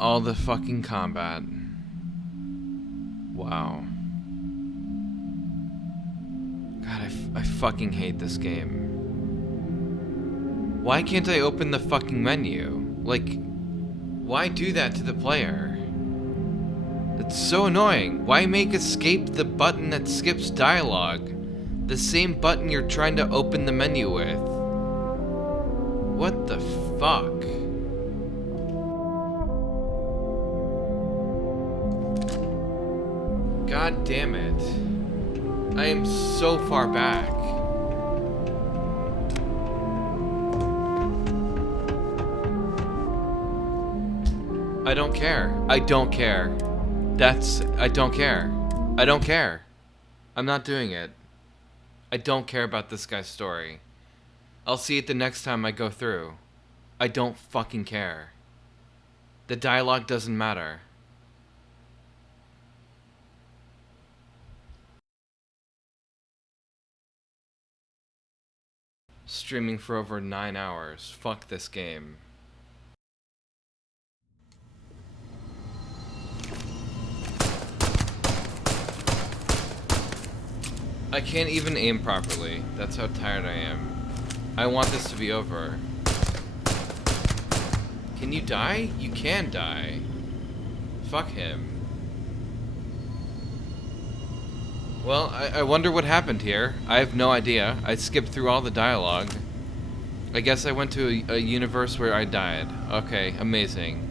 All the fucking combat. Wow. God, I fucking hate this game. Why can't I open the fucking menu? Like, why do that to the player? It's so annoying. Why make escape the button that skips dialogue? The same button you're trying to open the menu with. What the fuck? God damn it. I am so far back. I don't care. I don't care. I don't care. I don't care. I'm not doing it. I don't care about this guy's story. I'll see it the next time I go through. I don't fucking care. The dialogue doesn't matter. Streaming for over 9 hours. Fuck this game. I can't even aim properly. That's how tired I am. I want this to be over. Can you die? You can die. Fuck him. Well, I wonder what happened here. I have no idea. I skipped through all the dialogue. I guess I went to a universe where I died. Okay, amazing.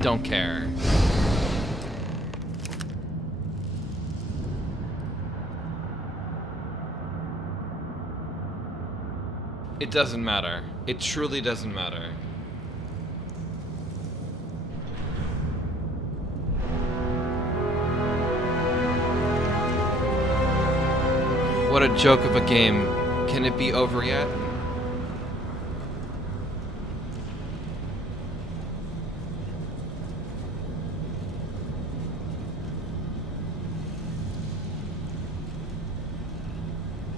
Don't care. It doesn't matter. It truly doesn't matter. What a joke of a game. Can it be over yet?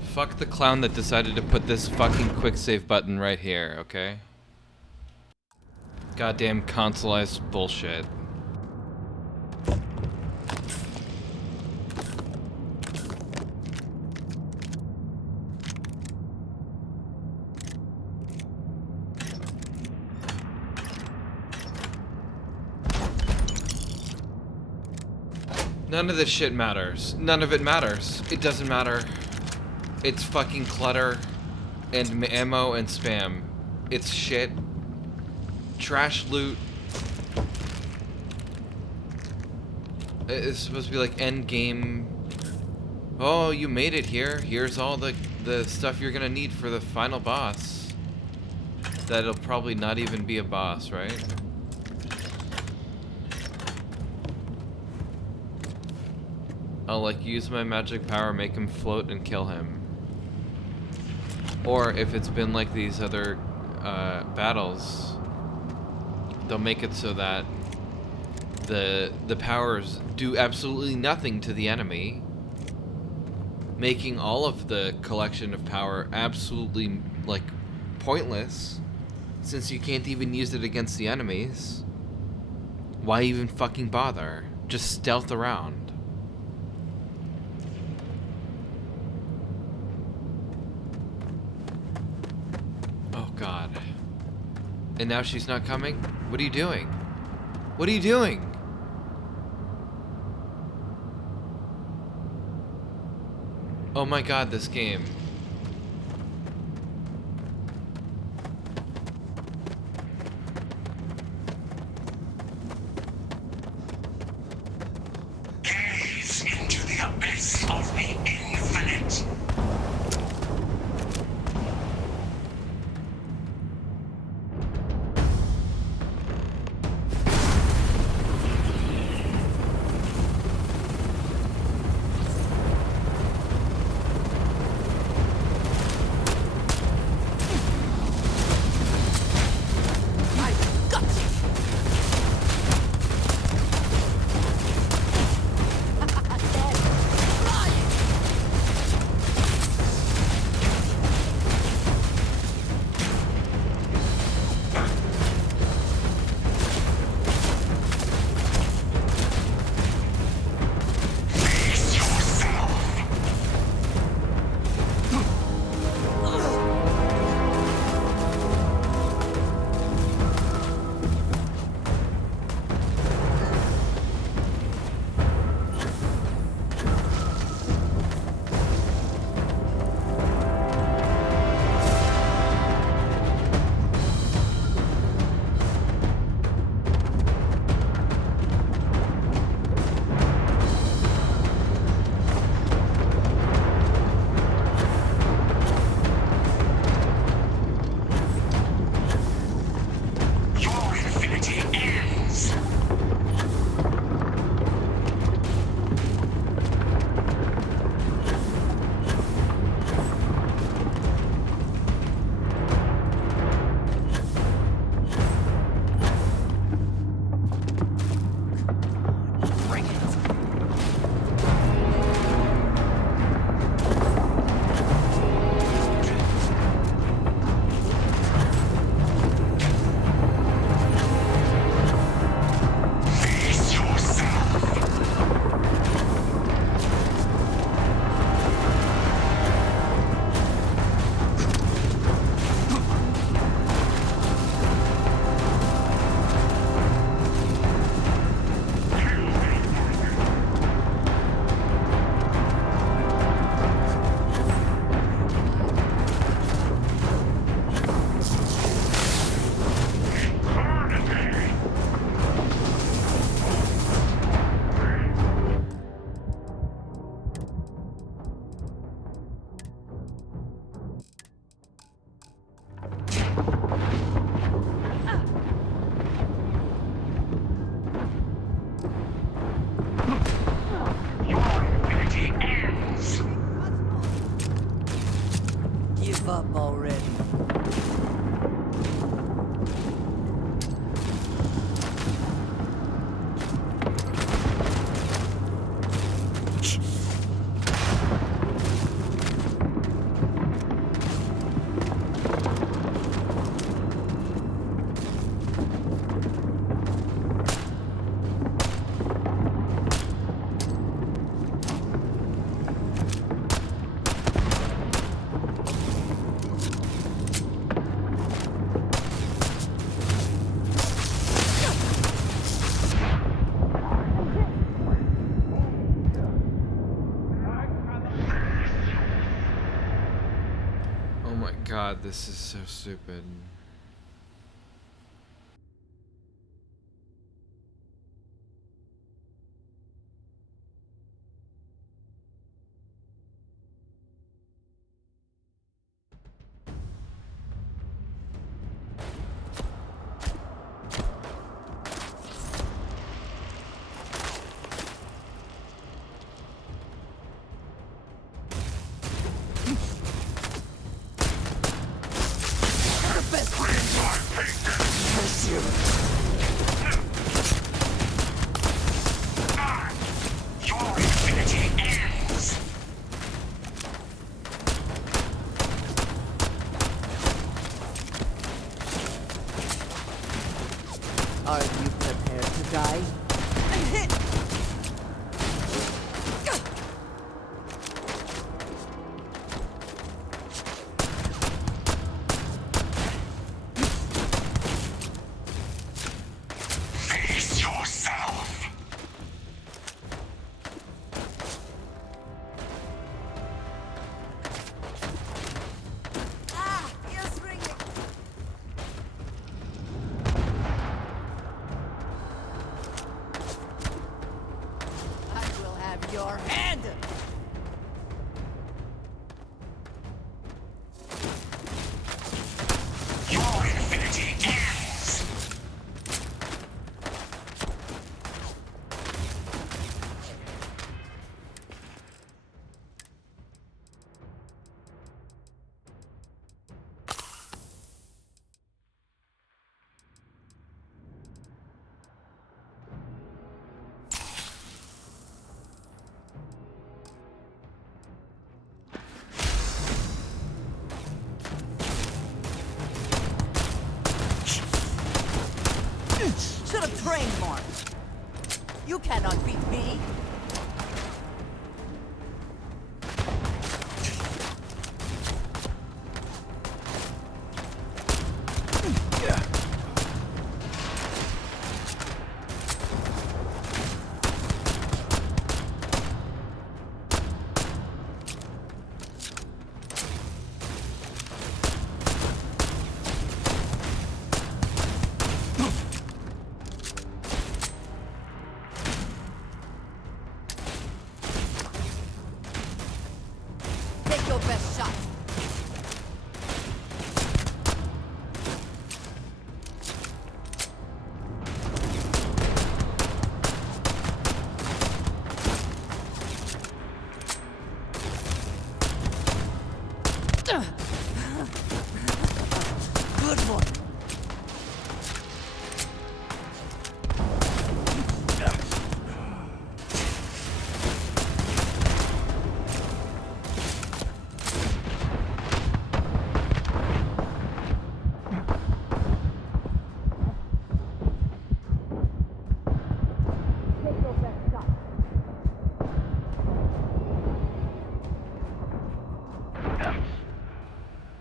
Fuck the clown that decided to put this fucking quick save button right here, okay? Goddamn consoleized bullshit. None of this shit matters. None of it matters. It doesn't matter. It's fucking clutter and ammo and spam. It's shit. Trash loot. It's supposed to be like end game. Oh, you made it here. Here's all the stuff you're gonna need for the final boss. That'll probably not even be a boss, right? I'll like use my magic power, make him float and kill him. Or if it's been like these other battles, they'll make it so that the powers do absolutely nothing to the enemy, making all of the collection of power absolutely like pointless, since you can't even use it against the enemies. Why even fucking bother? Just stealth around. God. And now she's not coming? What are you doing? What are you doing? Oh my god, this game. Gaze into the abyss of the infinite. Give up already. Oh my god, this is so stupid. Your infinity ends! Are you prepared to die? I'm hit! Face yourself! Ah! Ears ringing! I will have your hand! Your infinity ends! Should have trained more. You cannot beat me. Take your best shot. Good one. Take your best shot.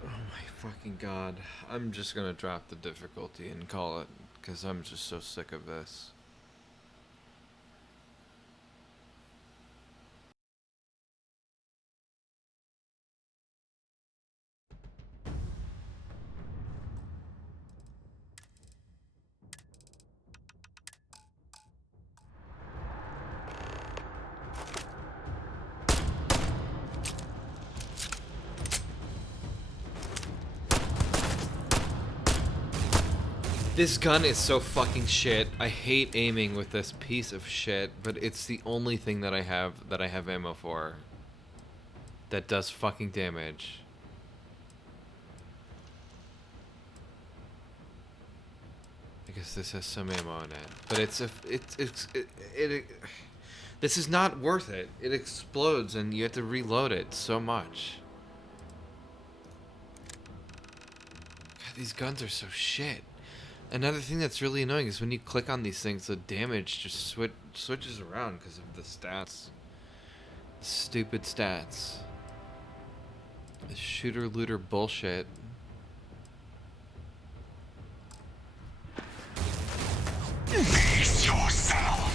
Oh my fucking god. I'm just gonna drop the difficulty and call it, because I'm just so sick of this. This gun is so fucking shit. I hate aiming with this piece of shit, but it's the only thing that I have ammo for that does fucking damage. guess this has some ammo in it, but this is not worth it. It explodes and you have to reload it so much. God, these guns are so shit. Another thing that's really annoying is when you click on these things, the damage just switches around because of the stats. Stupid stats. The shooter looter bullshit. Face yourself.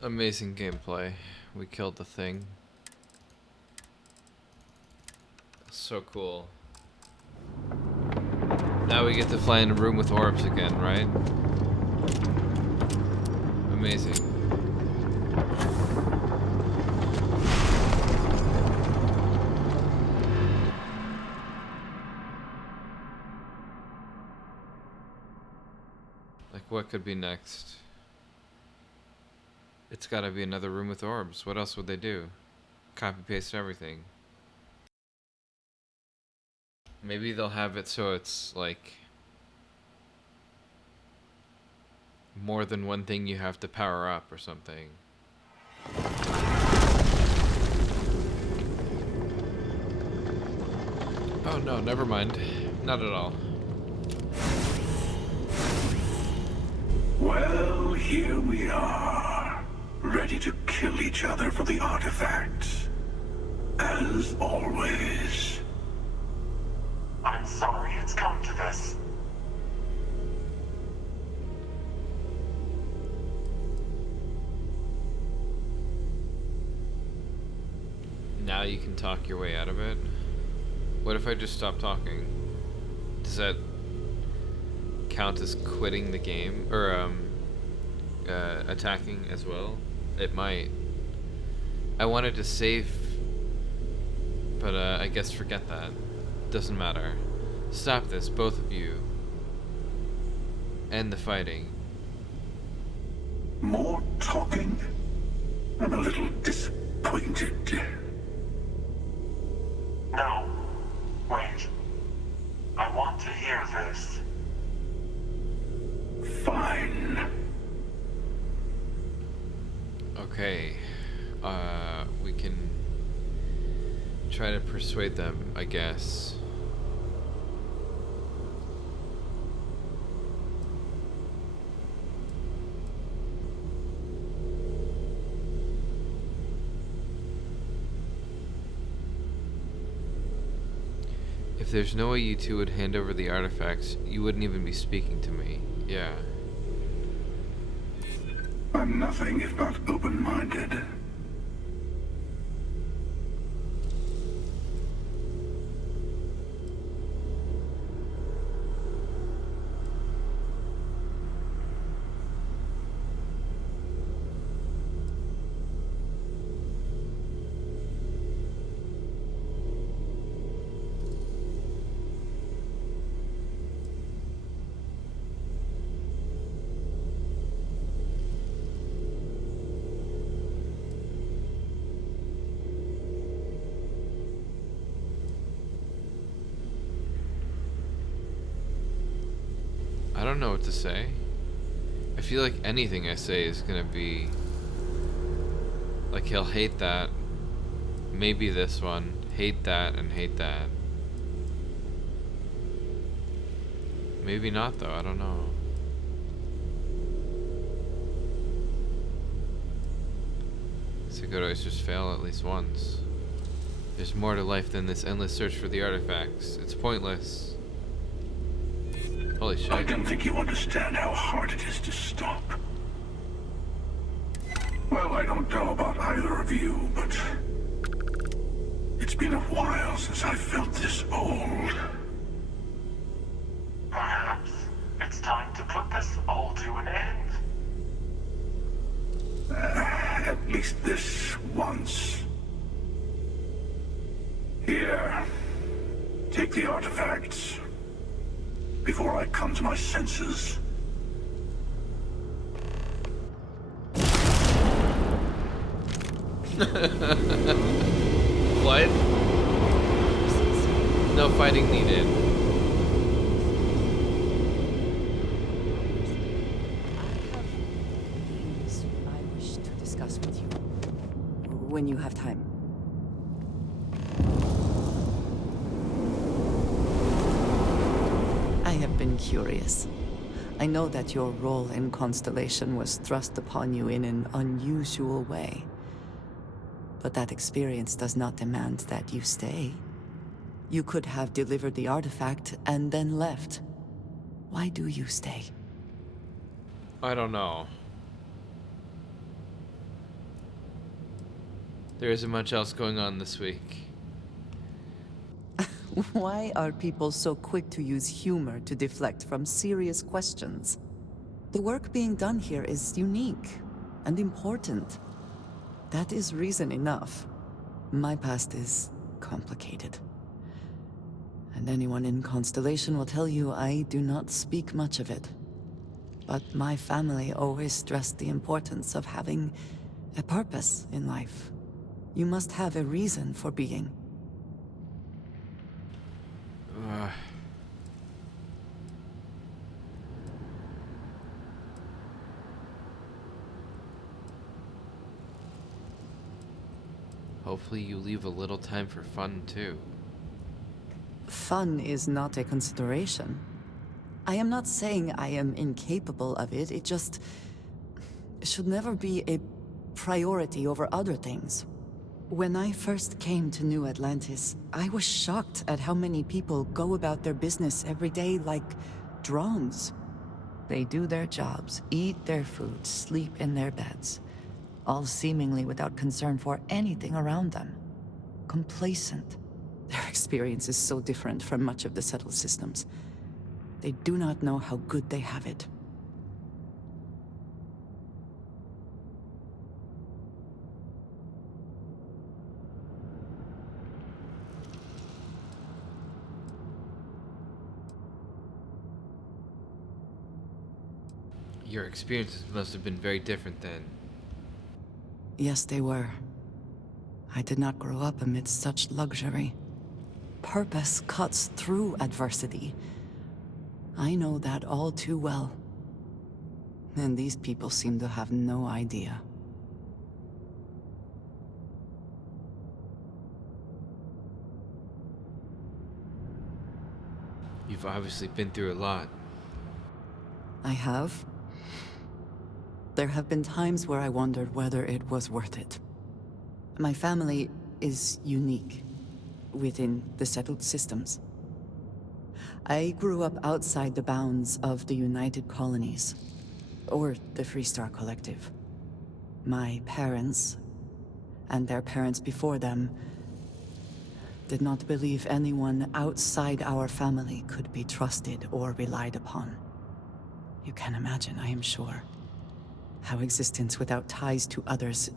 Amazing gameplay. We killed the thing. So cool. Now we get to fly in a room with orbs again, right? Amazing. Like, what could be next? It's gotta be another room with orbs. What else would they do? Copy paste everything. Maybe they'll have it so it's like more than one thing you have to power up or something. Oh no, never mind. Not at all. Well, here we are, ready to kill each other for the artifacts. As always. I'm sorry it's come to this. Now you can talk your way out of it. What if I just stop talking? Does that count as quitting the game? Or, attacking as well? It might. I wanted to save, but, I guess forget that. Doesn't matter. Stop this, both of you. End the fighting. More talking? I'm a little disappointed. No. Wait. I want to hear this. Fine. Okay. We can try to persuade them, I guess. If there's no way you two would hand over the artifacts, you wouldn't even be speaking to me. Yeah. I'm nothing if not open-minded. I don't know what to say. I feel like anything I say is gonna be like, he'll hate that. Maybe this one. Hate that and hate that. Maybe not though, I don't know. So good oysters fail at least once. There's more to life than this endless search for the artifacts. It's pointless. Holy shit. I don't think you understand how hard it is to stop. Well, I don't know about either of you, but it's been a while since I felt this old. Perhaps it's time to put this all to an end. At least this once. Here, take the artifacts before I come to my senses. What? No fighting needed. Things I wish to discuss with you when you have time. I have been curious. I know that your role in Constellation was thrust upon you in an unusual way. But that experience does not demand that you stay. You could have delivered the artifact and then left. Why do you stay? I don't know. There isn't much else going on this week. Why are people so quick to use humor to deflect from serious questions? The work being done here is unique and important. That is reason enough. My past is complicated. And anyone in Constellation will tell you I do not speak much of it. But my family always stressed the importance of having a purpose in life. You must have a reason for being. Hopefully you leave a little time for fun too. Fun is not a consideration. I am not saying I am incapable of it, it just should never be a priority over other things. When I first came to New Atlantis, I was shocked at how many people go about their business every day like drones. They do their jobs, eat their food, sleep in their beds, all seemingly without concern for anything around them. Complacent. Their experience is so different from much of the settled systems. They do not know how good they have it. Your experiences must have been very different then. Yes, they were. I did not grow up amidst such luxury. Purpose cuts through adversity. I know that all too well. And these people seem to have no idea. You've obviously been through a lot. I have. There have been times where I wondered whether it was worth it. My family is unique within the settled systems. I grew up outside the bounds of the United Colonies, or the Freestar Collective. My parents, and their parents before them, did not believe anyone outside our family could be trusted or relied upon. You can imagine, I am sure, how existence without ties to others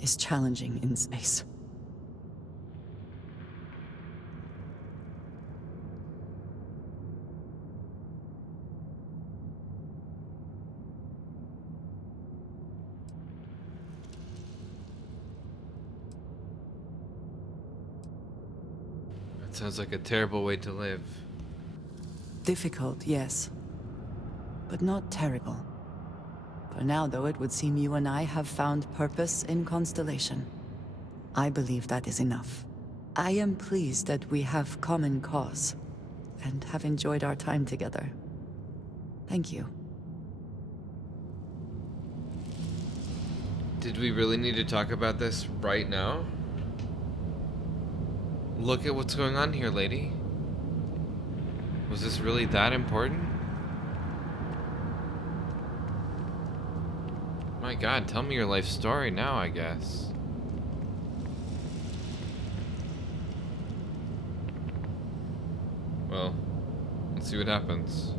is challenging in space. That sounds like a terrible way to live. Difficult, yes, but not terrible. For now, though, it would seem you and I have found purpose in Constellation. I believe that is enough. I am pleased that we have common cause, and have enjoyed our time together. Thank you. Did we really need to talk about this right now? Look at what's going on here, lady. Was this really that important? My God, tell me your life story now, I guess. Well, let's see what happens.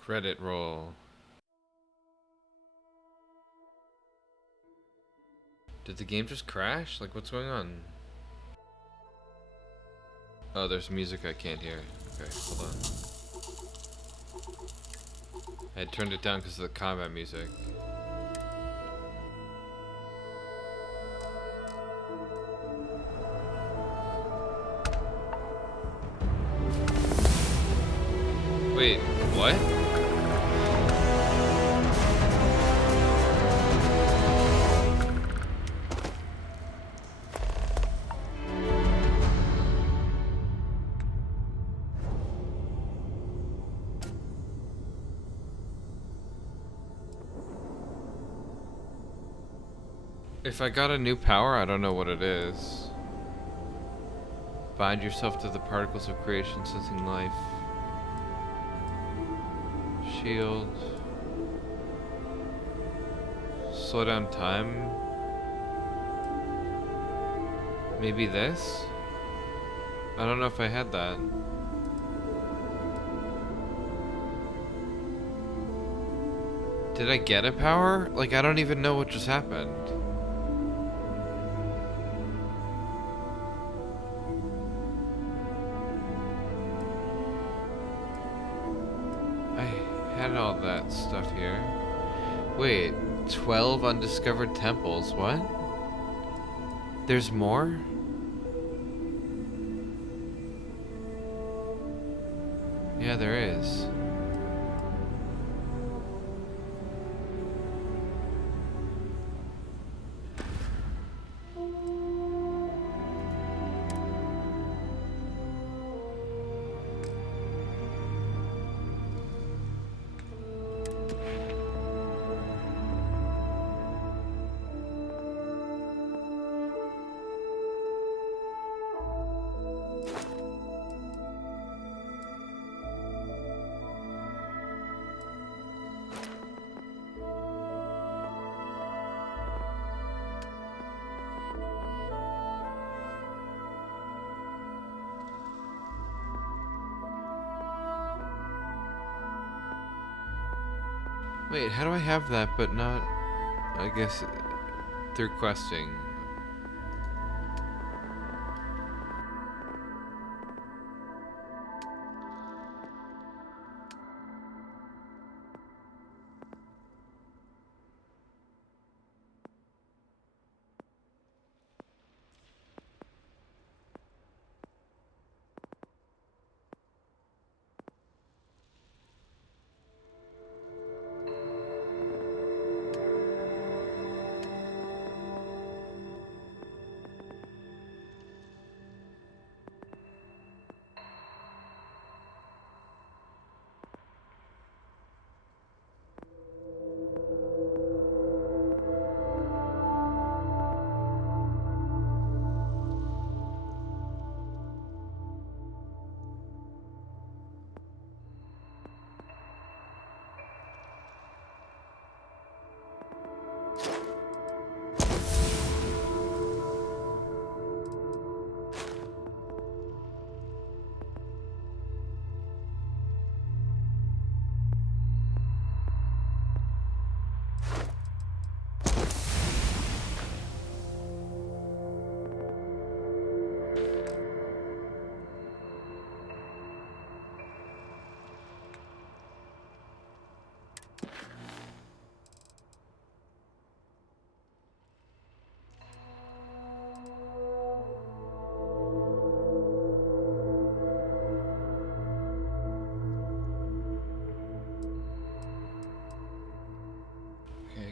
Credit roll. Did the game just crash? Like, what's going on? Oh, there's music I can't hear. Okay, hold on. I had turned it down because of the combat music. Wait, what? If I got a new power, I don't know what it is. Bind yourself to the particles of creation, sensing life. Shield. Slow down time. Maybe this? I don't know if I had that. Did I get a power? Like, I don't even know what just happened. All that stuff here. Wait, 12 undiscovered temples. What? There's more? Yeah, there is. Wait, how do I have that but not, I guess, through questing?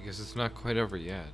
guess it's not quite over yet.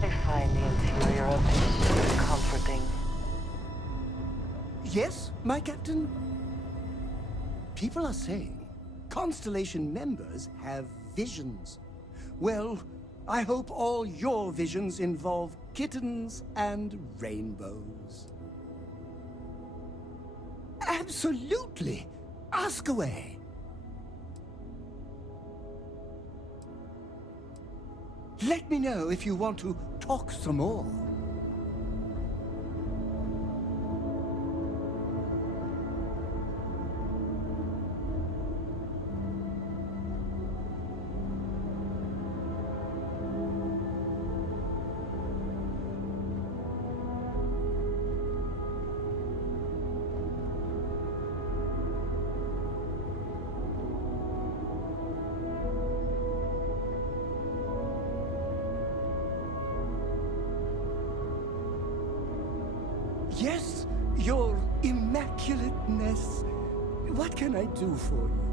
I find the interior of this so comforting. Yes, my captain? People are saying Constellation members have visions. Well, I hope all your visions involve kittens and rainbows. Absolutely! Ask away! Let me know if you want to talk some more. Yes, your immaculateness. What can I do for you?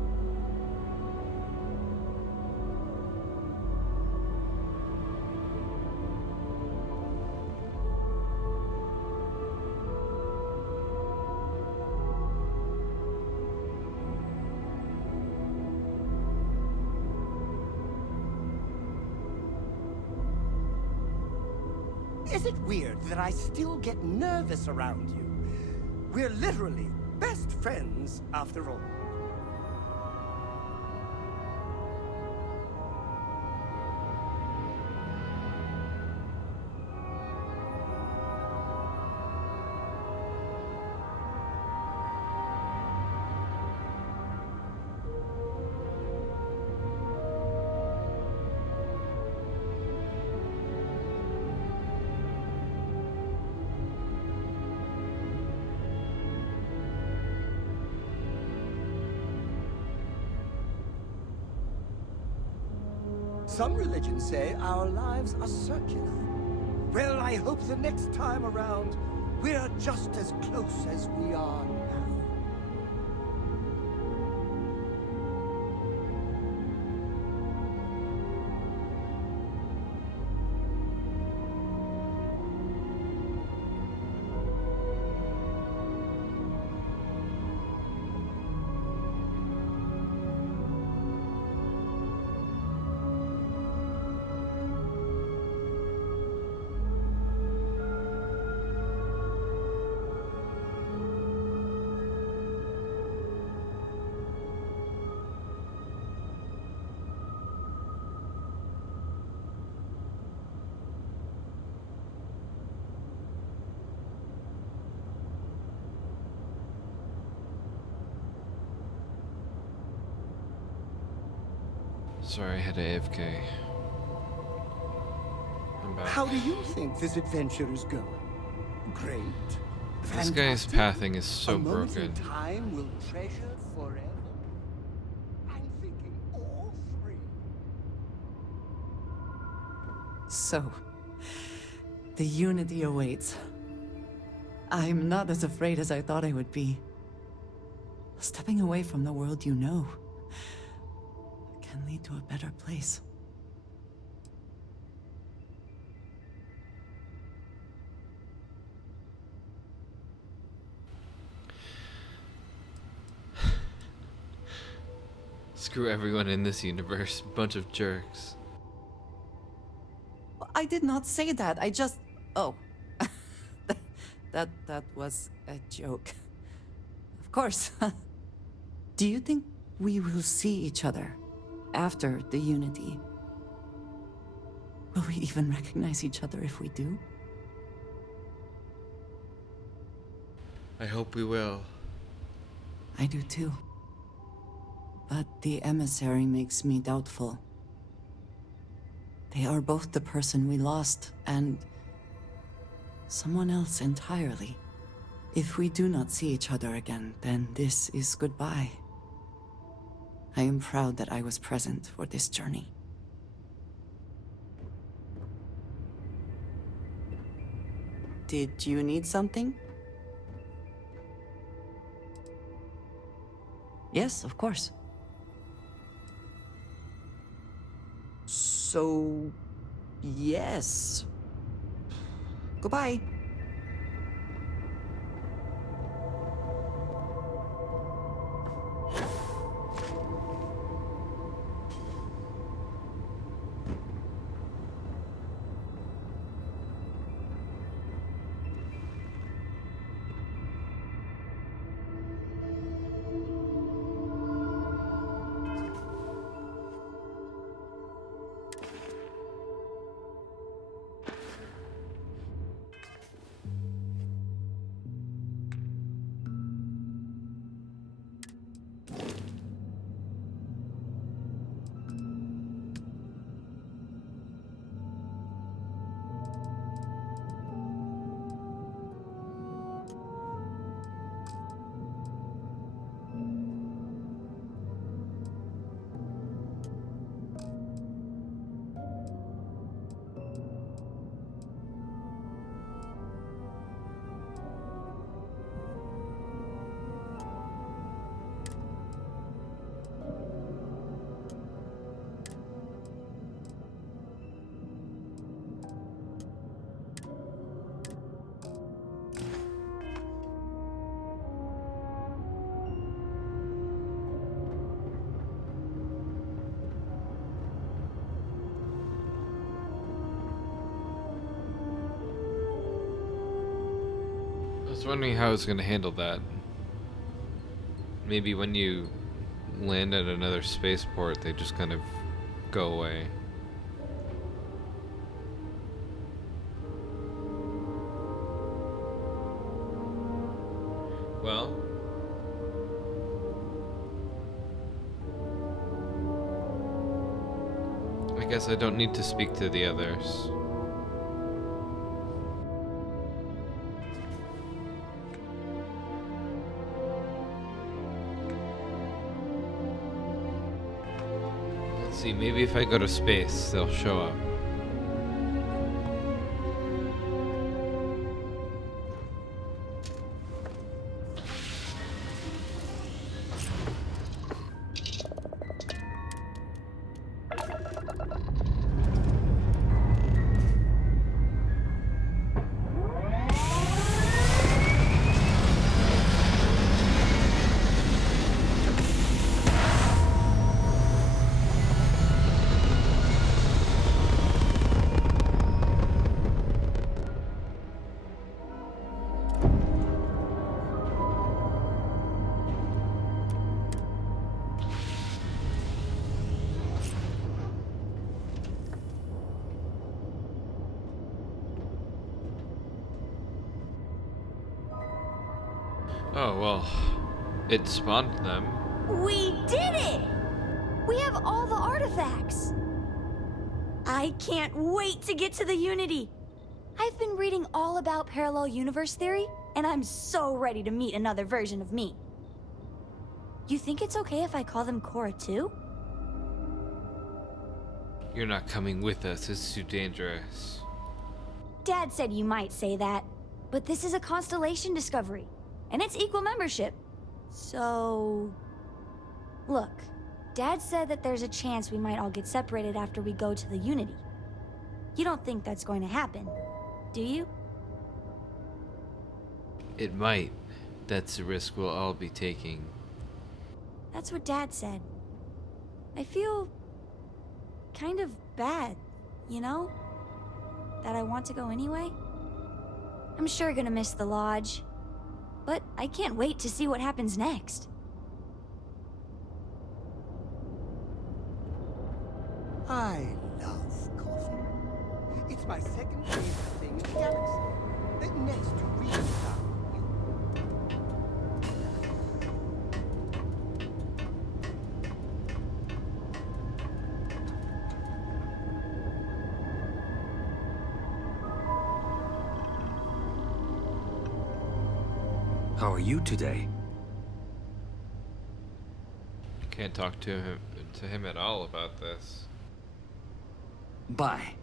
Is it weird that I still get nervous around you? We're literally best friends after all. Some religions say our lives are circular. Well, I hope the next time around, we're just as close as we are now. Sorry, I had AFK. I'm back. How do you think this adventure is going? Great. This guy's pathing is so A moment broken. in time will treasure forever. I'm thinking all three. So, the unity awaits. I'm not as afraid as I thought I would be. Stepping away from the world you know can lead to a better place. Screw everyone in this universe. Bunch of jerks. I did not say that. I just... Oh. that was a joke. course. Do you think we will see each other after the Unity? Will we even recognize each other if we do? I hope we will. I do too. But the emissary makes me doubtful. They are both the person we lost and someone else entirely. If we do not see each other again, then this is goodbye. I am proud that I was present for this journey. Did you need something? Yes, of course. So, yes. Goodbye. I was wondering how I was going to handle that. Maybe when you land at another spaceport, they just kind of go away. Well, I guess I don't need to speak to the others. Let's see, maybe if I go to space, they'll show up. Oh, well, it spawned them. We did it! We have all the artifacts. I can't wait to get to the Unity. I've been reading all about parallel universe theory, and I'm so ready to meet another version of me. You think it's okay if I call them Cora too? You're not coming with us, it's too dangerous. Dad said you might say that, but this is a Constellation discovery, and it's equal membership. So... Look, Dad said that there's a chance we might all get separated after we go to the Unity. You don't think that's going to happen, do you? It might. That's the risk we'll all be taking. That's what Dad said. I feel... kind of bad, you know? That I want to go anyway. I'm sure gonna miss the lodge. but I can't wait to see what happens next. I love coffee. It's my second favorite thing in the galaxy. Next to real time. How are you today? Can't talk to him at all about this. Bye.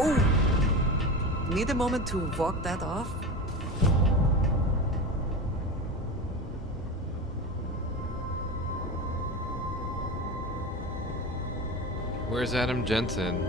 Oh! Need a moment to walk that off? Where's Adam Jensen?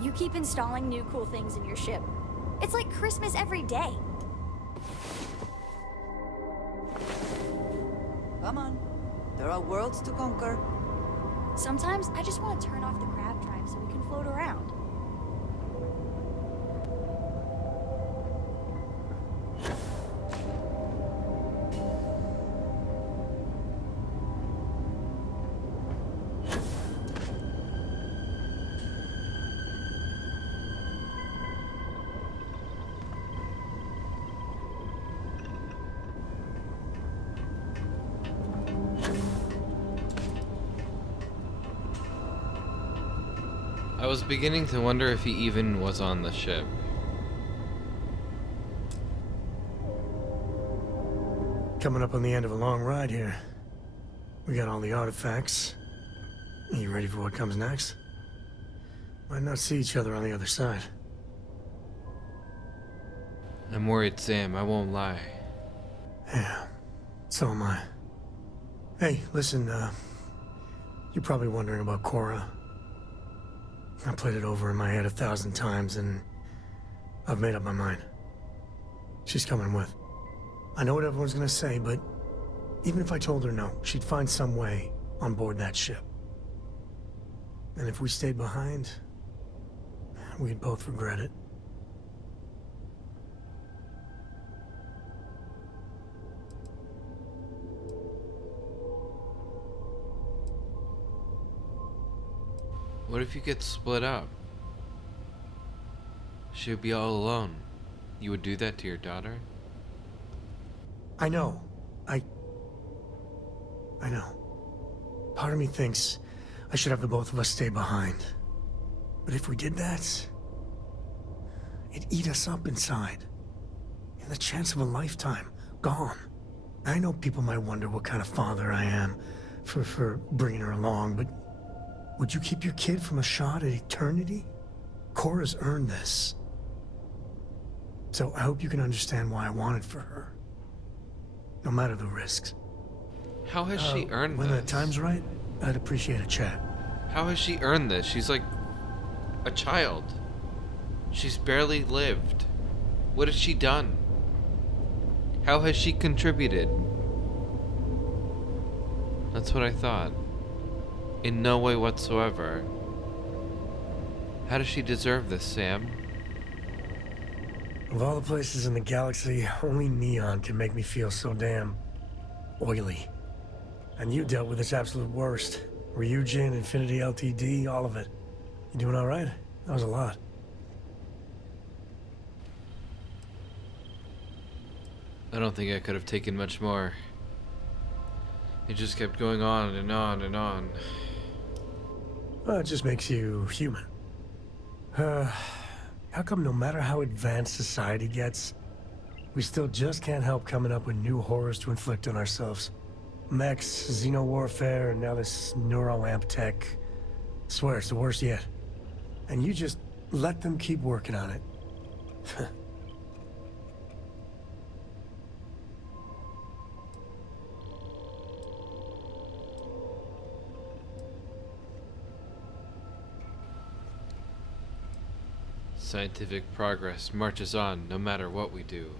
You keep installing new cool things in your ship. It's like Christmas every day. Come on. There are worlds to conquer. Sometimes I just want to turn off the grav drive so we can float around. I was beginning to wonder if he even was on the ship. Coming up on the end of a long ride here. We got all the artifacts. Are you ready for what comes next? Might not see each other on the other side. I'm worried, Sam. I won't lie. Yeah, so am I. Hey, listen, you're probably wondering about Cora. I played it over in my head 1,000 times, and I've made up my mind. She's coming with. I know what everyone's gonna say, but even if I told her no, she'd find some way on board that ship. And if we stayed behind, we'd both regret it. What if you get split up? She would be all alone. You would do that to your daughter? I know. I know. Part of me thinks I should have the both of us stay behind. But if we did that, it'd eat us up inside. And the chance of a lifetime, gone. I know people might wonder what kind of father I am for bringing her along, but would you keep your kid from a shot at eternity? Cora's earned this. So I hope you can understand why I want it for her. No matter the risks. How has she earned when this? the time's right, I'd appreciate a chat. How has she earned this? She's like a child. She's barely lived. What has she done? How has she contributed? That's what I thought. In no way whatsoever. How does she deserve this, Sam? Of all the places in the galaxy, only Neon can make me feel so damn oily. And you dealt with its absolute worst. Ryujin, Infinity LTD, all of it. You doing all right? That was a lot. I don't think I could have taken much more. It just kept going on and on and on. Well, it just makes you human. How come no matter how advanced society gets, we still just can't help coming up with new horrors to inflict on ourselves? Mechs, xeno-warfare, and now this neuro-amp tech. Swear, it's the worst yet. And you just let them keep working on it. Scientific progress marches on no matter what we do.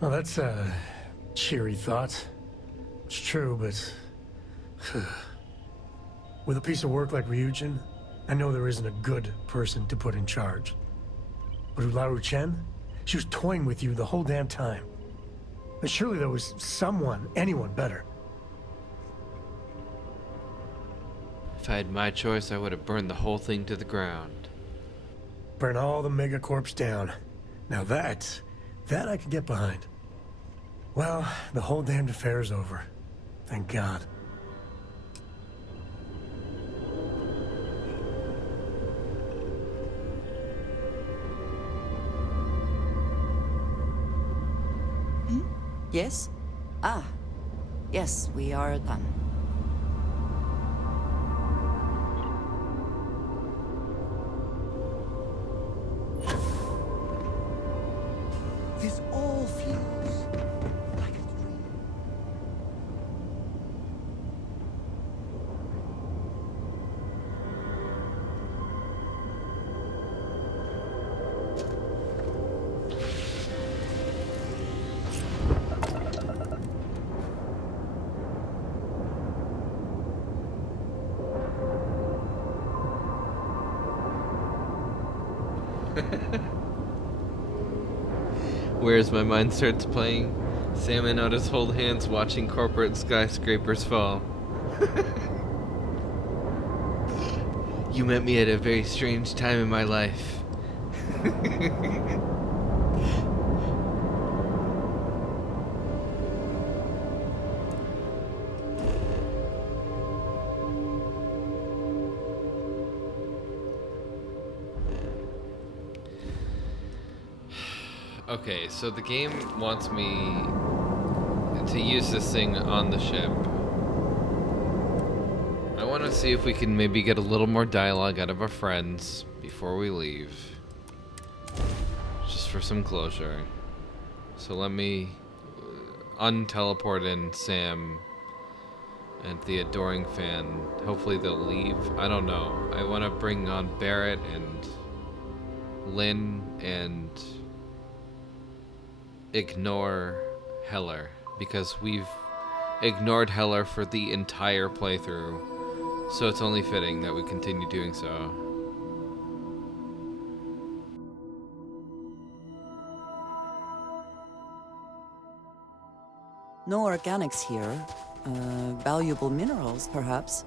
Well, that's a cheery thought. It's true, but... with a piece of work like Ryujin, I know there isn't a good person to put in charge. But Ularu Chen? She was toying with you the whole damn time. But surely there was someone, anyone better. If I had my choice, I would have burned the whole thing to the ground. Burn all the megacorps down. Now that I can get behind. Well, the whole damned affair's over. Thank God. Yes? Ah. Yes, we are done. This all feels like a dream. Whereas my mind starts playing, Sam and Otis hold hands watching corporate skyscrapers fall. You met me at a very strange time in my life. Okay, so the game wants me to use this thing on the ship. I want to see if we can maybe get a little more dialogue out of our friends before we leave. Just for some closure. So let me unteleport in Sam and the adoring fan. Hopefully they'll leave. I don't know. I want to bring on Barrett and Lynn and ignore Heller, because we've ignored Heller for the entire playthrough, so it's only fitting that we continue doing so. No organics here. Valuable minerals, perhaps.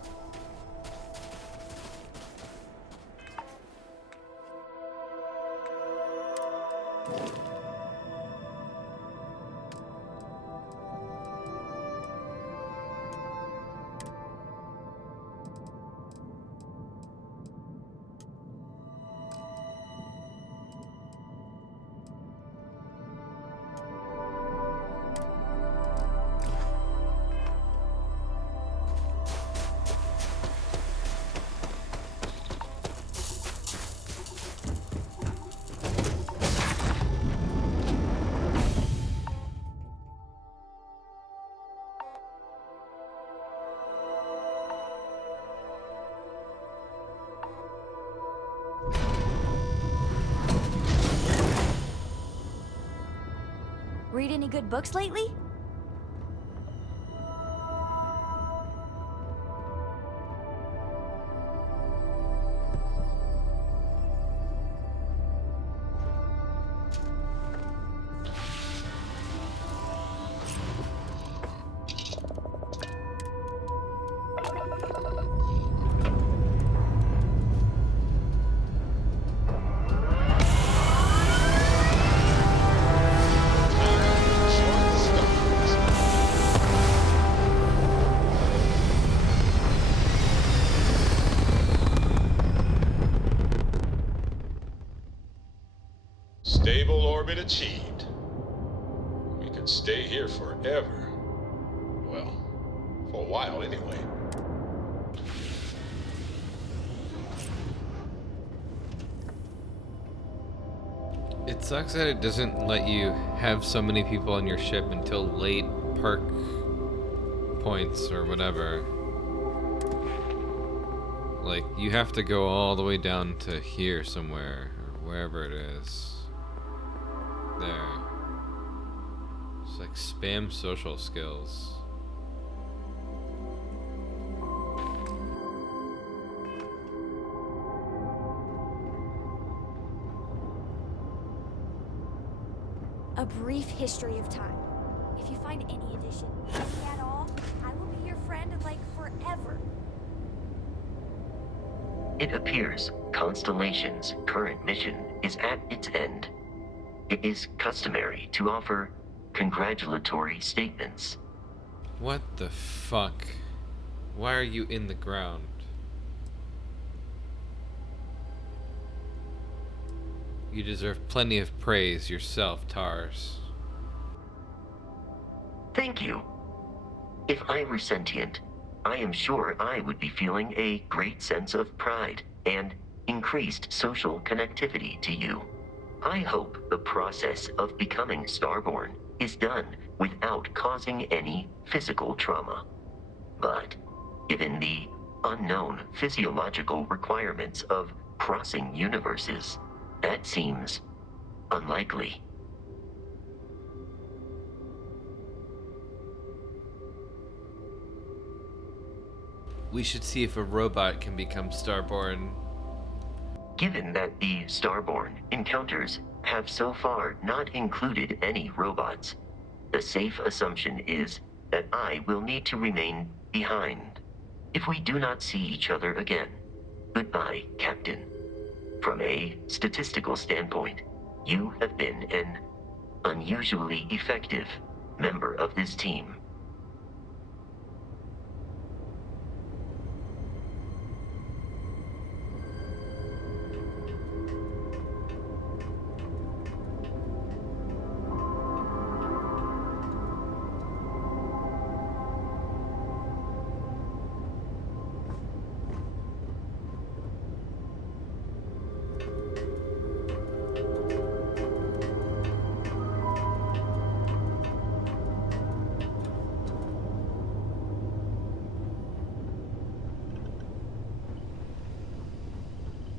Read any good books lately? Stable orbit achieved. We could stay here forever. Well, for a while anyway. It sucks that it doesn't let you have so many people on your ship until late perk points or whatever. Like, you have to go all the way down to here somewhere, or wherever it is. There. It's like spam social skills. A brief history of time. If you find any addition, any at all, I will be your friend like forever. It appears Constellation's current mission is at its end. It is customary to offer congratulatory statements. What the fuck? Why are you in the ground? You deserve plenty of praise yourself, Tars. Thank you. If I were sentient, I am sure I would be feeling a great sense of pride and increased social connectivity to you. I hope the process of becoming Starborn is done without causing any physical trauma. But given the unknown physiological requirements of crossing universes, that seems unlikely. We should see if a robot can become Starborn. Given that the Starborn encounters have so far not included any robots, the safe assumption is that I will need to remain behind. If we do not see each other again, goodbye, Captain. From a statistical standpoint, you have been an unusually effective member of this team.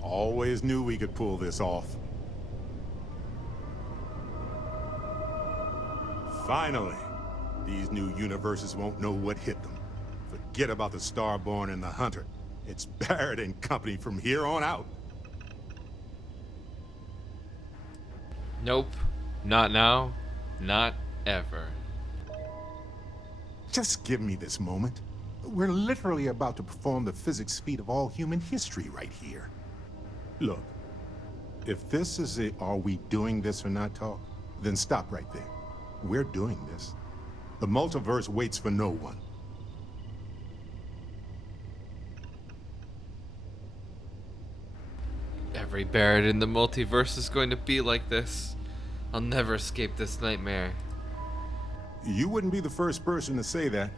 Always knew we could pull this off. Finally, these new universes won't know what hit them. Forget about the Starborn and the Hunter. It's Barrett and company from here on out. Nope. Not now. Not ever. Just give me this moment. We're literally about to perform the physics feat of all human history right here. Look, if this is a "are we doing this or not" talk, then stop right there. We're doing this. The multiverse waits for no one. Every Barrett in the multiverse is going to be like this. I'll never escape this nightmare. You wouldn't be the first person to say that.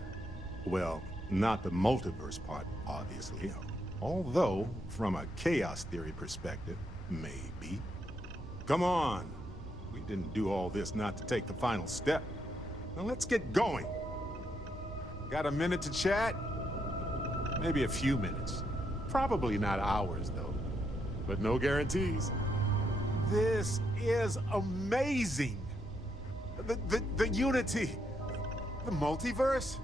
Well, not the multiverse part, obviously. Although, from a chaos theory perspective, maybe. Come on. We didn't do all this not to take the final step. Now let's get going. Got a minute to chat? Maybe a few minutes. Probably not hours, though. But no guarantees. This is amazing. The Unity. The multiverse.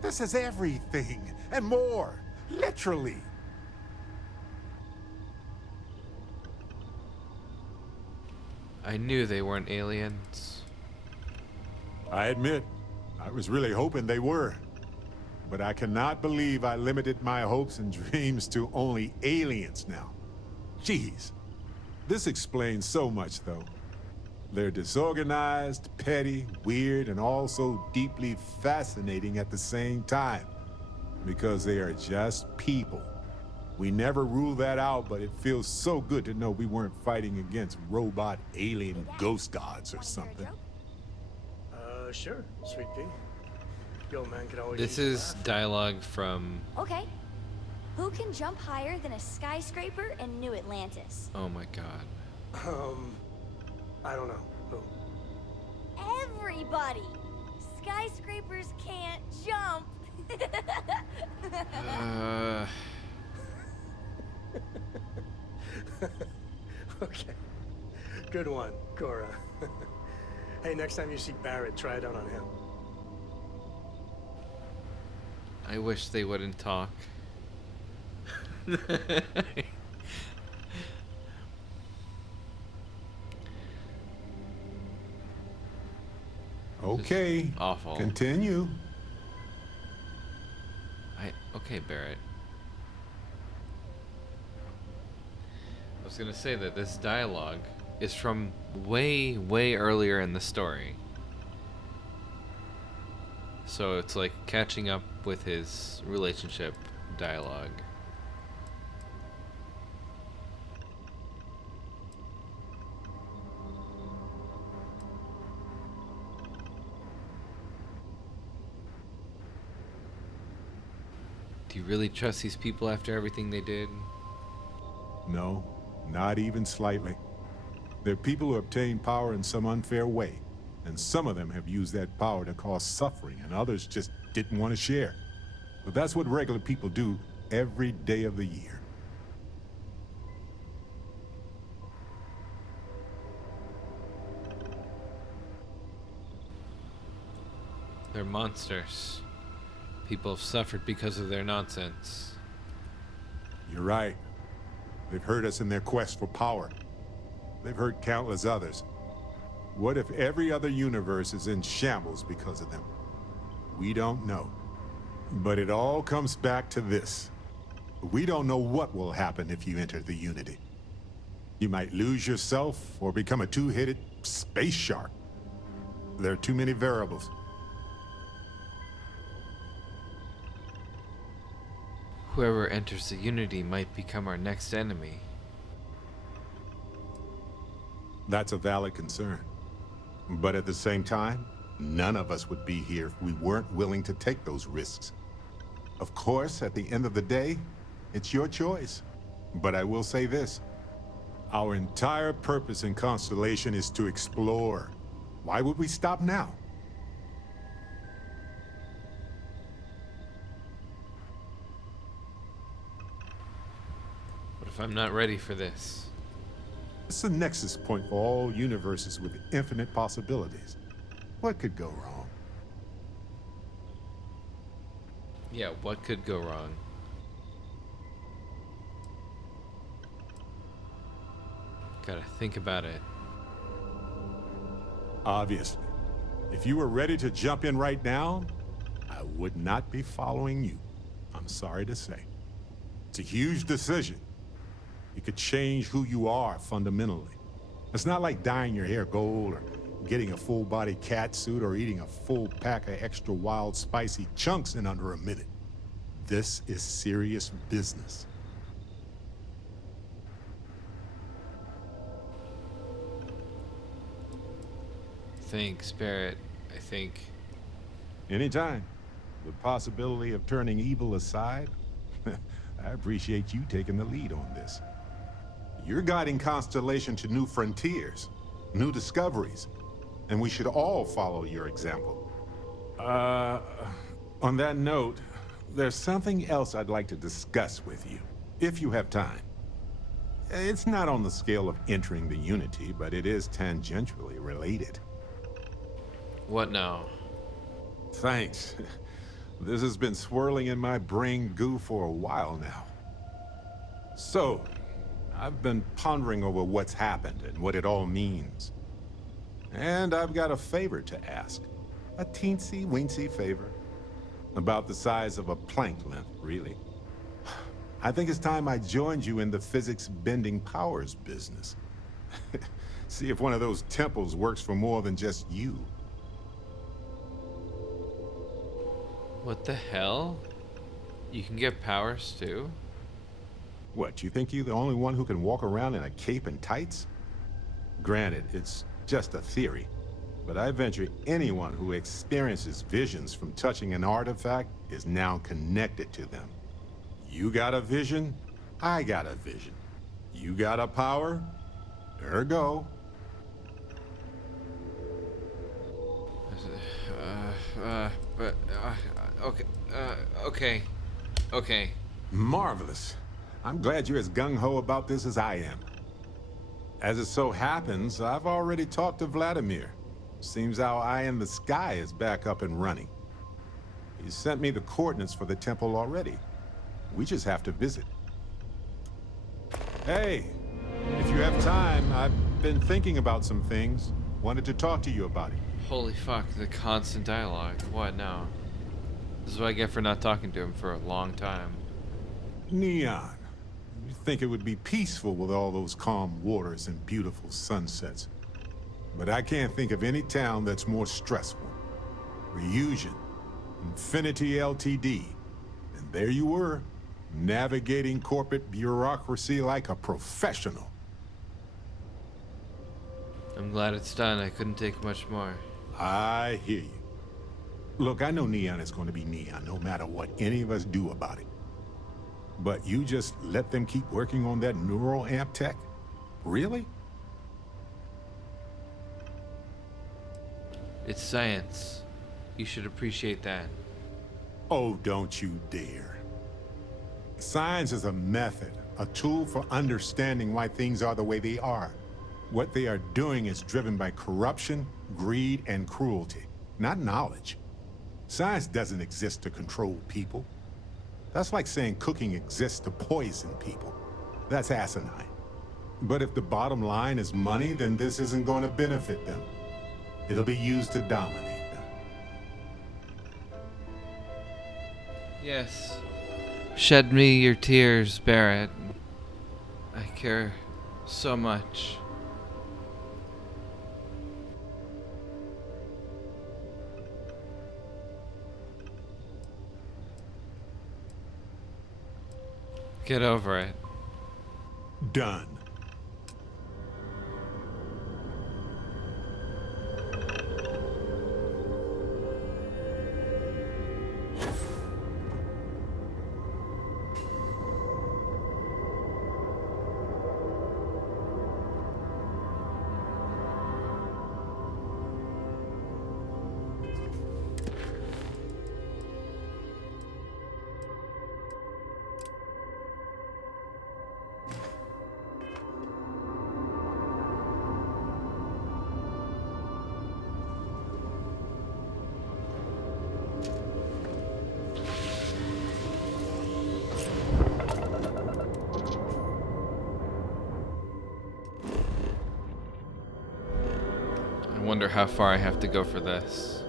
This is everything and more. Literally. I knew they weren't aliens. I admit, I was really hoping they were. But I cannot believe I limited my hopes and dreams to only aliens now. Jeez. This explains so much, though. They're disorganized, petty, weird, and also deeply fascinating at the same time. Because they are just people. We never rule that out, but it feels so good to know we weren't fighting against robot alien ghost gods or something. Sure, Sweet Pea. Yo, man, can always This is dialogue from... Okay. Who can jump higher than a skyscraper in New Atlantis? Oh my god. I don't know. Who? Everybody! Skyscrapers can't jump! Okay. Good one, Cora. Hey, next time you see Barrett, try it out on him. I wish they wouldn't talk. Okay. Awful. Continue. Okay, Barrett. I was gonna say that this dialogue is from way, way earlier in the story. So it's like catching up with his relationship dialogue. Do you really trust these people after everything they did? No, not even slightly. They're people who obtain power in some unfair way, and some of them have used that power to cause suffering, and others just didn't want to share. But that's what regular people do every day of the year. They're monsters. People have suffered because of their nonsense. You're right. They've hurt us in their quest for power. They've hurt countless others. What if every other universe is in shambles because of them? We don't know. But it all comes back to this. We don't know what will happen if you enter the Unity. You might lose yourself or become a two-headed space shark. There are too many variables. Whoever enters the Unity might become our next enemy. That's a valid concern. But at the same time, none of us would be here if we weren't willing to take those risks. Of course, at the end of the day, it's your choice. But I will say this. Our entire purpose in Constellation is to explore. Why would we stop now? What if I'm not ready for this? It's the nexus point for all universes with infinite possibilities. What could go wrong? Yeah, what could go wrong? Gotta think about it. Obviously. If you were ready to jump in right now, I would not be following you. I'm sorry to say. It's a huge decision. It could change who you are fundamentally. It's not like dyeing your hair gold or getting a full-body cat suit or eating a full pack of extra wild spicy chunks in under a minute. This is serious business. Thanks, Barrett. I think... Anytime. The possibility of turning evil aside, I appreciate you taking the lead on this. You're guiding Constellation to new frontiers, new discoveries, and we should all follow your example. On that note, there's something else I'd like to discuss with you, if you have time. It's not on the scale of entering the Unity, but it is tangentially related. What now? Thanks. This has been swirling in my brain goo for a while now. So, I've been pondering over what's happened and what it all means. And I've got a favor to ask. A teensy-weensy favor. About the size of a plank length, really. I think it's time I joined you in the physics-bending powers business. See if one of those temples works for more than just you. What the hell? You can get powers too? What, you think you're the only one who can walk around in a cape and tights? Granted, it's just a theory, but I venture anyone who experiences visions from touching an artifact is now connected to them. You got a vision, I got a vision. You got a power, ergo. Okay. Marvelous. I'm glad you're as gung-ho about this as I am. As it so happens, I've already talked to Vladimir. Seems our eye in the sky is back up and running. He sent me the coordinates for the temple already. We just have to visit. Hey, if you have time, I've been thinking about some things. Wanted to talk to you about it. Holy fuck, the constant dialogue. What now? This is what I get for not talking to him for a long time. Neon. You think it would be peaceful with all those calm waters and beautiful sunsets. But I can't think of any town that's more stressful. Reusion, Infinity Ltd. And there you were, navigating corporate bureaucracy like a professional. I'm glad it's done. I couldn't take much more. I hear you. Look, I know Neon is going to be Neon, no matter what any of us do about it. But you just let them keep working on that neural amp tech? Really? It's science. You should appreciate that. Oh, don't you dare. Science is a method, a tool for understanding why things are the way they are. What they are doing is driven by corruption, greed, and cruelty, not knowledge. Science doesn't exist to control people. That's like saying cooking exists to poison people. That's asinine. But if the bottom line is money, then this isn't going to benefit them. It'll be used to dominate them. Yes. Shed me your tears, Barrett. I care so much. Get over it. Done. I wonder how far I have to go for this.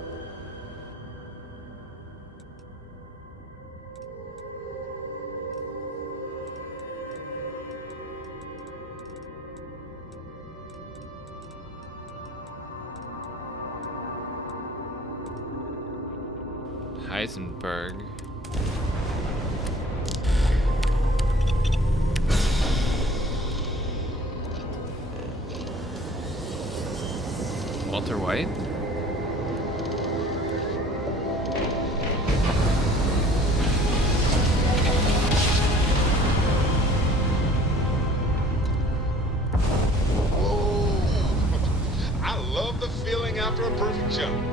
Heisenberg. Walter White? I love the feeling after a perfect jump.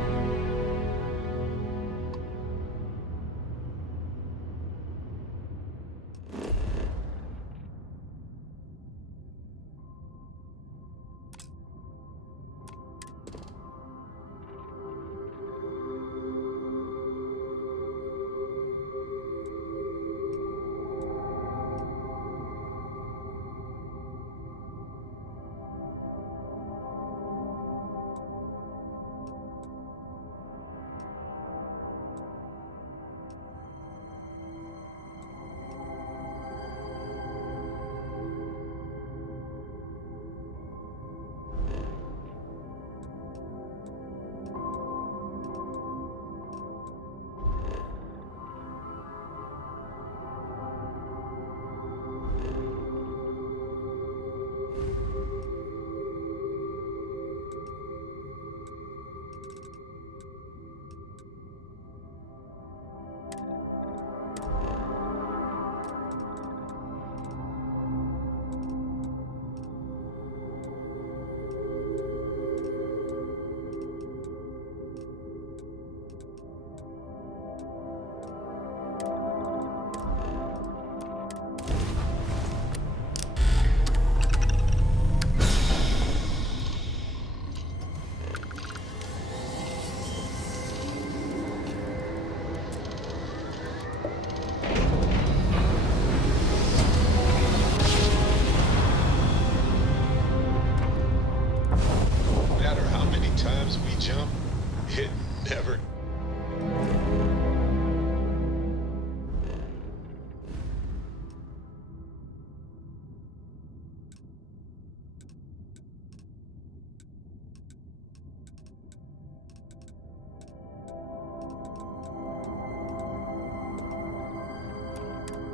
It never...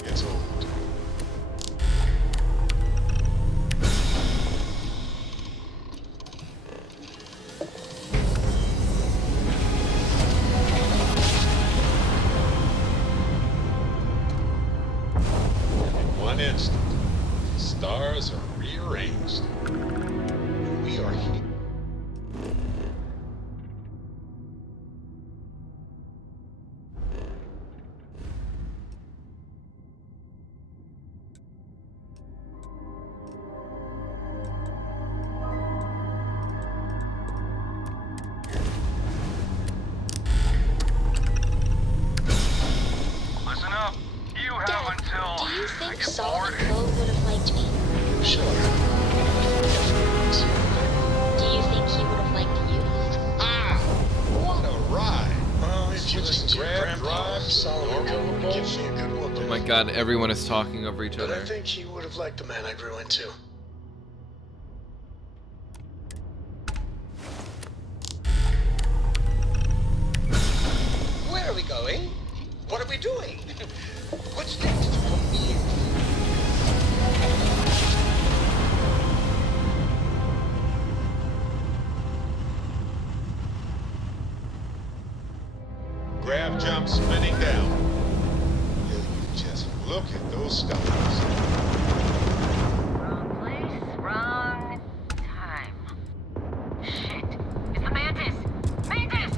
It's old. In one instant, the stars are rearranged. And we are here. Listen up. You have until... Do you think Solomon Cole would have liked me? Sure. Do you think he would have liked you? Ah! What a ride! Well, if you listen to your Grab grandpa, drive, Solomon Cole would give me a good whooping. Oh my god, everyone is talking over each But I other. think he would have liked the man I grew into. Where are we going? What are we doing? What's next for me? Grab jump spinning down. Will you just look at those stars? Wrong place, wrong time. Shit. It's the Mantis! Mantis!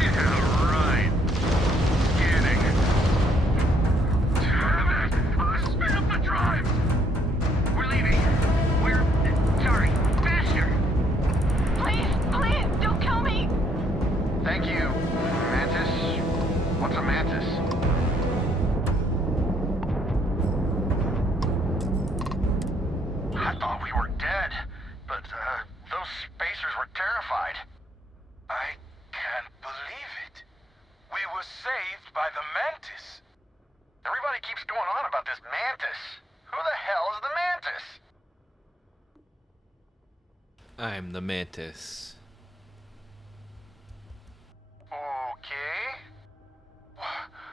Yeah, right. Scanning. Damn it! Spin up the drive! We're leaving. We're... sorry. Faster! Please, don't kill me! Thank you, Mantis. What's a Mantis? I thought we were dead, but those spacers were terrified. I can't believe it. We were saved by the Mantis. Everybody keeps going on about this Mantis. Who the hell is the Mantis? I'm the Mantis. Okay.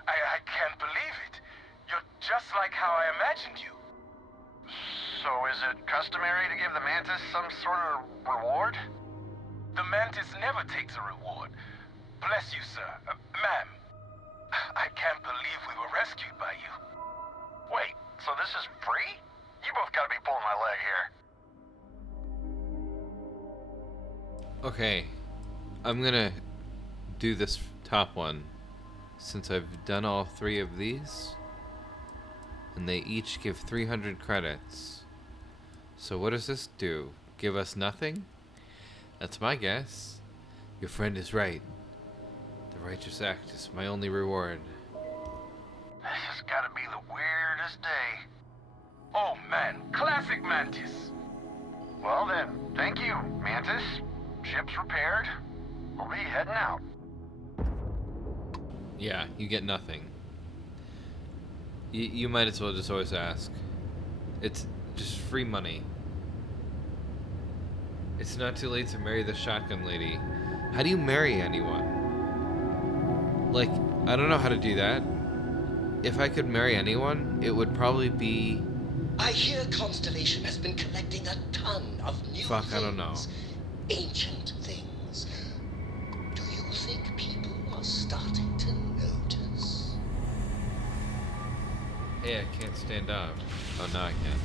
I can't believe it. You're just like how I imagined you. So is it customary to give the Mantis some sort of reward? The Mantis never takes a reward. Bless you, sir. Ma'am. I can't believe we were rescued by you. Wait, so this is free? You both gotta be pulling my leg here. Okay, I'm gonna do this top one since I've done all 3 of these, and they each give 300 credits. So what does this do? Give us nothing? That's my guess. Your friend is right. The righteous act is my only reward. This has gotta be the weirdest day. Oh man, classic Mantis. Well then, thank you, Mantis. Ship's repaired. We'll be heading out. Yeah, you get nothing. You might as well just always ask. It's just free money. It's not too late to marry the shotgun lady. How do you marry anyone? Like, I don't know how to do that. If I could marry anyone, it would probably be... I hear Constellation has been collecting a ton of new Fuck, I don't know. ancient things. Do you think people are starting to notice? Hey, I can't stand up. Oh, now I can.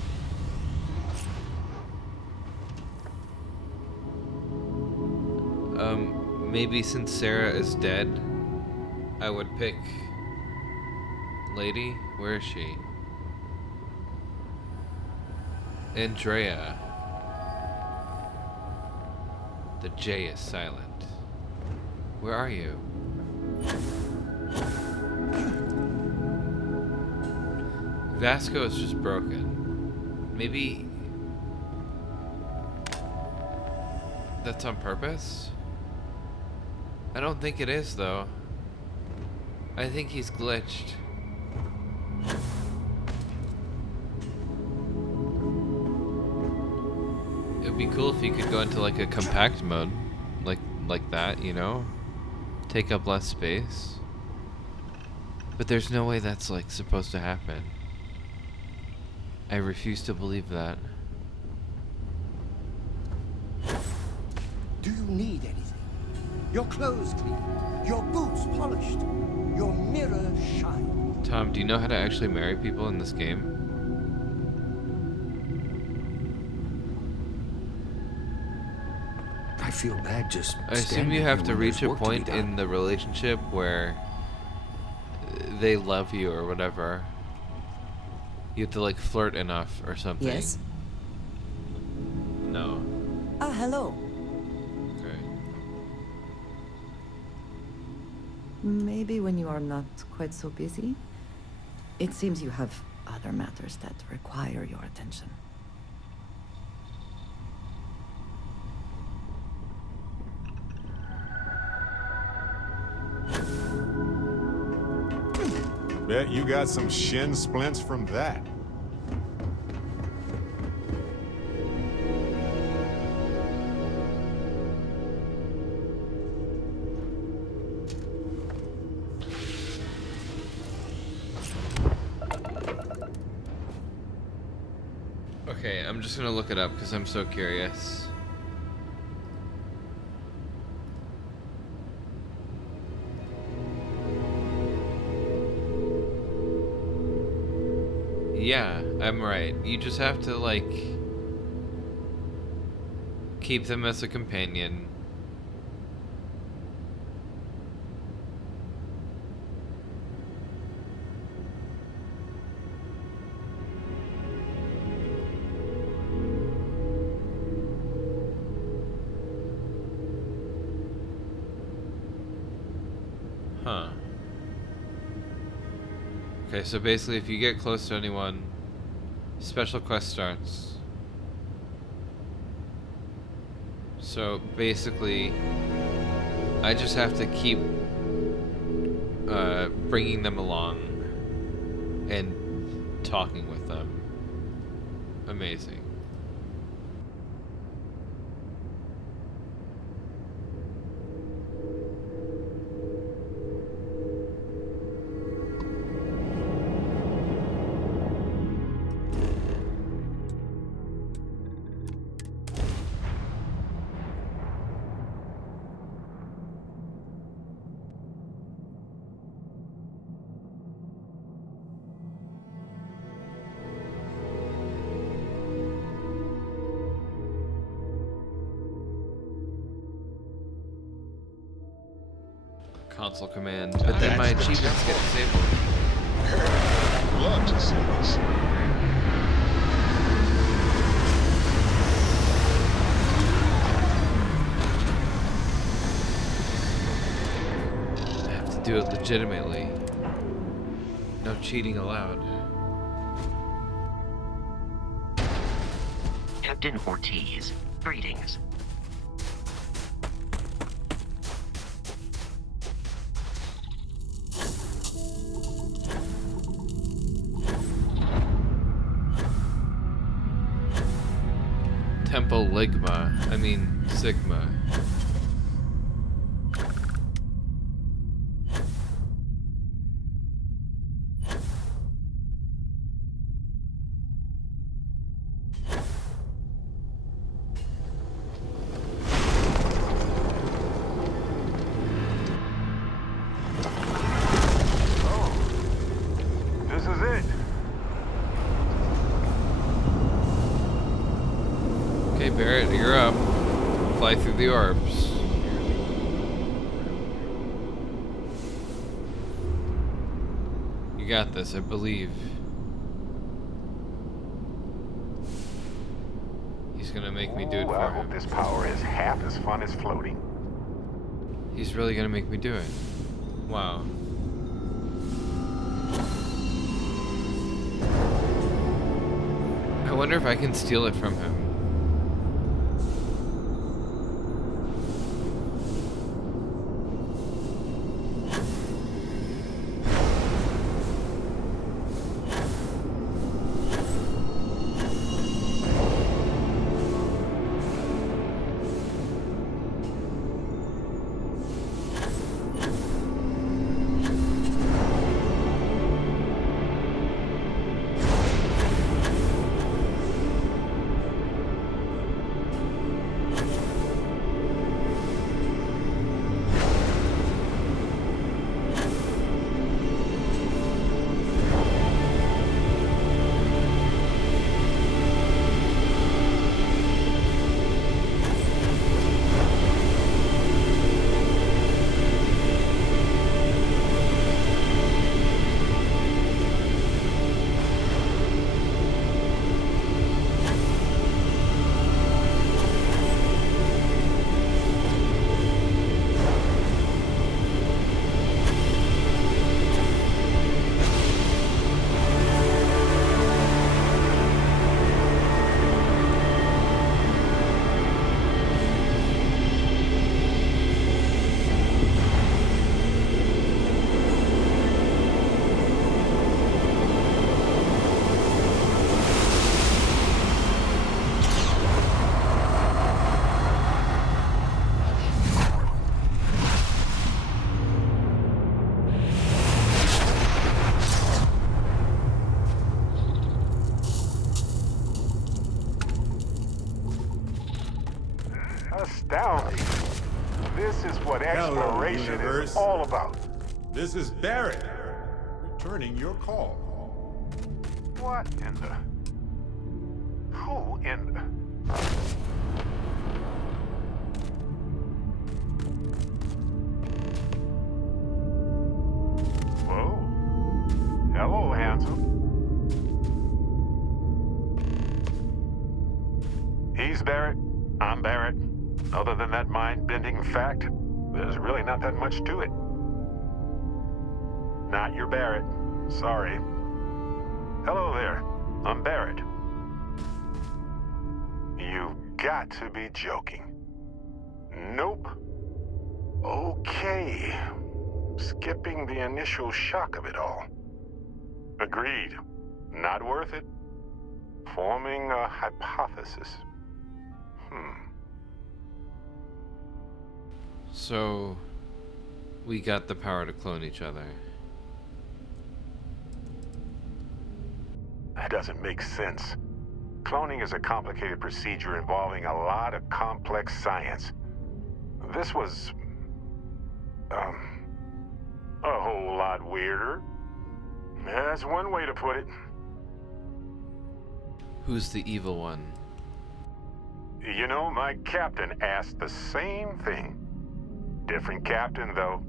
Maybe since Sarah is dead, I would pick... Lady? Where is she? Andrea. The J is silent. Where are you? Vasco is just broken. Maybe... That's on purpose? I don't think it is, though. I think he's glitched. It would be cool if he could go into like a compact mode, like that, you know? Take up less space. But there's no way that's like supposed to happen. I refuse to believe that. Do you need anything? Your clothes clean, your boots polished, your mirror shine. Tom, do you know how to actually marry people in this game? I feel bad just I assume standing you have here to when reach there's a work to be point done. in the relationship where they love you or whatever. You have to like flirt enough or something. Yes? No. Ah, hello. Okay. Maybe when you are not quite so busy. It seems you have other matters that require your attention. Bet you got some shin splints from that. Okay, I'm just gonna look it up because I'm so curious. Yeah, I'm right. You just have to, like, keep them as a companion. Huh. Okay, so basically if you get close to anyone, special quest starts. So basically, I just have to keep bringing them along and talking with them. Amazing. Console command, but then my achievements get disabled. I'd love to see this. I have to do it legitimately. No cheating allowed. Captain Ortiz, greetings. Temple Ligma. I mean, Sigma. This is it. Okay, Barrett, you're up. Fly through the orbs. You got this, I believe. He's gonna make me do it Ooh, for I him. hope this power is half as fun as floating. He's really gonna make me do it. Wow. I wonder if I can steal it from him. exploration universe. is all about. This is Barrett, returning your call. What in the... Who in the... Whoa. Hello, handsome. He's Barrett. I'm Barrett. Other than that mind-bending fact, there's really not that much to it. Not your Barrett. Sorry. Hello there. I'm Barrett. You've got to be joking. Nope. Okay. Skipping the initial shock of it all. Agreed. Not worth it. Forming a hypothesis. So, we got the power to clone each other. That doesn't make sense. Cloning is a complicated procedure involving a lot of complex science. This was... a whole lot weirder. That's one way to put it. Who's the evil one? You know, my captain asked the same thing. Different captain, though,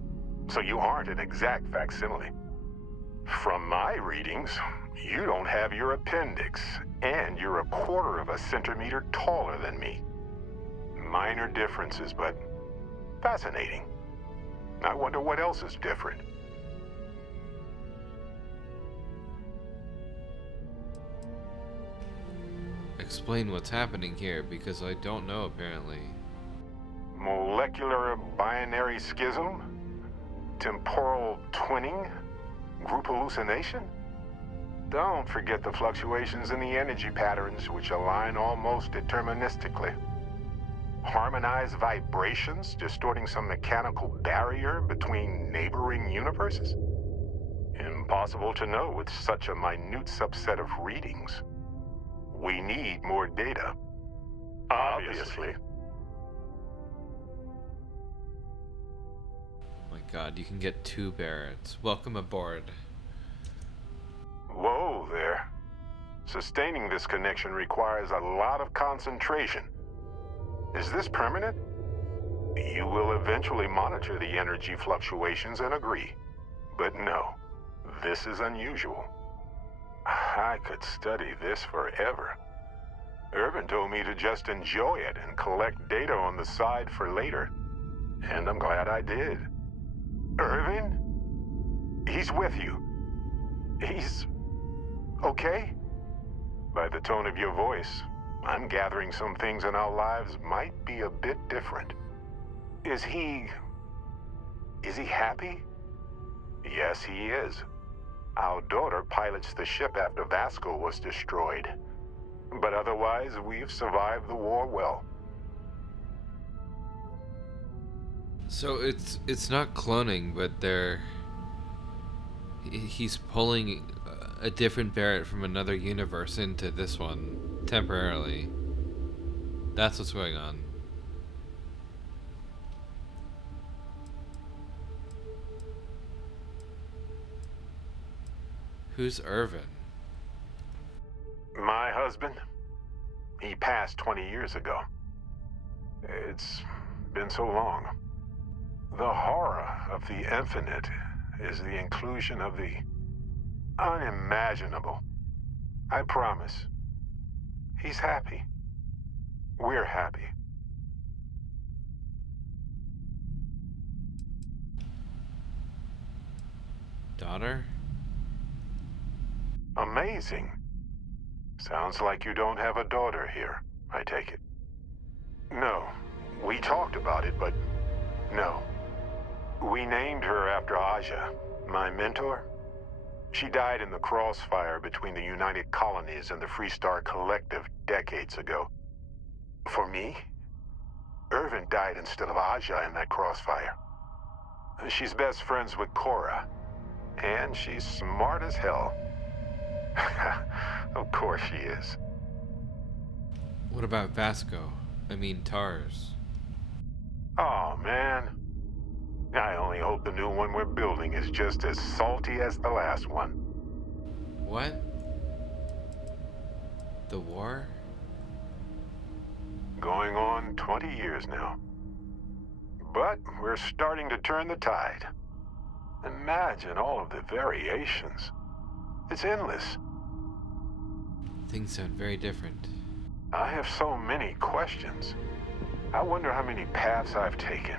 so you aren't an exact facsimile. From my readings, you don't have your appendix, and you're a quarter of a centimeter taller than me. Minor differences, but fascinating. I wonder what else is different. Explain what's happening here, because I don't know, apparently. Molecular binary schism? Temporal twinning? Group hallucination? Don't forget the fluctuations in the energy patterns, which align almost deterministically. Harmonized vibrations distorting some mechanical barrier between neighboring universes? Impossible to know with such a minute subset of readings. We need more data. Obviously. Oh my god, you can get 2 Barretts. Welcome aboard. Whoa there. Sustaining this connection requires a lot of concentration. Is this permanent? You will eventually monitor the energy fluctuations and agree. But no, this is unusual. I could study this forever. Irvin told me to just enjoy it and collect data on the side for later. And I'm glad I did. Irvin? He's with you. He's... okay? By the tone of your voice, I'm gathering some things in our lives might be a bit different. Is he happy? Yes, he is. Our daughter pilots the ship after Vasco was destroyed. But otherwise, we've survived the war well. So it's not cloning, but he's pulling a different Barrett from another universe into this one temporarily. That's what's going on. Who's Irvin? My husband? He passed 20 years ago. It's been so long. The horror of the infinite is the inclusion of the unimaginable. I promise. He's happy. We're happy. Daughter? Amazing. Sounds like you don't have a daughter here, I take it. No, we talked about it, but no. We named her after Aja, my mentor. She died in the crossfire between the United Colonies and the Freestar Collective decades ago. For me, Irvin died instead of Aja in that crossfire. She's best friends with Cora, and she's smart as hell. Of course she is. What about Vasco? I mean, Tars. Oh, man. I only hope the new one we're building is just as salty as the last one. What? The war? Going on 20 years now. But we're starting to turn the tide. Imagine all of the variations. It's endless. Things sound very different. I have so many questions. I wonder how many paths I've taken.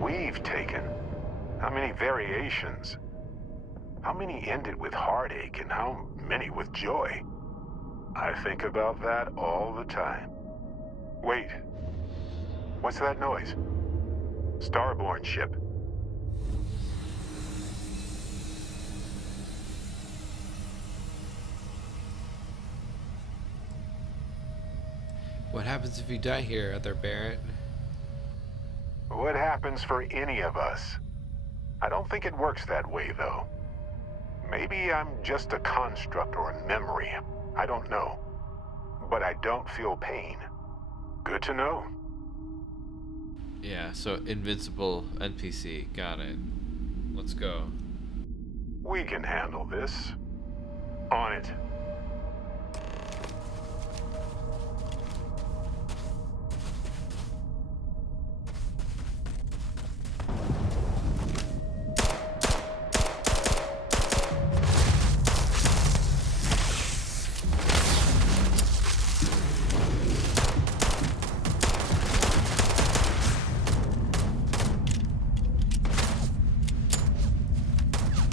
We've taken. How many variations? How many ended with heartache and how many with joy? I think about that all the time. Wait. What's that noise? Starborn ship. What happens if you die here, Other Barrett? What happens for any of us? I don't think it works that way, though. Maybe I'm just a construct or a memory. I don't know. But I don't feel pain. Good to know. Yeah, so invincible NPC. Got it. Let's go. We can handle this. On it.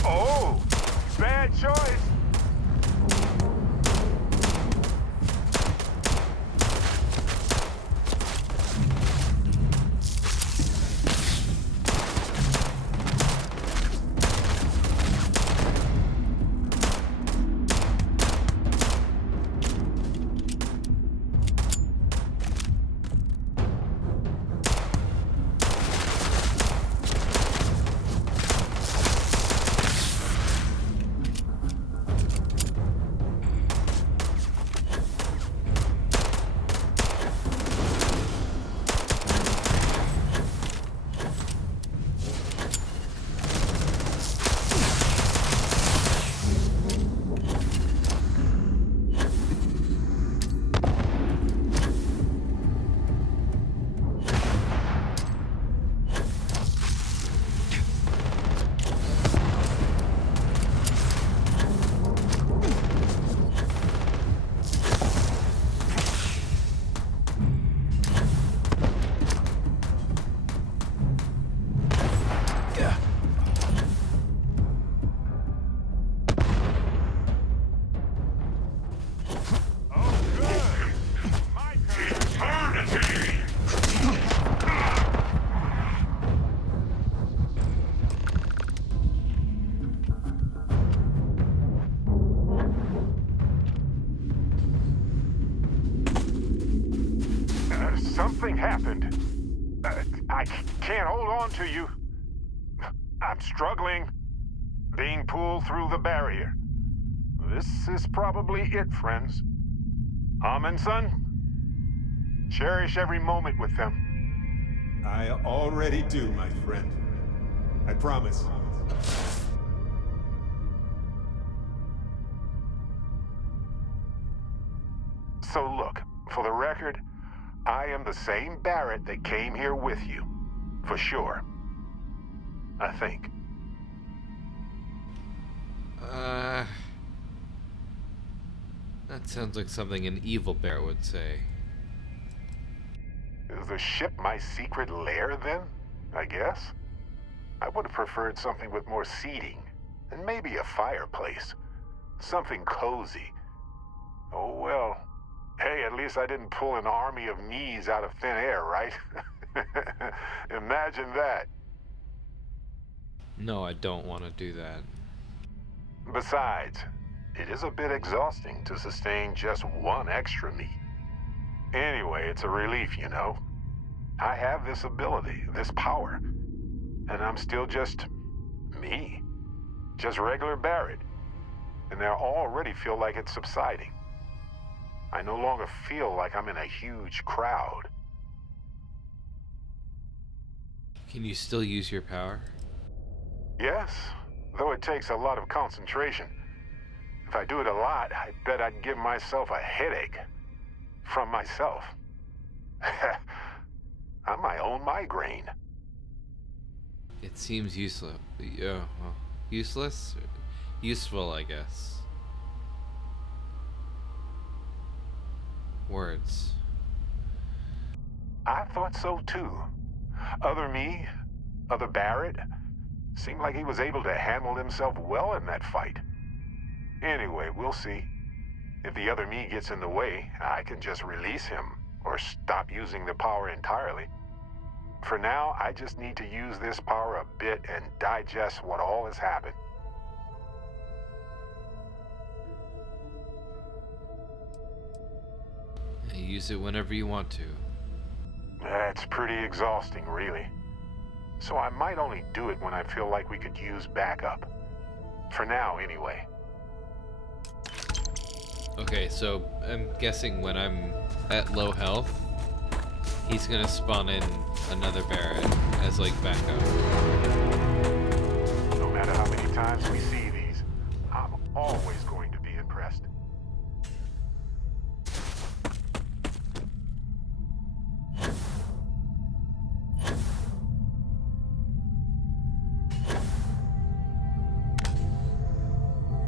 Oh, bad choice. Something happened. I can't hold on to you. I'm struggling. Being pulled through the barrier. This is probably it, friends. Amundsen, cherish every moment with them. I already do, my friend. I promise. So look, for the record, I am the same Barrett that came here with you. For sure. I think. That sounds like something an evil bear would say. Is the ship my secret lair, then? I guess? I would have preferred something with more seating. And maybe a fireplace. Something cozy. Oh well. Hey, at least I didn't pull an army of knees out of thin air, right? Imagine that. No, I don't want to do that. Besides, it is a bit exhausting to sustain just one extra meat. Anyway, it's a relief, you know. I have this ability, this power. And I'm still just me. Just regular Barrett. And I already feel like it's subsiding. I no longer feel like I'm in a huge crowd. Can you still use your power? Yes, though it takes a lot of concentration. If I do it a lot, I bet I'd give myself a headache. From myself. I'm my own migraine. It seems useless. Yeah, well, useless? Useful, I guess. Words. I thought so too. Other me, other Barrett, seemed like he was able to handle himself well in that fight. Anyway, we'll see. If the other me gets in the way, I can just release him, or stop using the power entirely. For now, I just need to use this power a bit and digest what all has happened. Use it whenever you want to. That's pretty exhausting, really. So I might only do it when I feel like we could use backup. For now, anyway. Okay, so I'm guessing when I'm at low health, he's gonna spawn in another Barrett as like backup. No matter how many times we see these, I'm always going to be impressed.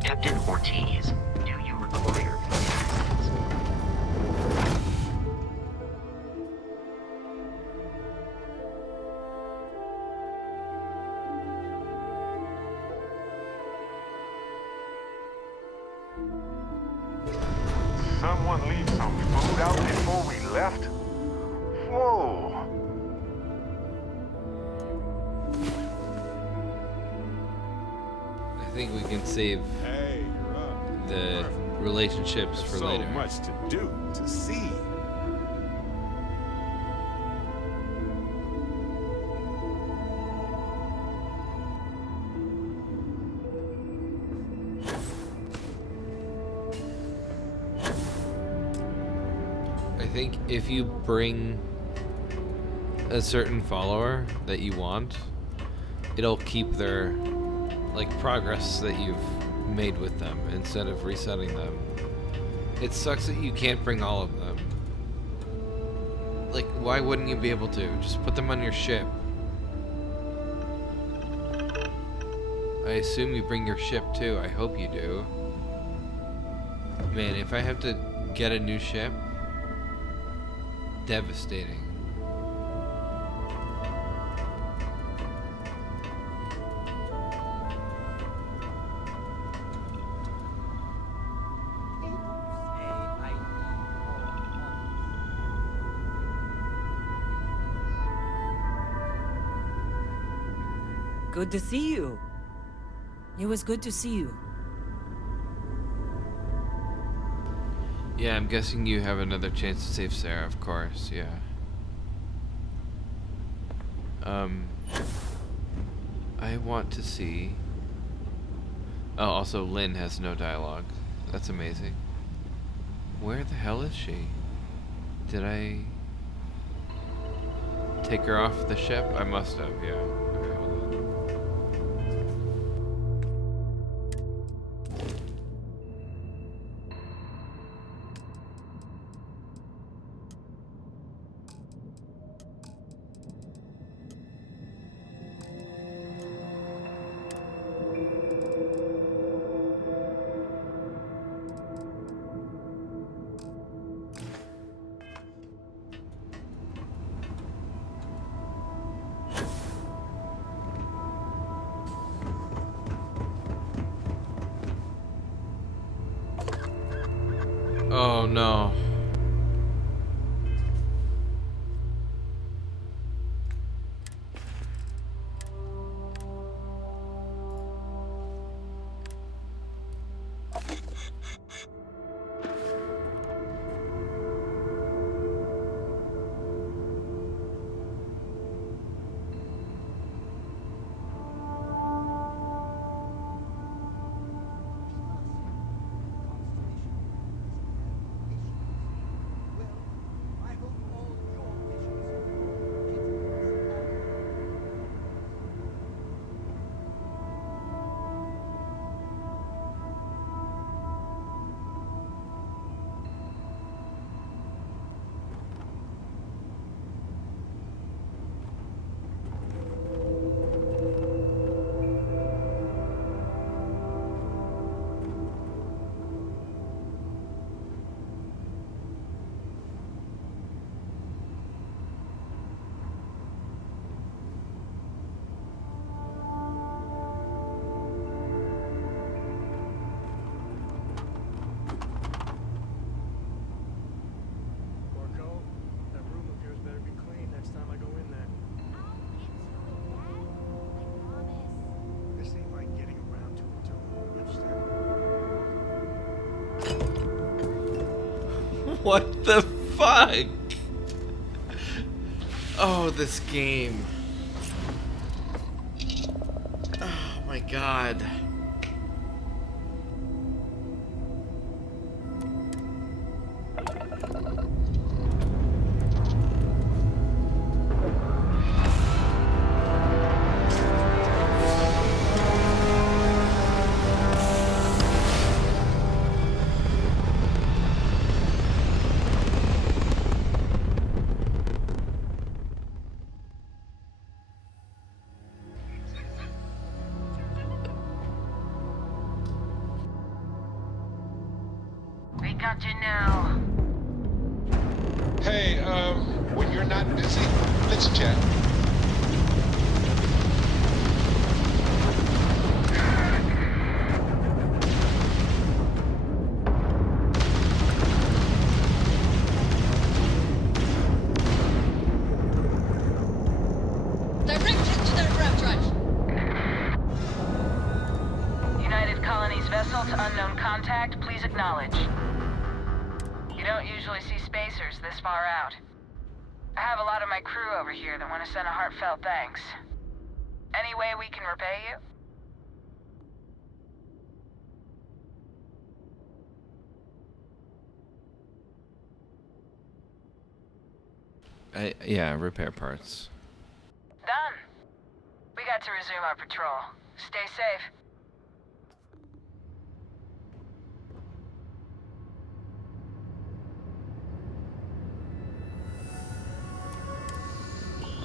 Captain Ortiz, do you require assistance? Someone leave some food out before we left? Whoa! I think we can save the relationships for later. So much to do, to see. I think if you bring a certain follower that you want, it'll keep their like progress that you've made with them instead of resetting them. It sucks that you can't bring all of them. Like, why wouldn't you be able to? Just put them on your ship. I assume you bring your ship too. I hope you do. Man, if I have to get a new ship, devastating. Good to see you. It was good to see you. Yeah, I'm guessing you have another chance to save Sarah, of course, yeah. I want to see... Oh, also Lynn has no dialogue. That's amazing. Where the hell is she? Did I take her off the ship? I must have, yeah. Okay, hold on. Oh no. What the fuck? Oh, this game. Oh my god. We got you now. Hey, when you're not busy, let's chat. Directions to their grab drive. United Colonies vessel to unknown contact, please acknowledge. You don't usually see spacers this far out. I have a lot of my crew over here that want to send a heartfelt thanks. Any way we can repay you? Yeah, repair parts. Done. We got to resume our patrol. Stay safe.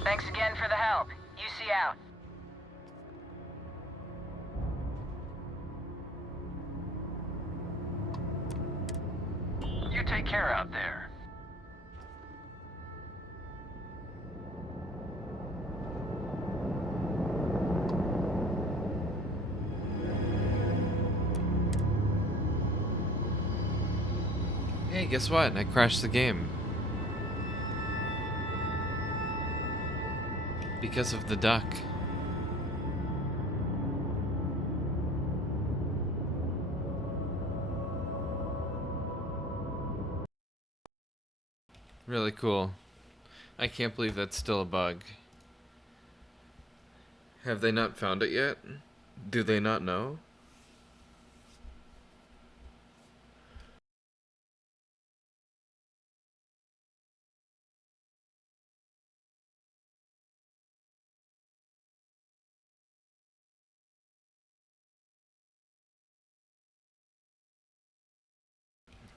Thanks again for the help. UC out. You take care out there. Hey, guess what? I crashed the game. Because of the duck. Really cool. I can't believe that's still a bug. Have they not found it yet? Do they not know?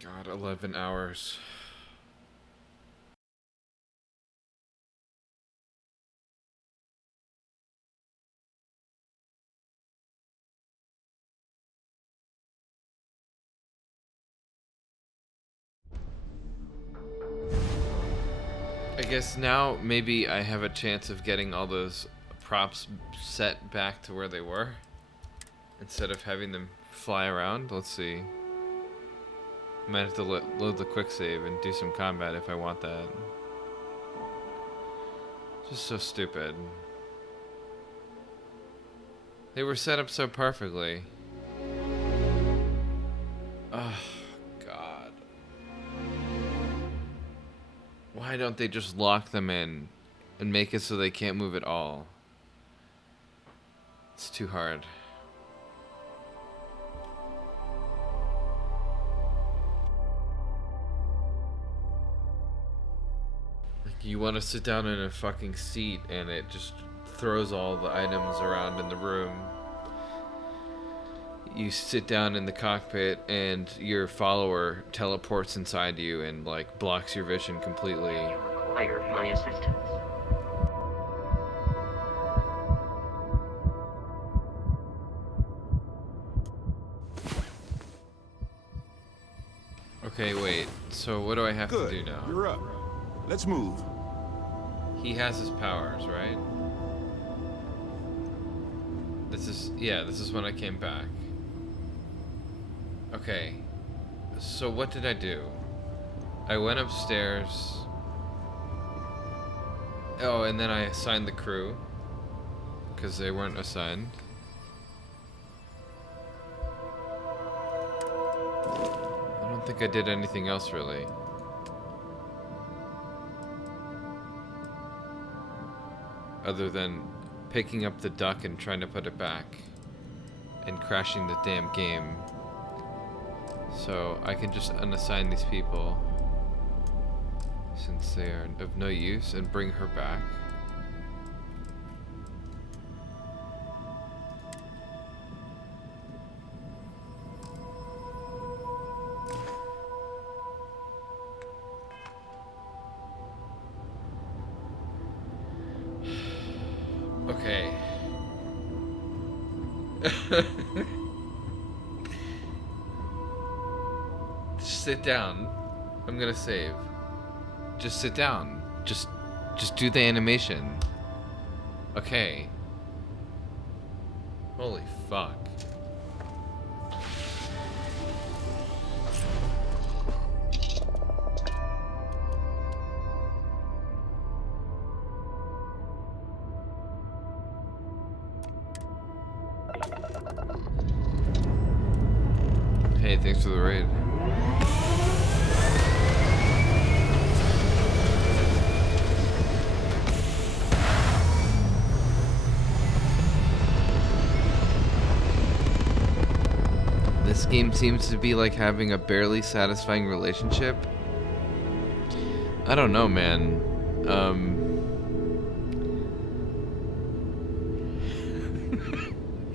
God, 11 hours. I guess now maybe I have a chance of getting all those props set back to where they were instead of having them fly around. Let's see. Might have to load the quick save and do some combat if I want that. Just so stupid. They were set up so perfectly. Oh, God. Why don't they just lock them in and make it so they can't move at all? It's too hard. You want to sit down in a fucking seat and it just throws all the items around in the room. You sit down in the cockpit and your follower teleports inside you and like blocks your vision completely. Require my assistance. Okay, wait. So what do I have to do now? You're up. Let's move. He has his powers, right? This is when I came back. Okay. So what did I do? I went upstairs. Oh, and then I assigned the crew. Because they weren't assigned. I don't think I did anything else really. other than picking up the duck and trying to put it back and crashing the damn game. So I can just unassign these people since they are of no use and bring her back. Okay. Just sit down. I'm gonna save. Just sit down. Just do the animation. Okay. Holy fuck. Hey, thanks for the raid. This game seems to be like having a barely satisfying relationship. I don't know, man.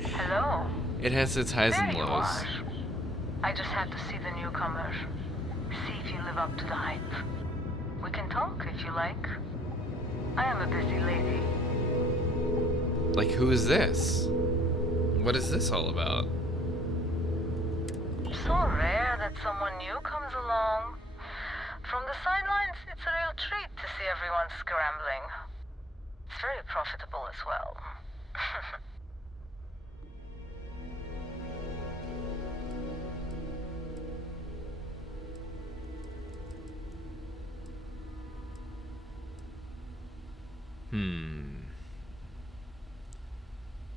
Hello. It has its highs and There you lows. are. I just had to see the newcomer. See if you live up to the hype. We can talk if you like. I am a busy lady. Like, who is this? What is this all about? So rare that someone new comes along. From the sidelines, it's a real treat to see everyone scrambling. It's very profitable as well.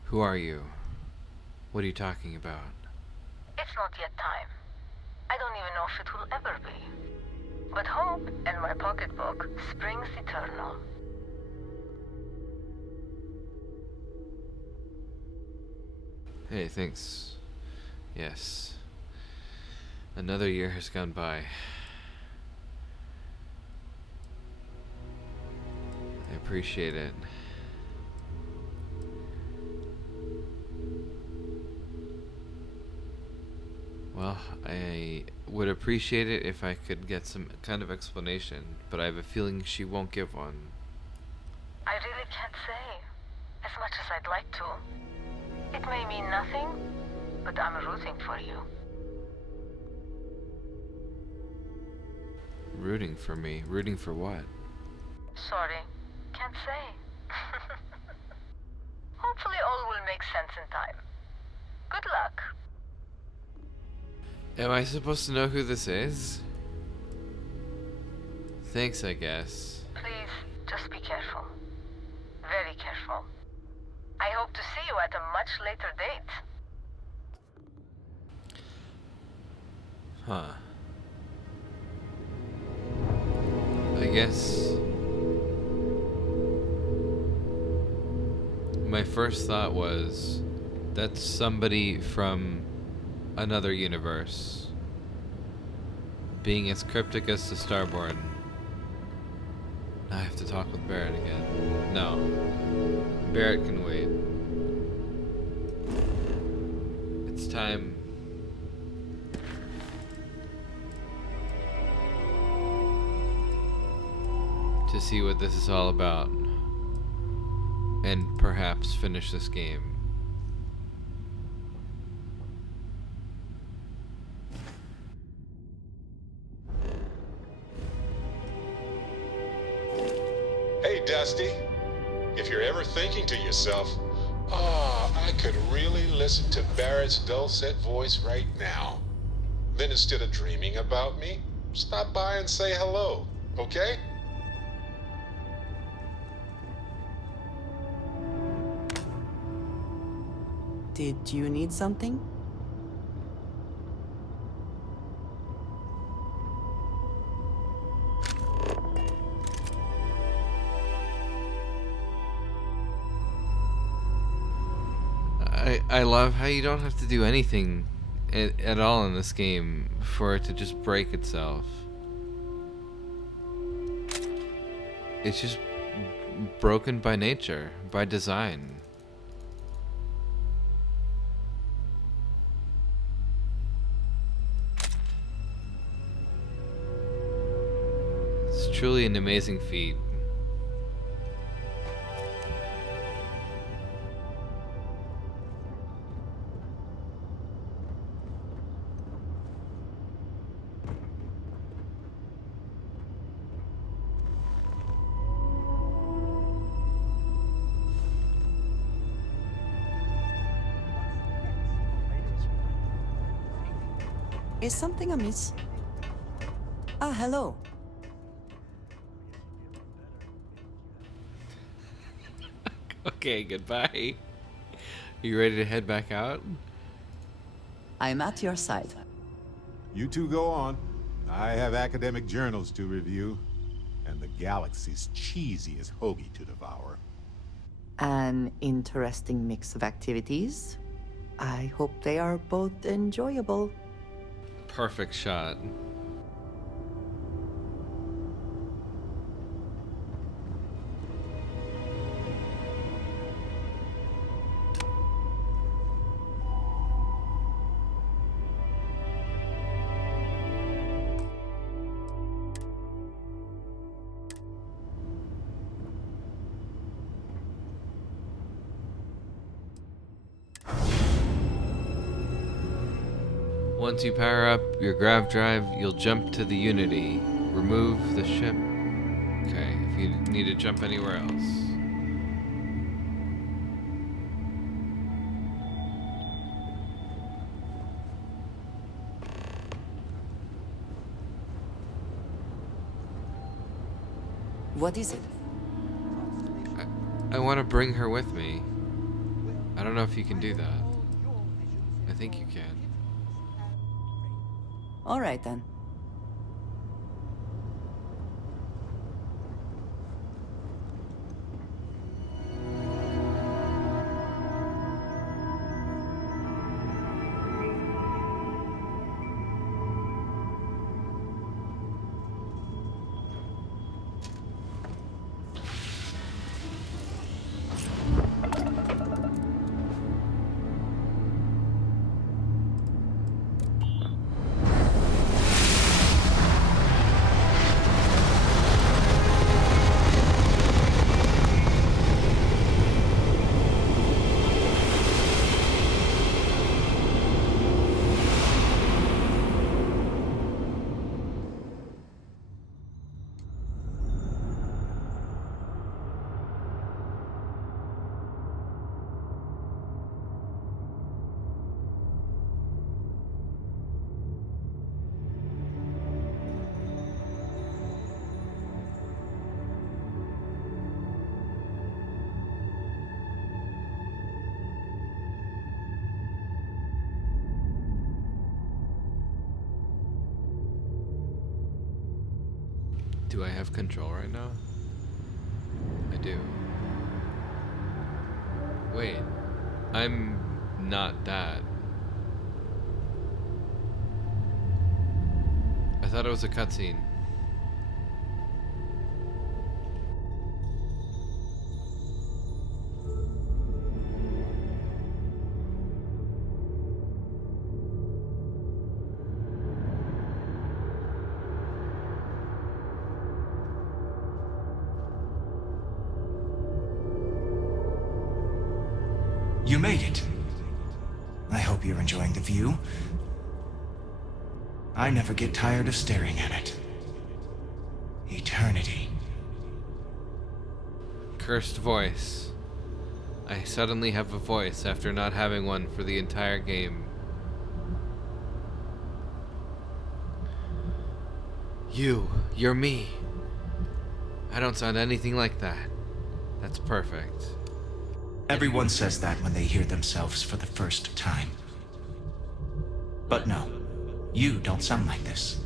Who are you? What are you talking about? It's not yet time. I don't even know if it will ever be. But hope and my pocketbook springs eternal. Hey, thanks. Yes. Another year has gone by. I appreciate it. Well, I would appreciate it if I could get some kind of explanation, but I have a feeling she won't give one. I really can't say, as much as I'd like to. It may mean nothing, but I'm rooting for you. Rooting for me? Rooting for what? Sorry, can't say. Hopefully all will make sense in time. Good luck. Am I supposed to know who this is? Thanks, I guess. Please, just be careful. Very careful. I hope to see you at a much later date. Huh. I guess my first thought was that's somebody from another universe, being as cryptic as the Starborn. Now I have to talk with Barrett again. No, Barrett can wait. It's time. To see what this is all about, and perhaps finish this game. Hey, Dusty. If you're ever thinking to yourself, I could really listen to Barrett's dulcet voice right now, then instead of dreaming about me, stop by and say hello, okay? Did you need something? I love how you don't have to do anything at all in this game for it to just break itself. It's just broken by nature, by design. It's truly an amazing feat. Is something amiss? Ah, hello. Okay, goodbye. You ready to head back out? I'm at your side. You two go on. I have academic journals to review, and the galaxy's cheesiest hoagie to devour. An interesting mix of activities. I hope they are both enjoyable. Perfect shot. Once you power up your grav drive, you'll jump to the Unity. Remove the ship. Okay, if you need to jump anywhere else. What is it? I want to bring her with me. I don't know if you can do that. I think you can. All right then. Do I have control right now? I do. Wait, I'm not Dad. I thought it was a cutscene. You made it. I hope you're enjoying the view. I never get tired of staring at it. Eternity. Cursed voice. I suddenly have a voice after not having one for the entire game. You're me. I don't sound anything like that. That's perfect. Everyone says that when they hear themselves for the first time. But no, you don't sound like this.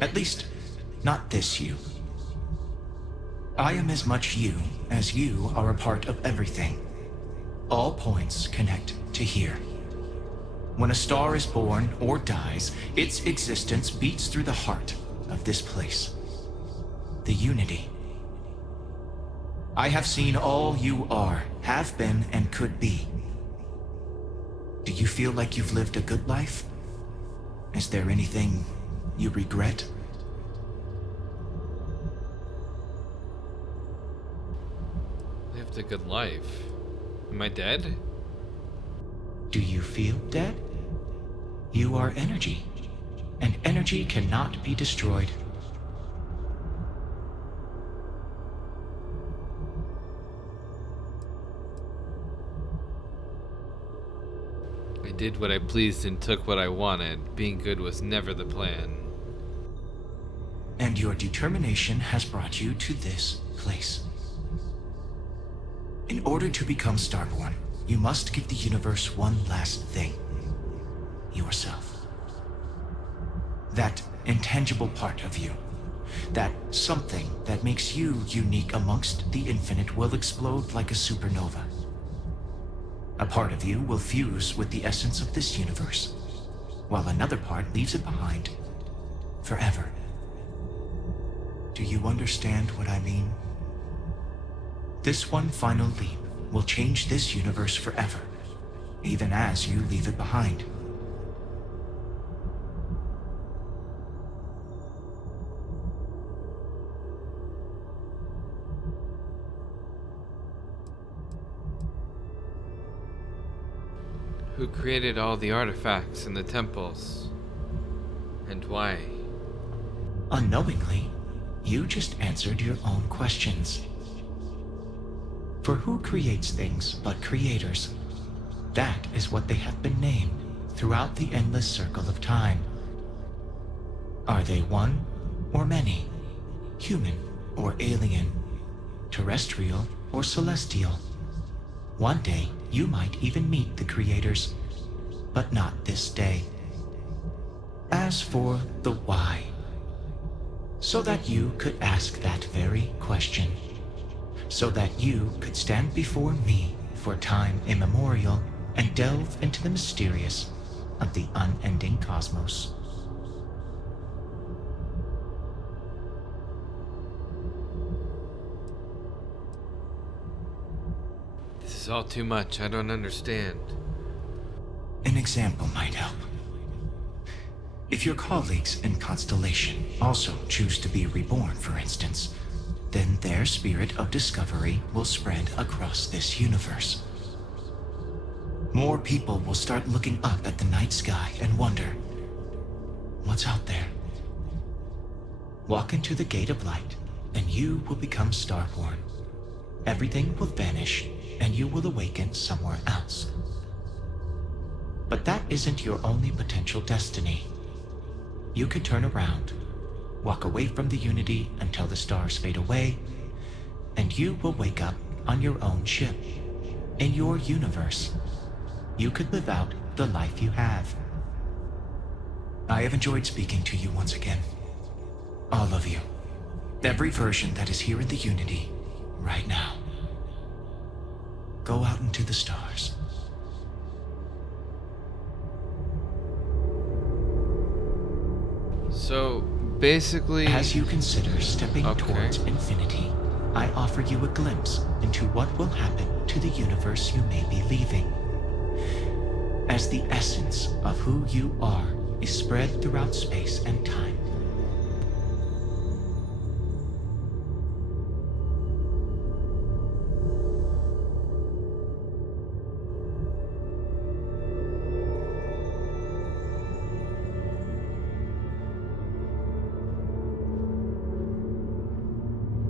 At least, not this you. I am as much you as you are a part of everything. All points connect to to hear. When a star is born or dies, its existence beats through the heart of this place. The Unity. I have seen all you are, have been, and could be. Do you feel like you've lived a good life? Is there anything you regret? Lived a good life. Am I dead? Do you feel dead? You are energy, and energy cannot be destroyed. I did what I pleased and took what I wanted. Being good was never the plan. And your determination has brought you to this place. In order to become Starborn, you must give the universe one last thing. Yourself. That intangible part of you. That something that makes you unique amongst the infinite will explode like a supernova. A part of you will fuse with the essence of this universe, while another part leaves it behind forever. Do you understand what I mean? This one final leap will change this universe forever, even as you leave it behind. Who created all the artifacts in the temples? And why? Unknowingly, you just answered your own questions. For who creates things but creators? That is what they have been named throughout the endless circle of time. Are they one or many? Human or alien? Terrestrial or celestial? One day, you might even meet the creators, but not this day. As for the why, so that you could ask that very question, so that you could stand before me for time immemorial and delve into the mysterious of the unending cosmos. This is all too much. I don't understand. An example might help. If your colleagues in Constellation also choose to be reborn, for instance, then their spirit of discovery will spread across this universe. More people will start looking up at the night sky and wonder, what's out there? Walk into the gate of light, and you will become Starborn. Everything will vanish, and you will awaken somewhere else. But that isn't your only potential destiny. You could turn around, walk away from the Unity until the stars fade away, and you will wake up on your own ship, in your universe. You could live out the life you have. I have enjoyed speaking to you once again. All of you. Every version that is here in the Unity, right now. Go out into the stars. So, basically... As you consider stepping towards infinity, I offer you a glimpse into what will happen to the universe you may be leaving. As the essence of who you are is spread throughout space and time.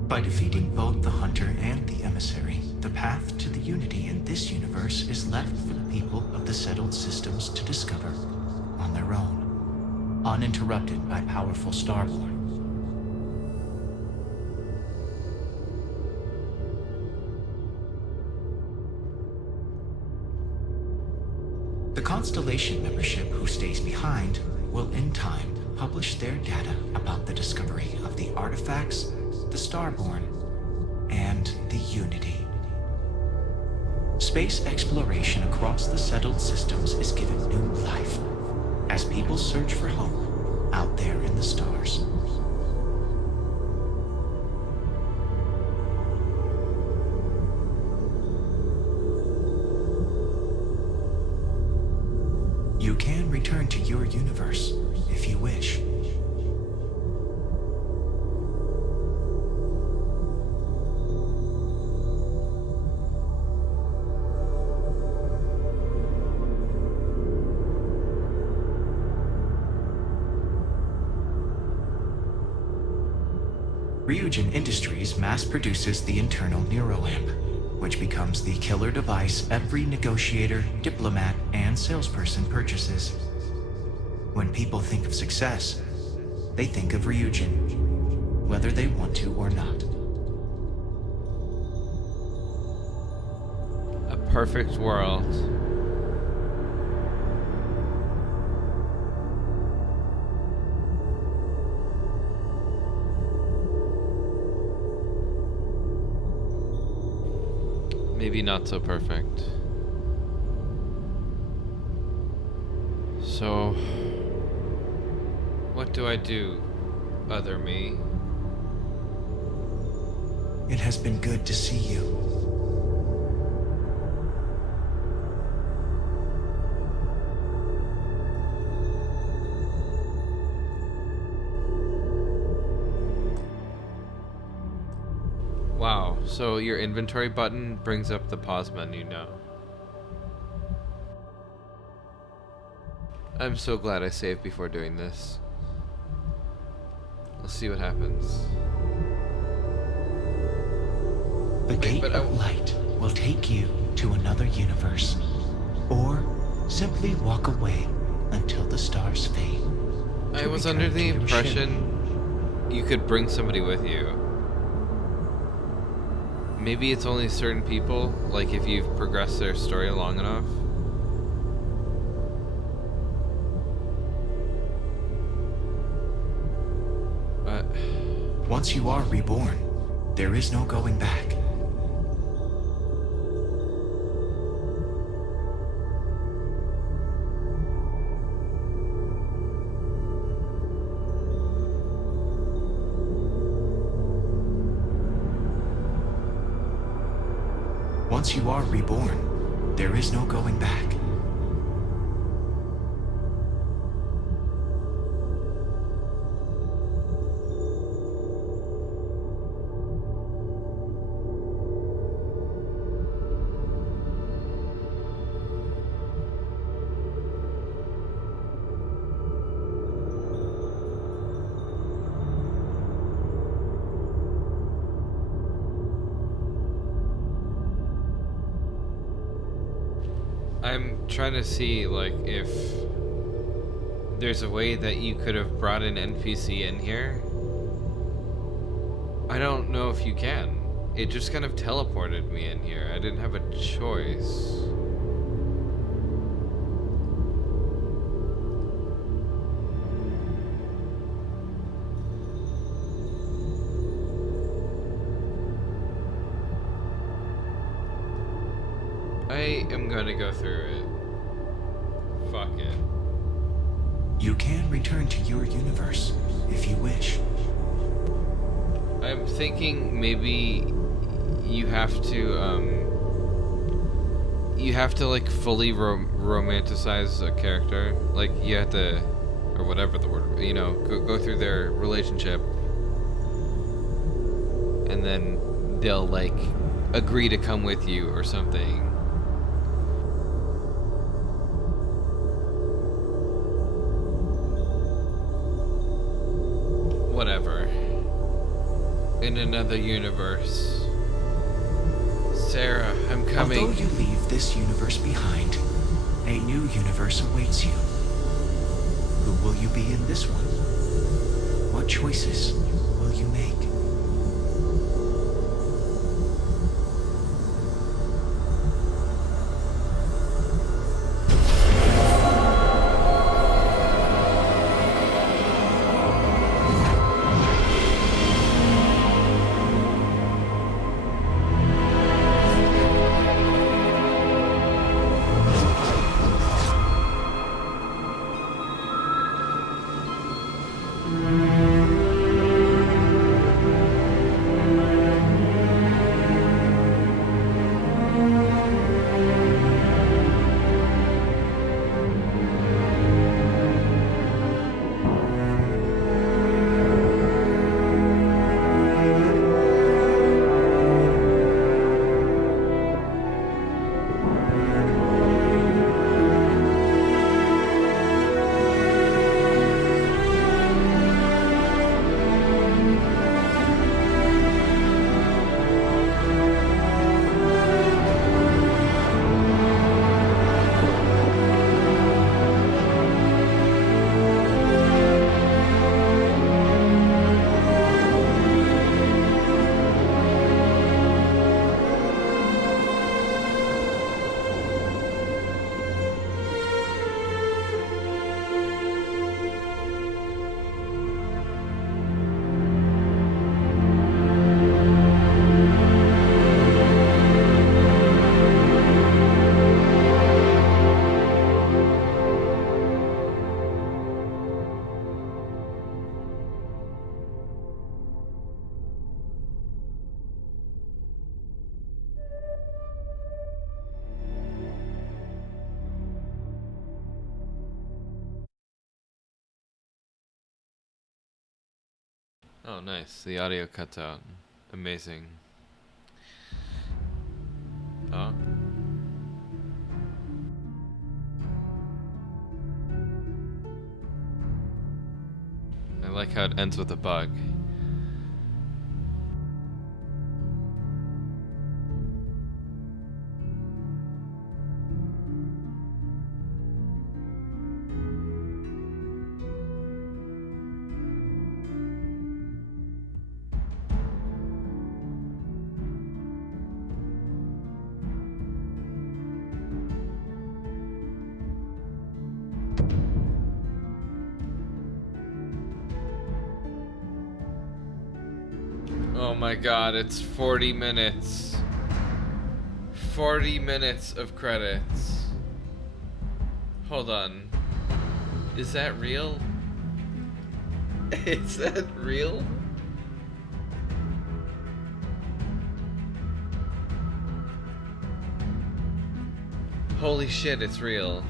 By defeating both the Hunter and the Emissary, the path to the Unity in this universe is left for the people of the settled systems to discover on their own, uninterrupted by powerful Starborn. The Constellation membership who stays behind will in time publish their data about the discovery of the artifacts, the Starborn, and the Unity. Space exploration across the settled systems is given new life as people search for hope out there in the stars. You can return to your universe if you wish. Ryujin Industries mass produces the internal neuroamp, which becomes the killer device every negotiator, diplomat, and salesperson purchases. When people think of success, they think of Ryujin, whether they want to or not. A perfect world. Maybe not so perfect. So, what do I do, other me? It has been good to see you. Wow, so your inventory button brings up the pause menu now. I'm so glad I saved before doing this. Let's see what happens. The gate of light will take you to another universe, or simply walk away until the stars fade. I was under the impression you could bring somebody with you. Maybe it's only certain people, like if you've progressed their story long enough. Once you are reborn, there is no going back. Once you are reborn, there is no going back. I'm trying to see, like, if there's a way that you could have brought an NPC in here. I don't know if you can. It just kind of teleported me in here. I didn't have a choice. I am gonna go through it. Fuck it. You can return to your universe if you wish. I'm thinking maybe you have to like fully romanticize a character. Like you have to, or whatever the word, you know, go through their relationship, and then they'll like agree to come with you or something. Whatever. In another universe. Sarah, I'm coming. Although you leave this universe behind, a new universe awaits you. Who will you be in this one? What choices will you make? Oh, nice. The audio cuts out. Amazing. Oh. I like how it ends with a bug. Oh my god, it's 40 minutes. 40 minutes of credits. Hold on. Is that real? Is that real? Holy shit, it's real.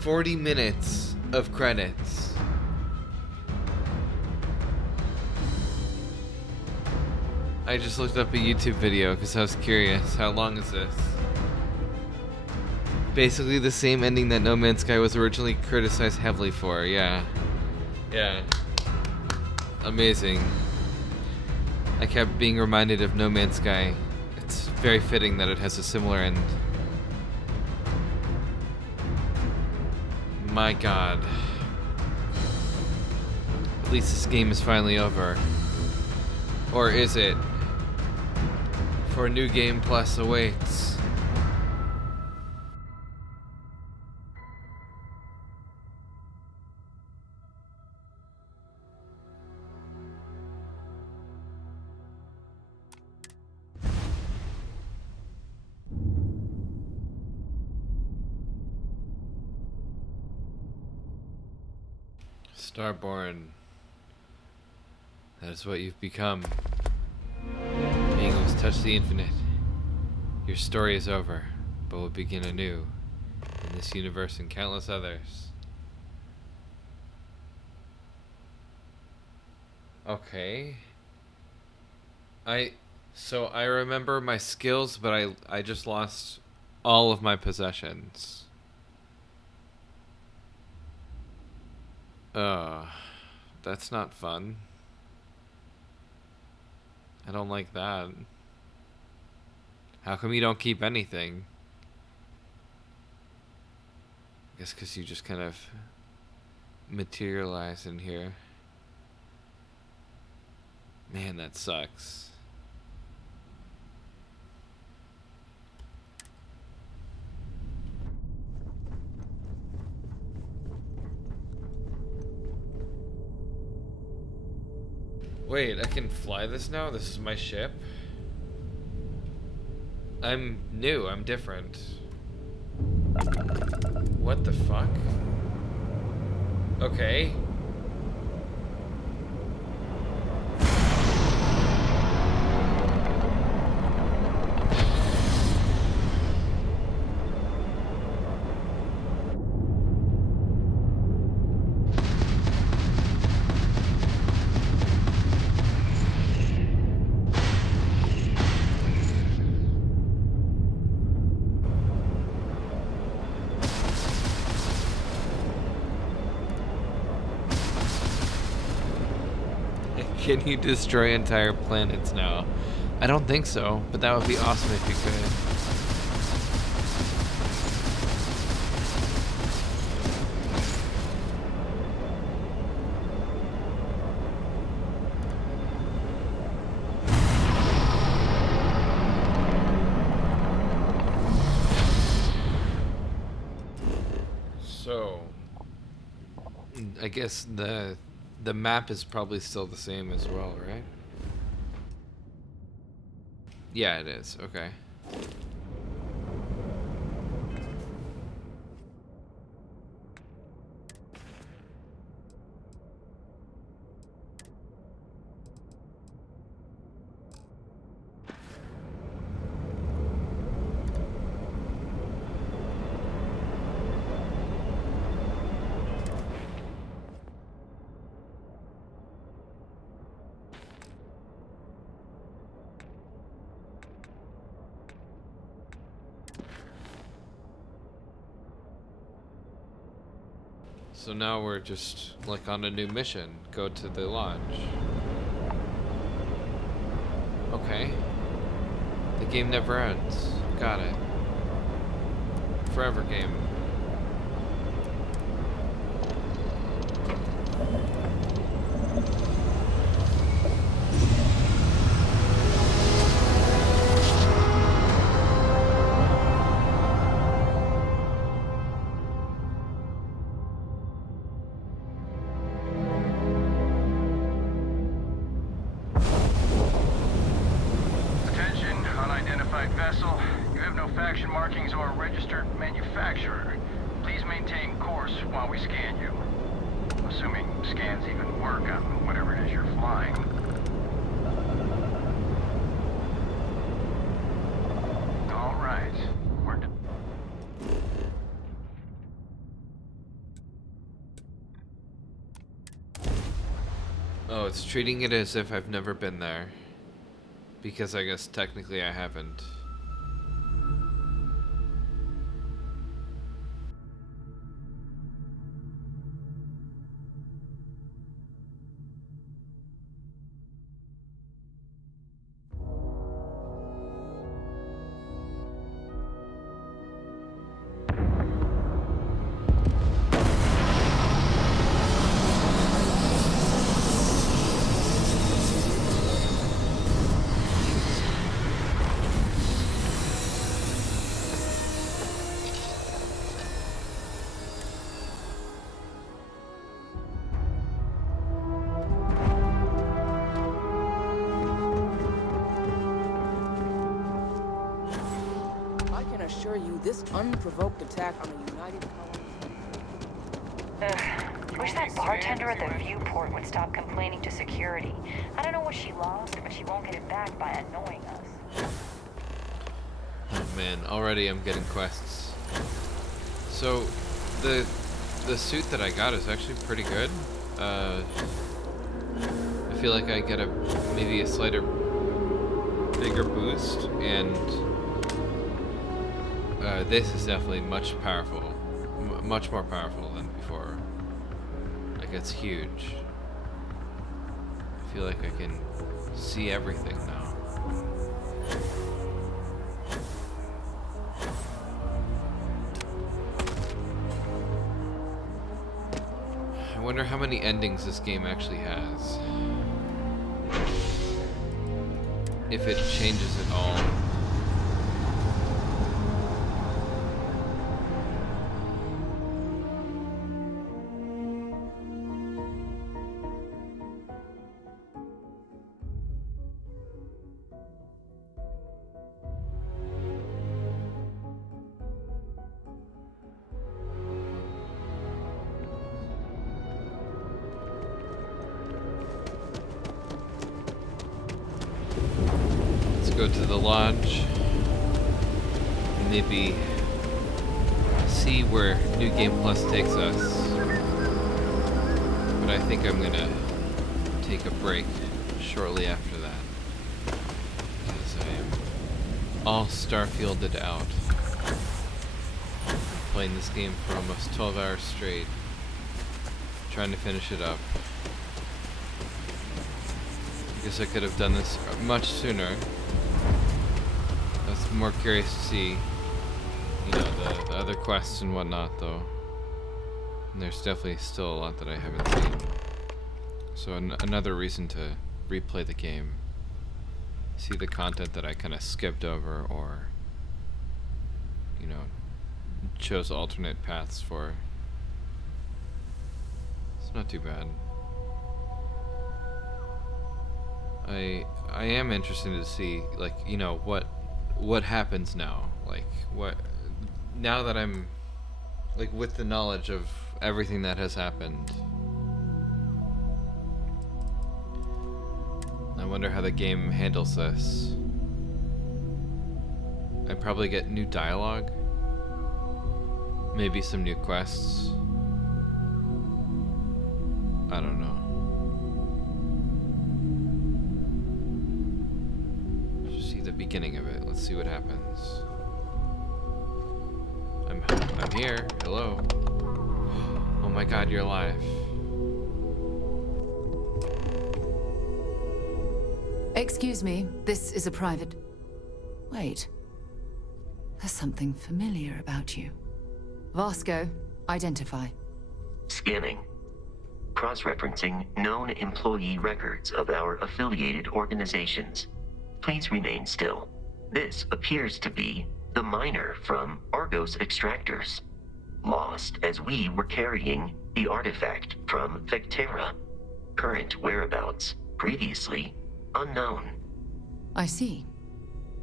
40 minutes of credits. I just looked up a YouTube video because I was curious. How long is this? Basically the same ending that No Man's Sky was originally criticized heavily for. Yeah. Yeah. Amazing. I kept being reminded of No Man's Sky. It's very fitting that it has a similar end. My god. At least this game is finally over. Or is it? For a new game plus awaits. Starborn. That is what you've become. Being who has touched the infinite. Your story is over, but will begin anew in this universe and countless others. Okay. So I remember my skills, but I just lost all of my possessions. That's not fun. I don't like that. How come you don't keep anything? I guess because you just kind of materialize in here. Man, that sucks. Wait, I can fly this now? This is my ship? I'm new, I'm different. What the fuck? Okay. Can you destroy entire planets now? I don't think so, but that would be awesome if you could. So, I guess the map is probably still the same as well, right? Yeah, it is. Okay. So now we're just like on a new mission. Go to the lodge. Okay. The game never ends. Got it. Forever game. Vessel, you have no faction markings or a registered manufacturer. Please maintain course while we scan you. Assuming scans even work on whatever it is you're flying. All right. We're done. Oh, it's treating it as if I've never been there. Because I guess technically I haven't. Assure you, this unprovoked attack on the United Colonies. Wish that bartender at the viewport would stop complaining to security. I don't know what she lost, but she won't get it back by annoying us. Oh man, already I'm getting quests. So, the suit that I got is actually pretty good. I feel like I get maybe a slighter bigger boost, and this is definitely much more powerful than before. Like, it's huge. I feel like I can see everything now. I wonder how many endings this game actually has. If it changes at all. Go to the lodge, maybe see where New Game Plus takes us, but I think I'm gonna take a break shortly after that, because I am all Starfielded out. Playing this game for almost 12 hours straight, trying to finish it up. I guess I could have done this much sooner. I was more curious to see, you know, the other quests and whatnot, though. And there's definitely still a lot that I haven't seen. So another reason to replay the game. See the content that I kind of skipped over or, you know, chose alternate paths for. It's not too bad. I am interested to see, like, you know, what happens now. Like, what, now that I'm, like, with the knowledge of everything that has happened. I wonder how the game handles this. I'd probably get new dialogue. Maybe some new quests. I don't know. Just see the beginning of it. Let's see what happens. I'm here. Hello. Oh Oh my god, you're alive. Excuse me, this is a private... Wait. There's something familiar about you. Vasco, identify. Scanning. Cross-referencing known employee records of our affiliated organizations. Please remain still. This appears to be the miner from Argos Extractors. Lost as we were carrying the artifact from Vectera. Current whereabouts, previously unknown. I see.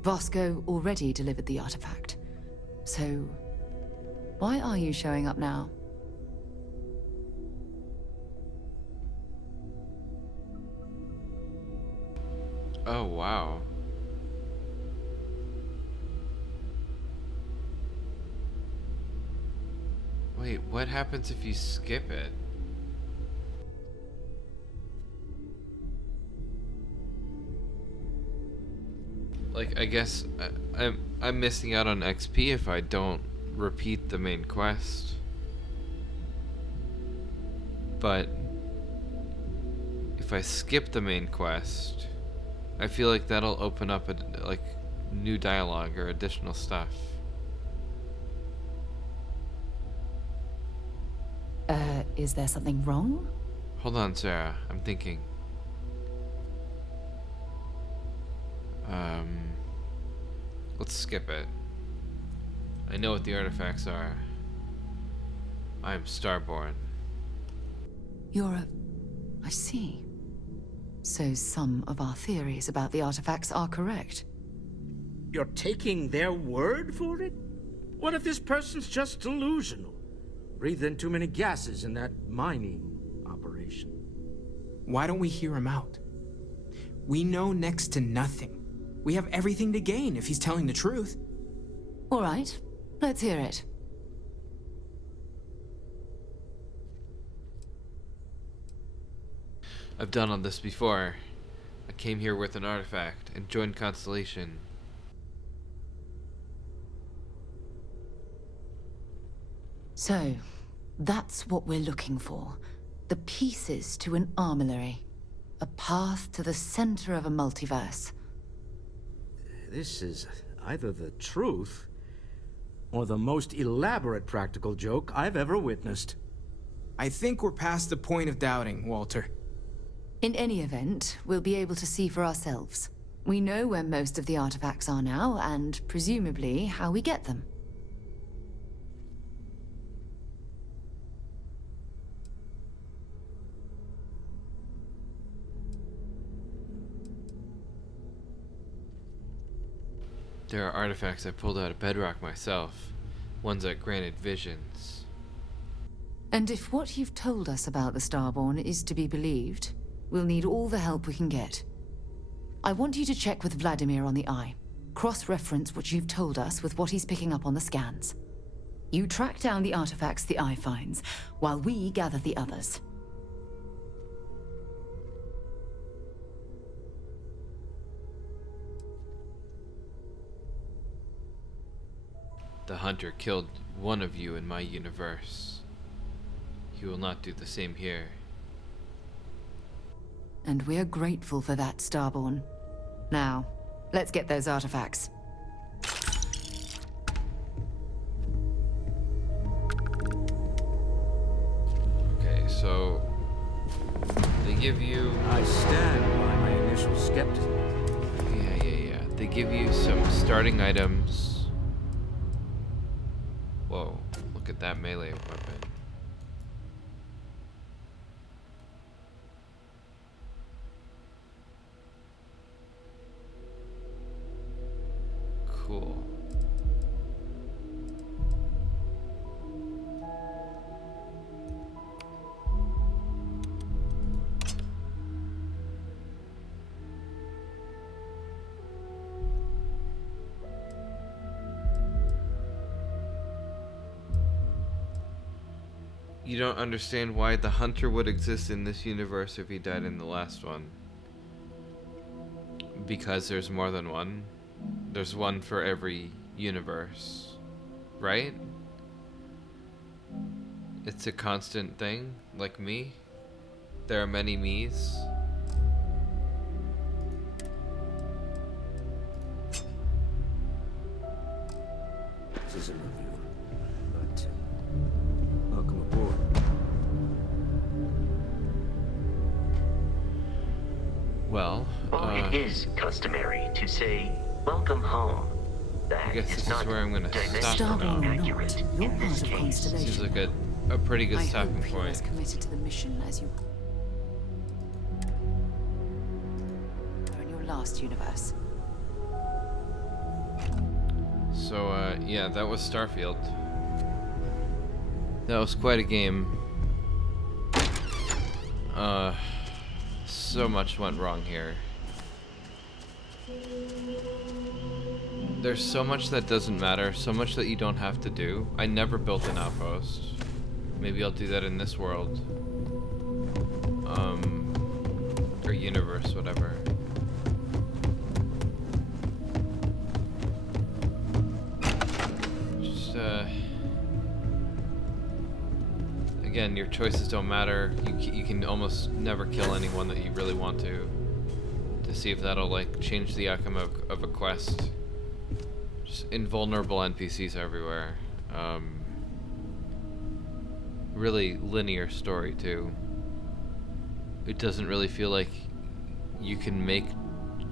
Vasco already delivered the artifact. So, why are you showing up now? Oh, wow. Wait, what happens if you skip it? Like, I guess I'm missing out on XP if I don't repeat the main quest. But if I skip the main quest, I feel like that'll open up like new dialogue or additional stuff. Is there something wrong? Hold on, Sarah. I'm thinking. Let's skip it. I know what the artifacts are. I'm Starborn. I see. So some of our theories about the artifacts are correct. You're taking their word for it? What if this person's just delusional? Breathed in too many gases in that mining operation. Why don't we hear him out? We know next to nothing. We have everything to gain if he's telling the truth. All right, let's hear it. I've done all this before. I came here with an artifact and joined Constellation. So, that's what we're looking for. The pieces to an armillary. A path to the center of a multiverse. This is either the truth or the most elaborate practical joke I've ever witnessed. I think we're past the point of doubting, Walter. In any event, we'll be able to see for ourselves. We know where most of the artifacts are now, and presumably how we get them. There are artifacts I pulled out of bedrock myself. Ones that granted visions. And if what you've told us about the Starborn is to be believed, we'll need all the help we can get. I want you to check with Vladimir on the Eye. Cross-reference what you've told us with what he's picking up on the scans. You track down the artifacts the Eye finds, while we gather the others. The Hunter killed one of you in my universe. He will not do the same here. And we're grateful for that, Starborn. Now, let's get those artifacts. Okay, so they give you... I stand by my initial skepticism. Yeah. They give you some starting items. Whoa, look at that melee weapon. Cool. You don't understand why the Hunter would exist in this universe if he died in the last one. Because there's more than one. There's one for every universe, right? It's a constant thing, like me. There are many me's. This is a review, but welcome aboard. Well, it is customary to say, welcome home. That I guess this is is not where I'm gonna stop for now. accurate in this case. Seems like a pretty good stopping point. As committed to the mission as you are in your last universe. So, yeah, that was Starfield. That was quite a game. So much went wrong here. There's so much that doesn't matter, so much that you don't have to do. I never built an outpost. Maybe I'll do that in this world. Or universe, whatever. Just, again, your choices don't matter. You can almost never kill anyone that you really want to see if that'll, like, change the outcome of a quest. Just invulnerable NPCs everywhere. Really linear story too. It doesn't really feel like you can make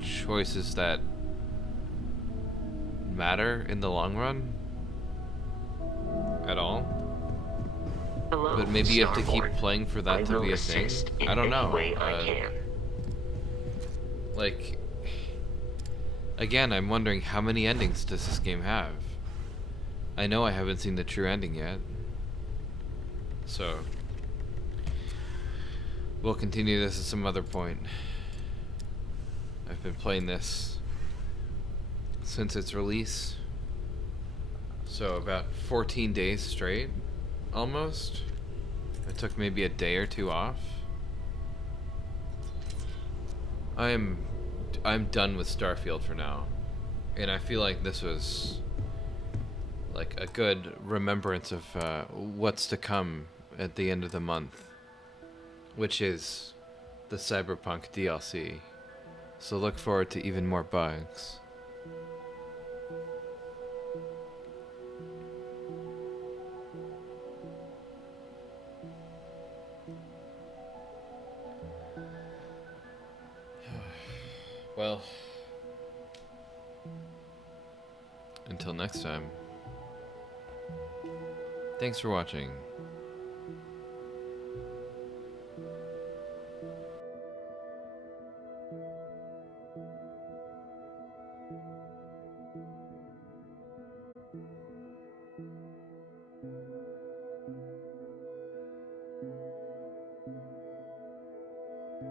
choices that matter in the long run at all. Hello, but maybe you have to keep Starborn. playing for that to be a thing. I don't know. Way I can. Like, again, I'm wondering how many endings does this game have? I know I haven't seen the true ending yet. So, we'll continue this at some other point. I've been playing this since its release. So, about 14 days straight, almost. I took maybe a day or two off. I'm done with Starfield for now. And I feel like this was like a good remembrance of what's to come at the end of the month, which is the Cyberpunk DLC. So look forward to even more bugs. Well, until next time, thanks for watching.